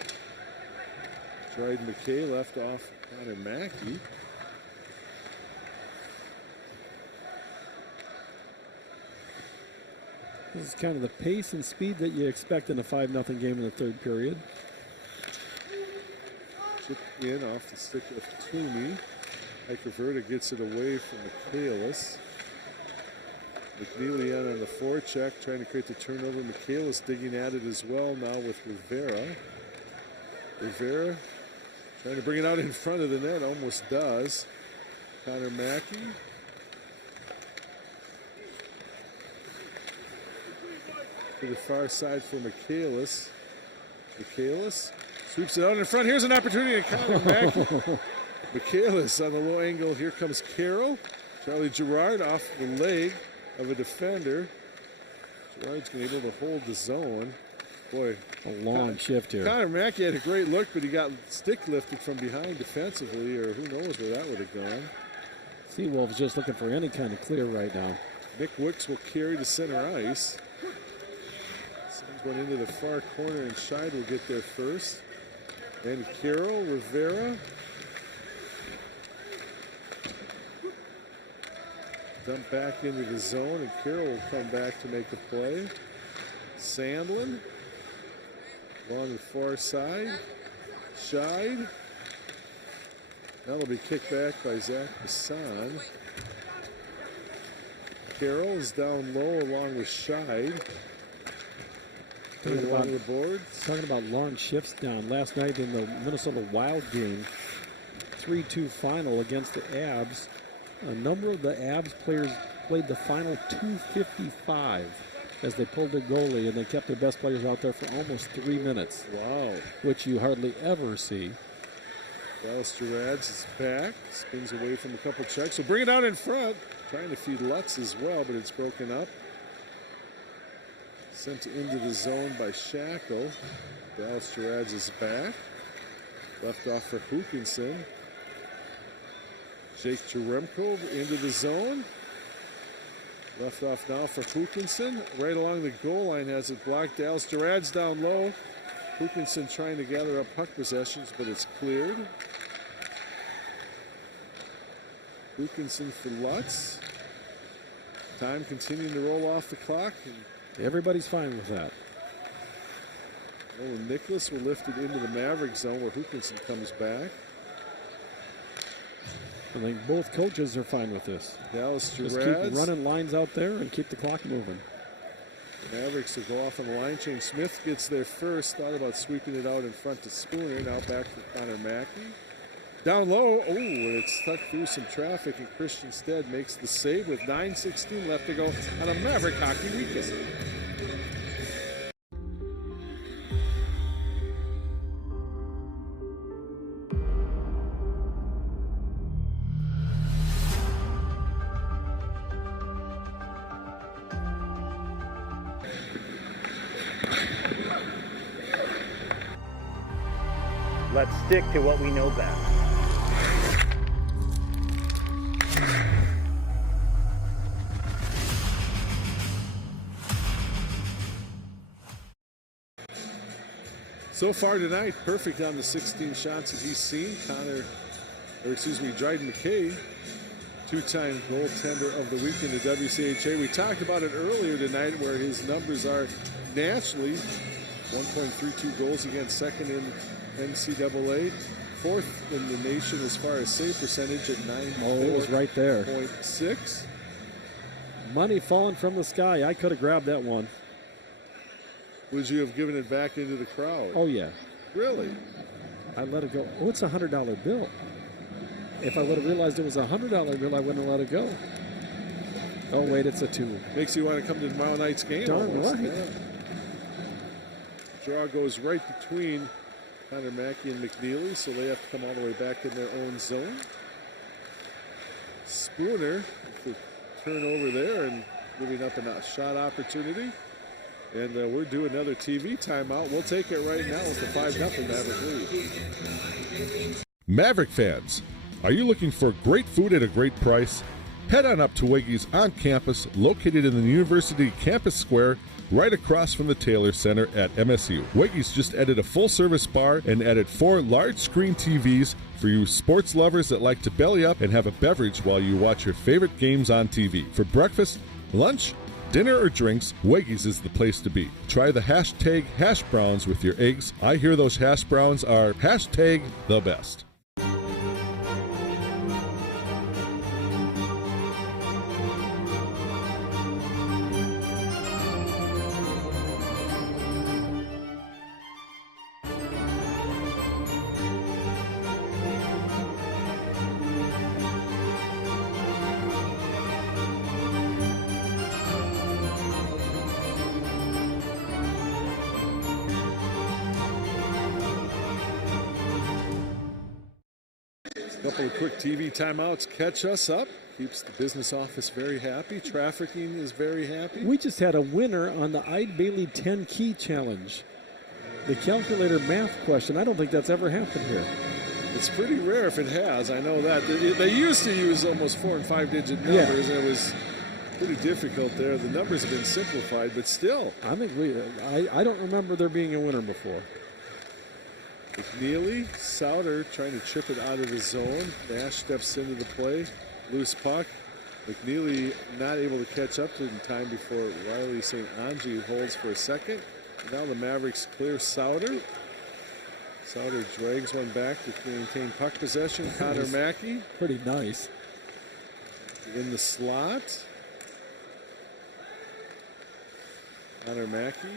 Dryden McKay left off Connor Mackey. This is kind of the pace and speed that you expect in a 5-0 game in the third period. Chipped in off the stick of Toomey. Heikerverta gets it away from Michaelis. McNeely in on the forecheck, trying to create the turnover. Michaelis digging at it as well now with Rivera. Rivera trying to bring it out in front of the net, almost does. Connor Mackey. To the far side for Michaelis. Michaelis sweeps it out in front. Here's an opportunity to Connor Mackey. Michaelis on the low angle. Here comes Carroll. Charlie Gerard off the leg of a defender. Gerard's been able to hold the zone. Boy, a long shift here. Connor Mackey had a great look, but he got stick lifted from behind defensively, or who knows where that would have gone. Seawolves just looking for any kind of clear right now. Nick Wicks will carry to center ice. Sends one into the far corner, and Scheid will get there first. And Carroll, Rivera. Dump back into the zone, and Carroll will come back to make the play. Sandlin, along with far side. Scheid. That'll be kicked back by Zach Bassan. Carroll is down low along with Scheid. Along the board. Talking about long shifts down. Last night in the Minnesota Wild game, 3-2 final against the Abs. A number of the Abs players played the final 2:55 as they pulled their goalie, and they kept their best players out there for almost 3 minutes. Wow. Which you hardly ever see. Dallas-Gerads is back, spins away from a couple checks. So bring it out in front. Trying to feed Lutz as well, but it's broken up. Sent into the zone by Shackle. Dallas-Gerads is back. Left off for Hookinson. Jake Jeremko into the zone. Left off now for Hookinson. Right along the goal line has it blocked. Dallas-Gerads down low. Hookinson trying to gather up puck possessions, but it's cleared. Hookinson for Lutz. Time continuing to roll off the clock. Everybody's fine with that. Nolan Nicholas will lift it into the Maverick zone where Hookinson comes back. I think both coaches are fine with this. Dallas-Gerads. Just keep running lines out there and keep the clock moving. Mavericks will go off on the line change. Smith gets there first. Thought about sweeping it out in front to Spooner. Now back for Connor Mackey. Down low. Oh, and it's stuck through some traffic, and Christian Stead makes the save with 9:16 left to go on a Maverick hockey weekend. Let's stick to what we know best. So far tonight, perfect on the 16 shots that he's seen. Dryden McKay, two-time goaltender of the week in the WCHA. We talked about it earlier tonight where his numbers are nationally 1.32 goals against, second in NCAA, fourth in the nation as far as save percentage at 9. Oh, it was right there. 0.6. Money falling from the sky. I could have grabbed that one. Would you have given it back into the crowd? Oh, yeah. Really? I let it go. Oh, it's a $100 bill. If I would have realized it was a $100 bill, I wouldn't have let it go. Oh, wait, it's a 2. Makes you want to come to tomorrow night's game. Darn right. Yeah. Draw goes right between Connor Mackey and McNeely, so they have to come all the way back in their own zone. Spooner, the turnover there and giving up a shot opportunity. And we're due another TV timeout. We'll take it right now with the 5-0 Maverick lead. Maverick fans, are you looking for great food at a great price? Head on up to Weggy's on campus, located in the University Campus Square, right across from the Taylor Center at MSU. Weggy's just added a full-service bar and added 4 large-screen TVs for you sports lovers that like to belly up and have a beverage while you watch your favorite games on TV. For breakfast, lunch, dinner, or drinks, Weggy's is the place to be. Try the hashtag hash browns with your eggs. I hear those hash browns are hashtag the best. Couple of quick TV timeouts catch us up. Keeps the business office very happy. Trafficking is very happy. We just had a winner on the Ide Bailey 10 Key Challenge. The calculator math question. I don't think that's ever happened here. It's pretty rare if it has. I know that. They used to use almost 4- and 5-digit numbers, and it was pretty difficult there. The numbers have been simplified, but still. I think I don't remember there being a winner before. McNeely, Souter trying to chip it out of the zone. Nash steps into the play. Loose puck. McNeely not able to catch up in time before Riley St. Ange holds for a second. Now the Mavericks clear Souter. Sauter drags one back to maintain puck possession. Connor Mackey. Pretty nice. In the slot. Connor Mackey.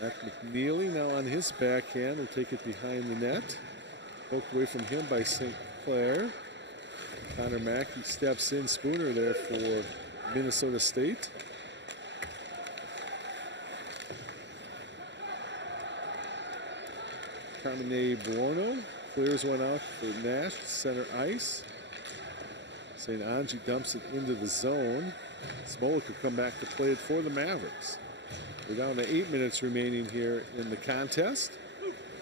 Jack McNeely now on his backhand will take it behind the net. Poked away from him by St. Clair. Connor Mackey steps in. Spooner there for Minnesota State. Carmine Buono clears one out for Nash, center ice. St. Ange dumps it into the zone. Smolik will come back to play it for the Mavericks. We're down to 8 minutes remaining here in the contest.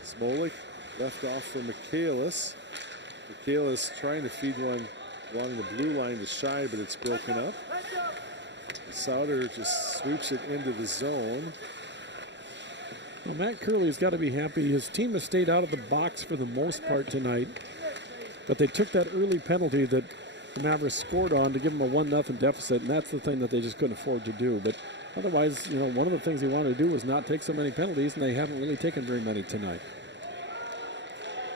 Smolik left off for Michaelis. Michaelis trying to feed one along the blue line to Shy, but it's broken up. Sauter just sweeps it into the zone. Well, Matt Curley's got to be happy. His team has stayed out of the box for the most part tonight, but they took that early penalty that the Mavericks scored on to give them a 1-0 deficit, and that's the thing that they just couldn't afford to do. But otherwise, you know, one of the things they wanted to do was not take so many penalties, and they haven't really taken very many tonight.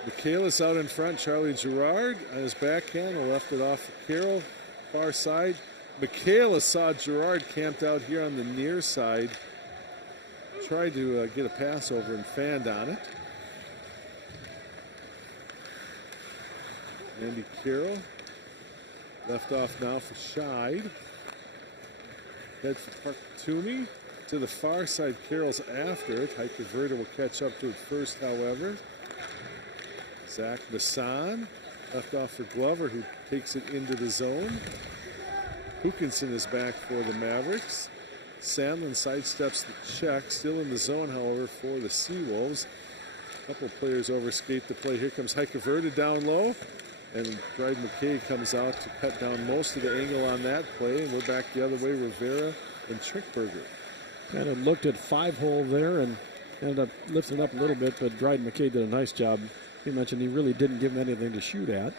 Michaelis out in front. Charlie Gerard on his backhand. Left it off to Carroll, far side. Michaelis saw Gerard camped out here on the near side. Tried to get a pass over and fanned on it. Andy Carroll left off now for Scheid. Head for Park Toomey. To the far side, Carroll's after it. Heike Verda will catch up to it first, however. Zach Masson left off for Glover, who takes it into the zone. Hookinson is back for the Mavericks. Sandlin sidesteps the check, still in the zone, however, for the Seawolves. A couple of players overskate the play. Here comes Heike Verda down low, and Dryden McKay comes out to cut down most of the angle on that play, and we're back the other way, Rivera and Trickberger. Kind of looked at 5-hole there and ended up lifting up a little bit, but Dryden McKay did a nice job. He mentioned he really didn't give him anything to shoot at.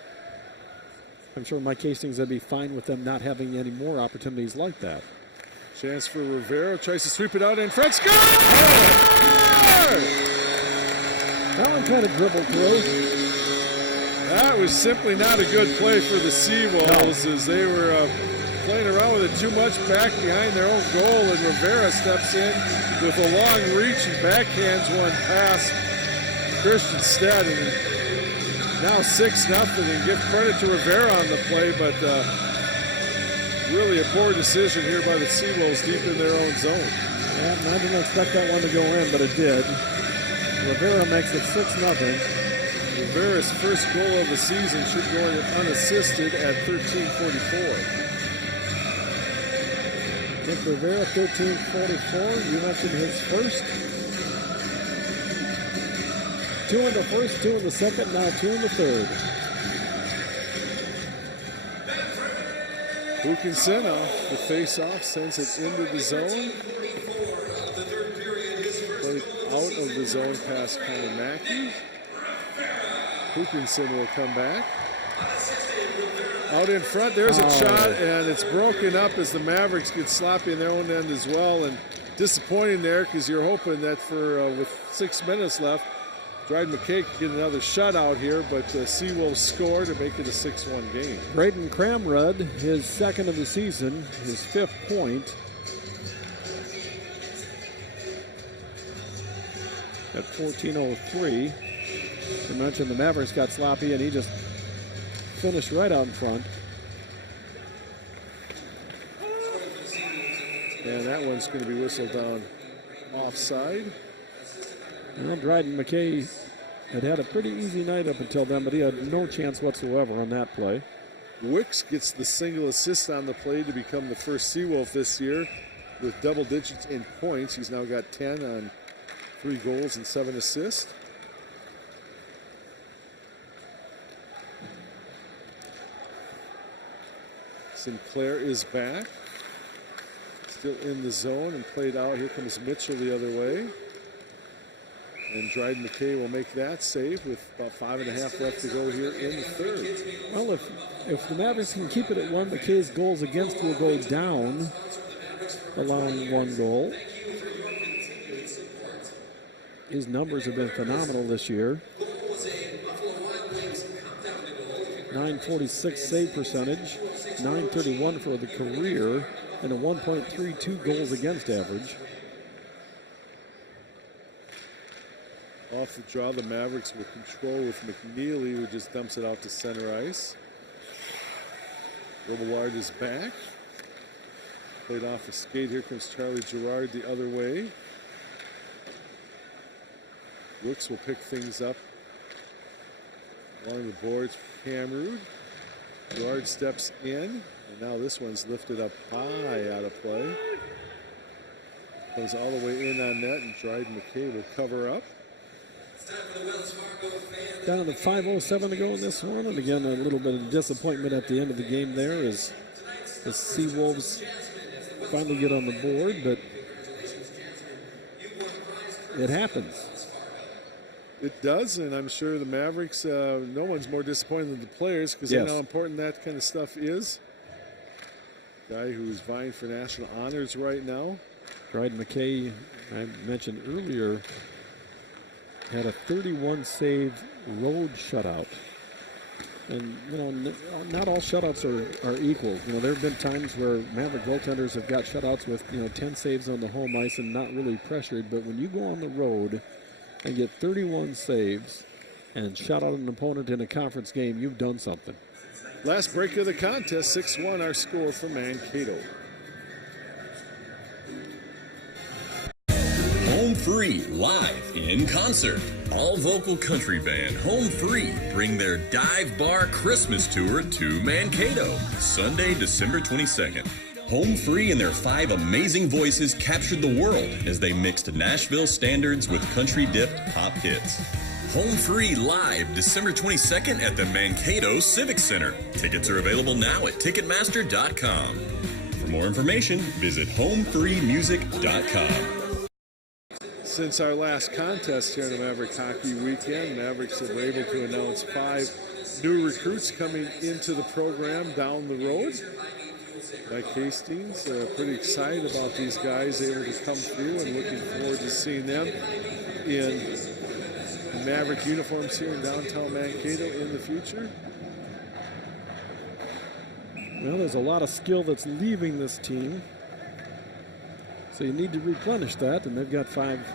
I'm sure Mike Hastings would be fine with them not having any more opportunities like that. Chance for Rivera, tries to sweep it out in front. Score! That one kind of dribbled through. That was simply not a good play for the Seawolves as they were playing around with it too much back behind their own goal, and Rivera steps in with a long reach and backhands one past Christian Stead, and now 6-0, and give credit to Rivera on the play, but really a poor decision here by the Seawolves deep in their own zone. Yeah, I didn't expect that one to go in, but it did. Rivera makes it 6-0. Rivera's first goal of the season should go in unassisted at 13:44. Nick Rivera, 13:44. You mentioned his first. 2 in the first, 2 in the second, now 2 in the third. Hookinson off the face-off, sends it into the zone. Played out of the zone past Connor Mackey. Hookinson will come back. Out in front, there's a shot, and it's broken up as the Mavericks get sloppy in their own end as well. And disappointing there because you're hoping that for with 6 minutes left, Dryden McKay could get another shutout here, but Seawolves score to make it a 6-1 game. Braden Cramrud, his second of the season, his 5th point. At 14:03. I mentioned the Mavericks got sloppy, and he just finished right out in front. And that one's going to be whistled down offside. Well, Dryden McKay had a pretty easy night up until then, but he had no chance whatsoever on that play. Wicks gets the single assist on the play to become the first Seawolf this year with double digits in points. He's now got 10 on 3 goals and 7 assists. Sinclair is back. Still in the zone and played out. Here comes Mitchell the other way. And Dryden McKay will make that save with about 5.5 left to go here in the third. Well, if the Mavericks can keep it at 1, McKay's goals against will go down, allowing 1 goal. His numbers have been phenomenal this year. 946 save percentage, 931 for the career, and a 1.32 goals against average. Off the draw, the Mavericks will control with McNeely, who just dumps it out to center ice. Robillard is back. Played off the skate. Here comes Charlie Gerard the other way. Brooks will pick things up along the boards for Camrud. Gerard steps in, and now this one's lifted up high out of play. Goes all the way in on net, and Dryden McKay will cover up. Down to 5:07 to go in this one, and again a little bit of disappointment at the end of the game there as the Seawolves finally get on the board, but it happens. It does, and I'm sure the Mavericks, no one's more disappointed than the players because they know how important that kind of stuff is. Guy who's vying for national honors right now. Dryden McKay, I mentioned earlier, had a 31 save road shutout. And, you know, not all shutouts are equal. You know, there have been times where Maverick goaltenders have got shutouts with, 10 saves on the home ice and not really pressured. But when you go on the road and get 31 saves and shut out an opponent in a conference game, you've done something. Last break of the contest, 6-1 our score for Mankato. Home Free, live in concert. All vocal country band Home Free bring their Dive Bar Christmas Tour to Mankato, Sunday, December 22nd. Home Free and their 5 amazing voices captured the world as they mixed Nashville standards with country-dipped pop hits. Home Free live December 22nd at the Mankato Civic Center. Tickets are available now at Ticketmaster.com. For more information, visit homefreemusic.com. Since our last contest here in the Maverick Hockey Weekend, Mavericks were able to announce 5 new recruits coming into the program down the road. Mike Hastings, pretty excited about these guys able to come through and looking forward to seeing them in Maverick uniforms here in downtown Mankato in the future. Well, there's a lot of skill that's leaving this team. So you need to replenish that, and they've got 5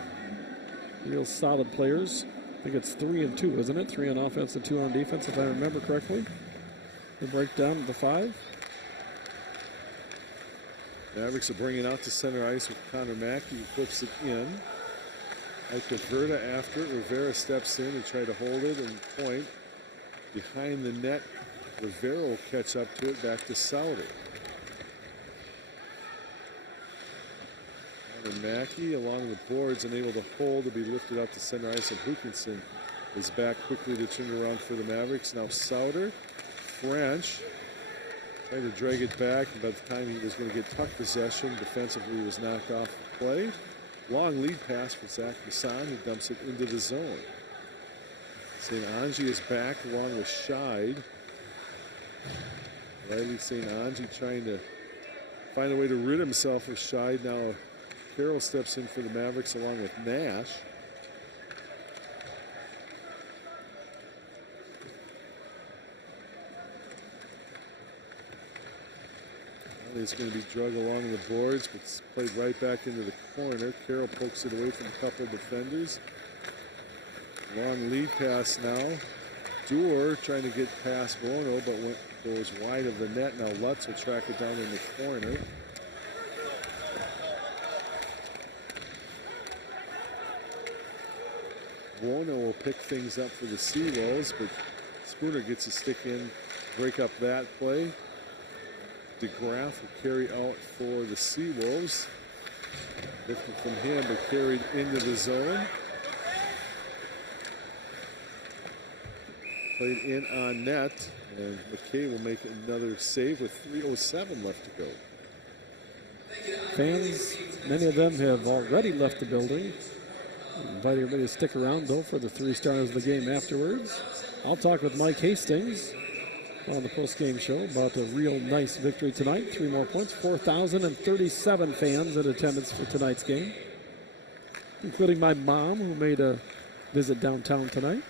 real solid players. I think it's 3 and 2, isn't it? 3 on offense and 2 on defense, if I remember correctly. The breakdown of the 5. Mavericks are bringing out to center ice with Connor Mackey, who flips it in. Like Verda after it, Rivera steps in to try to hold it and point. Behind the net, Rivera will catch up to it, back to Sauter. And Mackey along the boards unable to hold to be lifted up to center ice, and Hookinson is back quickly to turn around for the Mavericks. Now Sauter, French, trying to drag it back, and by the time he was going to get puck possession, defensively he was knocked off the play. Long lead pass for Zach Masson, who dumps it into the zone. St. Ange is back along with Scheid. Riley St. Ange trying to find a way to rid himself of Scheid. Now Carroll steps in for the Mavericks along with Nash. It's going to be drug along the boards, but it's played right back into the corner. Carroll pokes it away from a couple of defenders. Long lead pass now. Dewar trying to get past Bono, but goes wide of the net. Now Lutz will track it down in the corner. Bono will pick things up for the Seawolves, but Spooner gets a stick in, break up that play. DeGraff will carry out for the Seawolves. Lifted from him, but carried into the zone. Played in on net, and McKay will make another save with 3:07 left to go. Fans, many of them have already left the building. I invite everybody to stick around, though, for the 3 stars of the game afterwards. I'll talk with Mike Hastings on the post-game show about a real nice victory tonight. 3 more points, 4,037 fans in attendance for tonight's game. including my mom, who made a visit downtown tonight.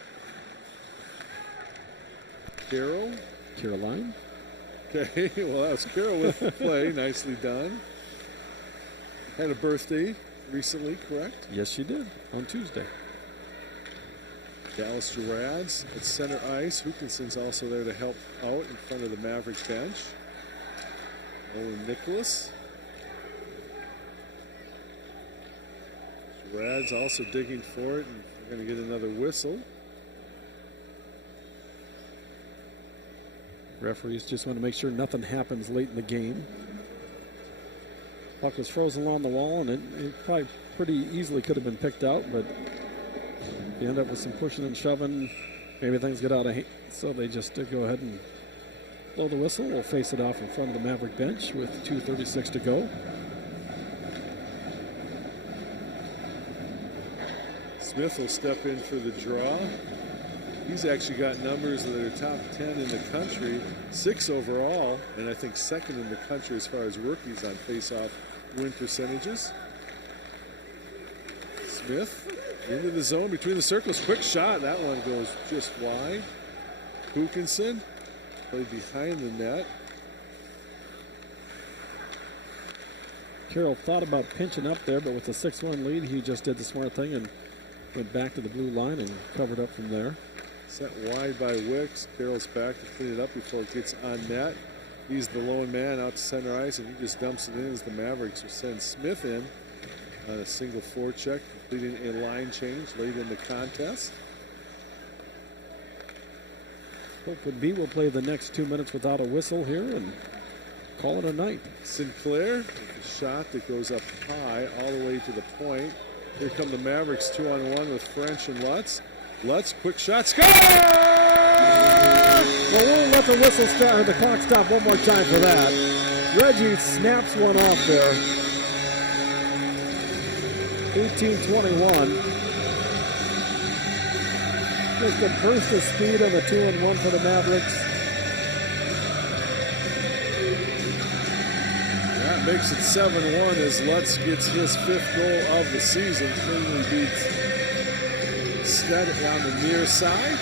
Caroline. Okay, well, that was Carol with the play. Nicely done. Had a birthday recently, correct? Yes, she did, on Tuesday. Dallas Gerads at center ice. Hookinson's also there to help out in front of the Maverick bench. Owen Nicholas. Gerads also digging for it, and we're going to get another whistle. Referees just want to make sure nothing happens late in the game. Puck was frozen along the wall, and it probably pretty easily could have been picked out, but you end up with some pushing and shoving. Maybe things get out of hand, so they just go ahead and blow the whistle. We'll face it off in front of the Maverick bench with 2:36 to go. Smith will step in for the draw. He's actually got numbers that are top 10 in the country, 6 overall, and I think 2nd in the country as far as rookies on face-off win percentages. Smith into the zone between the circles. Quick shot. That one goes just wide. Hookinson played behind the net. Carroll thought about pinching up there, but with a 6-1 lead, he just did the smart thing and went back to the blue line and covered up from there. Sent wide by Wicks. Carroll's back to clean it up before it gets on net. He's the lone man out to center ice, and he just dumps it in as the Mavericks will send Smith in on a single forecheck, completing a line change late in the contest. Hopewood B will play the next 2 minutes without a whistle here and call it a night. Sinclair with a shot that goes up high all the way to the point. Here come the Mavericks 2-on-1 with French and Lutz. Lutz, quick shot, score! Well, we'll let the whistle start, the clock stop one more time for that. Reggie snaps one off there. 18-21. Just a burst of speed on the 2-on-1 for the Mavericks. That makes it 7-1 as Lutz gets his 5th goal of the season. Cleanly beats Stead on the near side.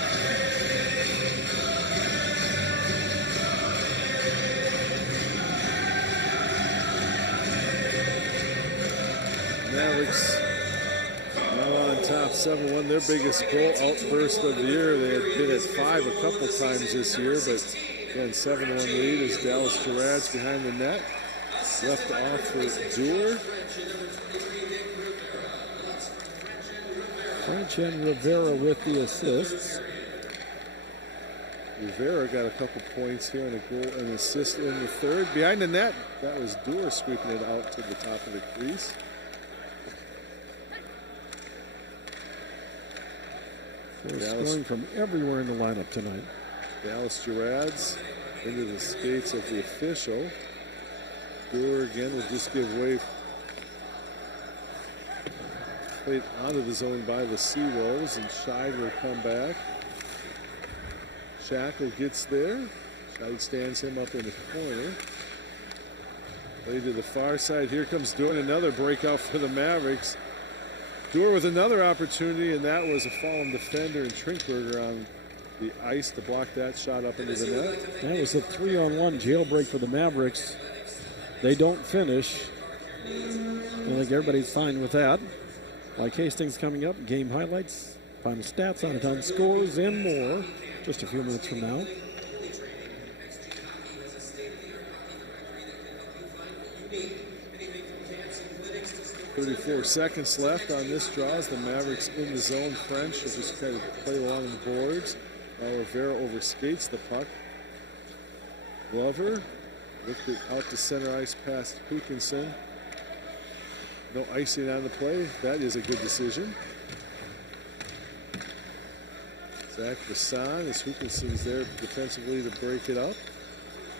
Mavericks now on top 7-1. Their biggest goal outburst of the year. They had been at 5 a couple times this year, but again, 7-1 lead as Dallas Gerads behind the net. Left off for Dewar. French and Rivera with the assists. Rivera got a couple points here and a goal and assist in the 3rd. Behind the net, that was Dewar sweeping it out to the top of the crease. Scoring from everywhere in the lineup tonight. Dallas Gerads into the skates of the official. Dewar again will just give way. Played out of the zone by the Seawolves, and Scheid will come back. Shackle gets there. Scheid stands him up in the corner. Play to the far side. Here comes Dewar, another breakout for the Mavericks. Dewar with another opportunity, and that was a fallen defender and Trinkberger on the ice to block that shot up into the net. That was a 3-on-1 jailbreak for the Mavericks. They don't finish. I think everybody's fine with that. Like Hastings coming up, game highlights, final stats on ton scores, and more just a few minutes from now. .34 seconds left on this draw as the Mavericks in the zone. French will just kind of play along the boards. Rivera overskates the puck. Glover lifted out to center ice past Hookinson. No icing on the play. That is a good decision. Zach Bassan as Hookinson's there defensively to break it up.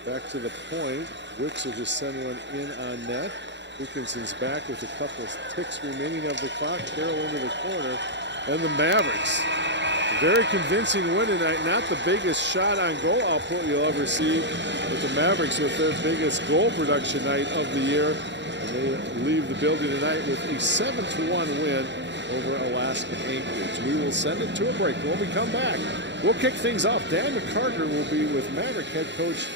Back to the point. Wicks will just send one in on net. Hookinson's back with a couple of ticks remaining of the clock. Carroll into the corner. And the Mavericks. Very convincing win tonight. Not the biggest shot on goal output you'll ever see. But the Mavericks with their biggest goal production night of the year. And they leave the building tonight with a 7-1 win over Alaska Anchorage. We will send it to a break. When we come back, we'll kick things off. Dan McCarter will be with Maverick head coach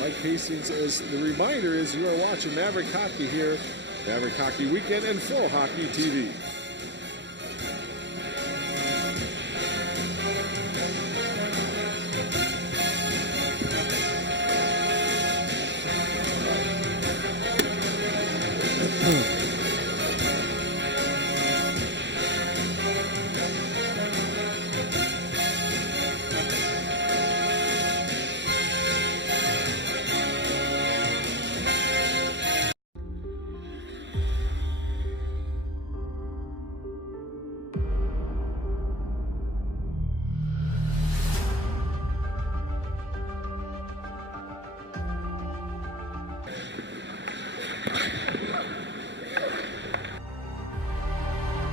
Mike Hastings. As the reminder is you are watching Maverick Hockey here, Maverick Hockey Weekend and Full Hockey TV.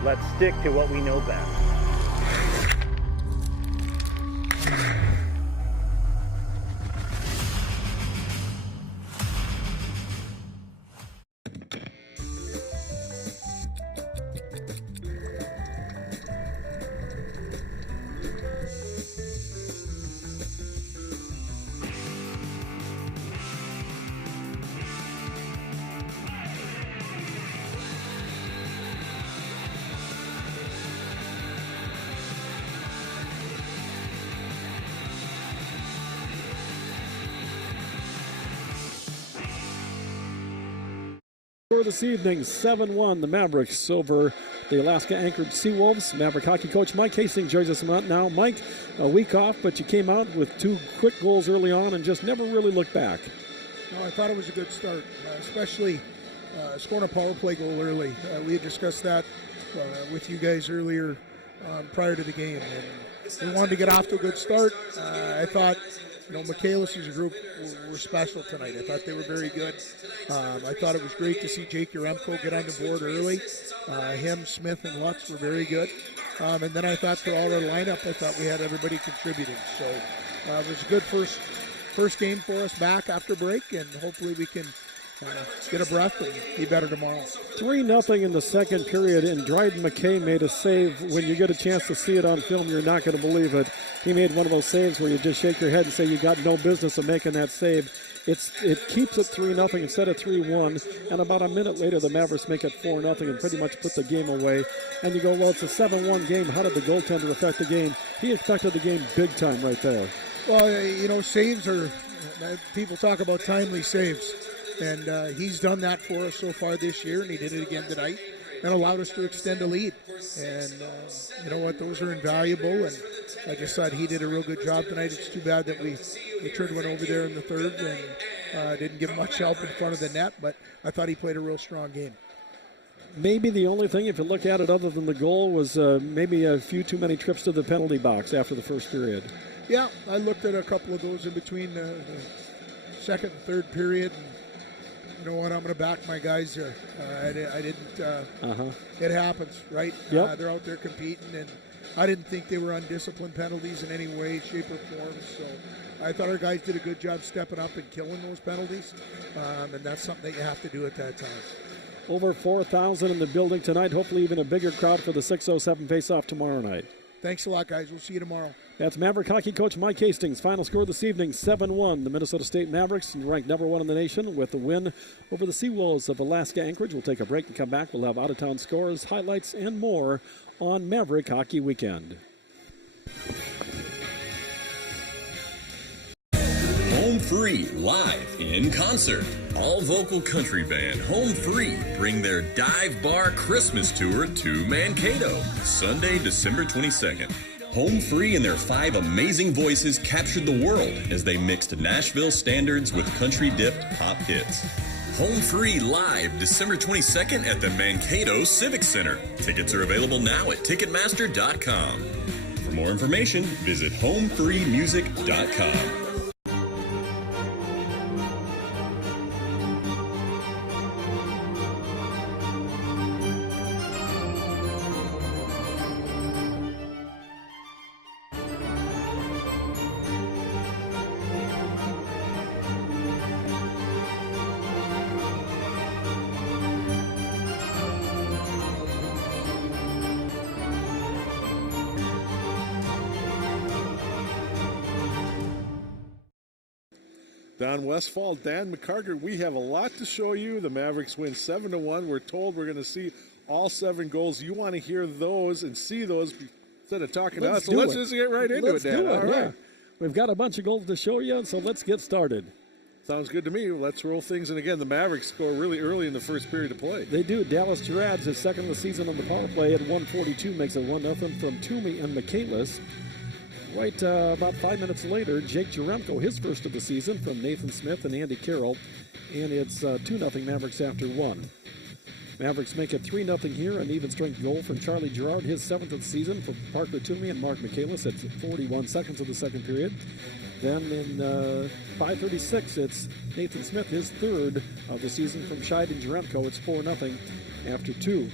Let's stick to what we know best. This evening, 7-1, the Mavericks over the Alaska Anchorage Seawolves. Maverick hockey coach Mike Hastings joins us now. Mike, a week off, but you came out with 2 quick goals early on and just never really looked back. No, I thought it was a good start, especially scoring a power play goal early. We had discussed that with you guys earlier prior to the game. And we wanted to get off to a good start. I thought, Michaelis' group were special tonight. I thought they were very good. I thought it was great to see Jake Yaremko get on the board early. Him, Smith, and Lutz were very good. And then I thought for all our lineup, I thought we had everybody contributing. So it was a good first game for us back after break, and hopefully we can get a breath and be better tomorrow. 3-0 in the second period, and Dryden McKay made a save. When you get a chance to see it on film, you're not going to believe it. He made one of those saves where you just shake your head and say you got no business of making that save. It keeps it 3-0 instead of 3-1, and about a minute later the Mavericks make it 4-0 and pretty much put the game away. And you go, well, it's a 7-1 game. How did the goaltender affect the game? He affected the game big time right there. Well, saves are, people talk about timely saves. And he's done that for us so far this year, and he did it again tonight and allowed us to extend a lead. And you know what? Those are invaluable, and I just thought he did a real good job tonight. It's too bad that we turned one over there in the third and didn't give much help in front of the net, but I thought he played a real strong game. Maybe the only thing, if you look at it other than the goal, was maybe a few too many trips to the penalty box after the first period. Yeah, I looked at a couple of those in between the second and third period. And you know what? I'm going to back my guys here. I didn't. It happens, right? Yep. They're out there competing, and I didn't think they were undisciplined penalties in any way, shape, or form. So I thought our guys did a good job stepping up and killing those penalties, and that's something that you have to do at that time. Over 4,000 in the building tonight. Hopefully, even a bigger crowd for the 6:07 face-off tomorrow night. Thanks a lot, guys. We'll see you tomorrow. That's Maverick hockey coach Mike Hastings. Final score this evening, 7-1. The Minnesota State Mavericks ranked number 1 in the nation with the win over the Seawolves of Alaska Anchorage. We'll take a break and come back. We'll have out-of-town scores, highlights, and more on Maverick Hockey Weekend. Home Free, live in concert. All vocal country band Home Free bring their dive bar Christmas tour to Mankato, Sunday, December 22nd. Home Free and their 5 amazing voices captured the world as they mixed Nashville standards with country-dipped pop hits. Home Free live December 22nd at the Mankato Civic Center. Tickets are available now at Ticketmaster.com. For more information, visit homefreemusic.com. Don Westfall, Dan McCarger, we have a lot to show you. The Mavericks win 7-1. We're told we're going to see all 7 goals. You want to hear those and see those instead of talking to us. So let's just get right into it, Dan. All right. Yeah. We've got a bunch of goals to show you, so let's get started. Sounds good to me. Let's roll things. And again, the Mavericks score really early in the first period of play. They do. Dallas Gerard's his second of the season on the power play at 1:42 makes it 1-0 from Toomey and Michaelis. Right about 5 minutes later, Jake Jeremko, his first of the season from Nathan Smith and Andy Carroll. And it's 2-0 Mavericks after 1. Mavericks make it 3-0 here. An even strength goal from Charlie Gerard, his 7th of the season for Parker Toomey and Mark Michaelis at 41 seconds of the second period. Then in 5:36, it's Nathan Smith, his 3rd of the season from Scheiden Jeremko. It's 4-0 after 2.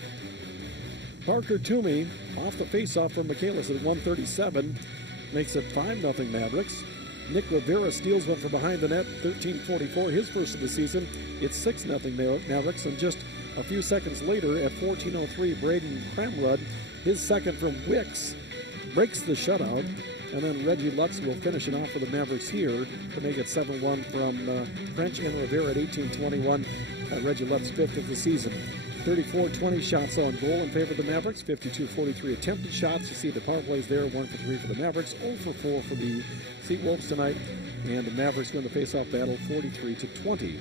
Parker Toomey off the faceoff from Michaelis at 1:37 makes it 5-0 Mavericks. Nick Rivera steals one from behind the net, 13:44, his first of the season. It's 6-0 Mavericks, and just a few seconds later at 14:03, Braden Cramrud, his second from Wicks, breaks the shutout. And then Reggie Lutz will finish it off for the Mavericks here to make it 7-1 from French and Rivera at 18:21. Reggie Lutz, 5th of the season. 34-20 shots on goal in favor of the Mavericks. 52-43 attempted shots. You see the power plays there. 1 for 3 for the Mavericks. 0 for 4 for the Seawolves tonight. And the Mavericks win the faceoff battle 43-20.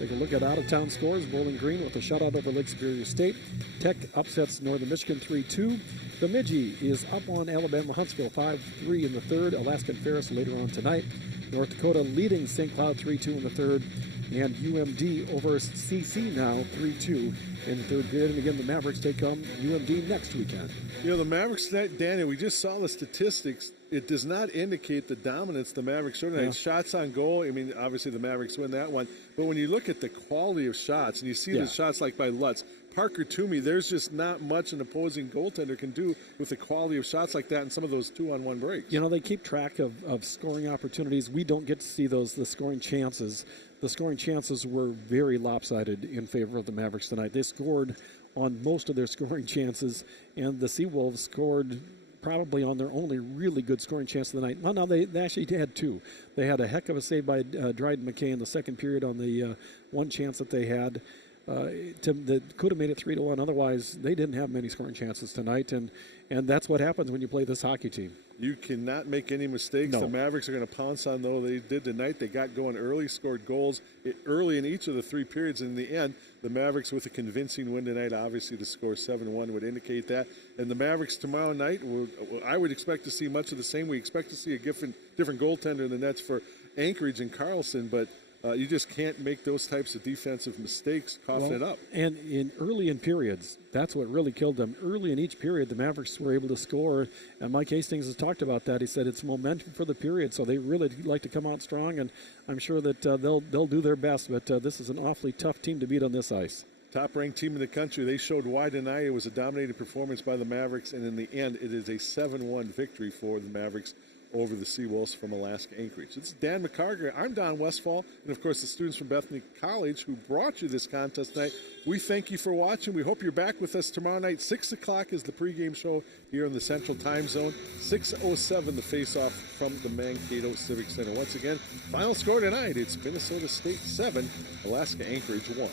Take a look at out-of-town scores. Bowling Green with a shutout over Lake Superior State. Tech upsets Northern Michigan 3-2. Bemidji is up on Alabama Huntsville 5-3 in the third. Alaska and Ferris later on tonight. North Dakota leading St. Cloud 3-2 in the third. And UMD over CC now 3-2 in the third period. And again, the Mavericks take on UMD next weekend. You know, the Mavericks tonight, Daniel, we just saw the statistics. It does not indicate the dominance the Mavericks show tonight. Yeah. Shots on goal, I mean, obviously the Mavericks win that one. But when you look at the quality of shots, and you see the shots like by Lutz, Parker Toomey, there's just not much an opposing goaltender can do with the quality of shots like that and some of those 2-on-1 breaks. You know, they keep track of scoring opportunities. We don't get to see the scoring chances. The scoring chances were very lopsided in favor of the Mavericks tonight. They scored on most of their scoring chances, and the Seawolves scored probably on their only really good scoring chance of the night. Well, no, they actually had 2. They had a heck of a save by Dryden McKay in the second period on the one chance that they had. That could have made it 3-1. Otherwise, they didn't have many scoring chances tonight, and that's what happens when you play this hockey team. You cannot make any mistakes. No. The Mavericks are going to pounce on those. They did tonight. They got going early, scored goals early in each of the 3 periods. And in the end, the Mavericks with a convincing win tonight. Obviously, the score 7-1 would indicate that. And the Mavericks tomorrow night, I would expect to see much of the same. We expect to see a different goaltender in the nets for Anchorage and Carlson, but you just can't make those types of defensive mistakes coughing it up. And early in periods, that's what really killed them. Early in each period, the Mavericks were able to score, and Mike Hastings has talked about that. He said it's momentum for the period, so they really like to come out strong, and I'm sure that they'll do their best, but this is an awfully tough team to beat on this ice. Top-ranked team in the country. They showed why tonight. It was a dominating performance by the Mavericks, and in the end, it is a 7-1 victory for the Mavericks over the Seawolves from Alaska Anchorage. It's Dan McCarger. I'm Don Westfall, and of course the students from Bethany College who brought you this contest tonight. We thank you for watching. We hope you're back with us tomorrow night. 6 o'clock is the pregame show here in the Central Time Zone. 6:07 the face-off from the Mankato Civic Center. Once again, final score tonight, it's Minnesota State 7, Alaska Anchorage 1.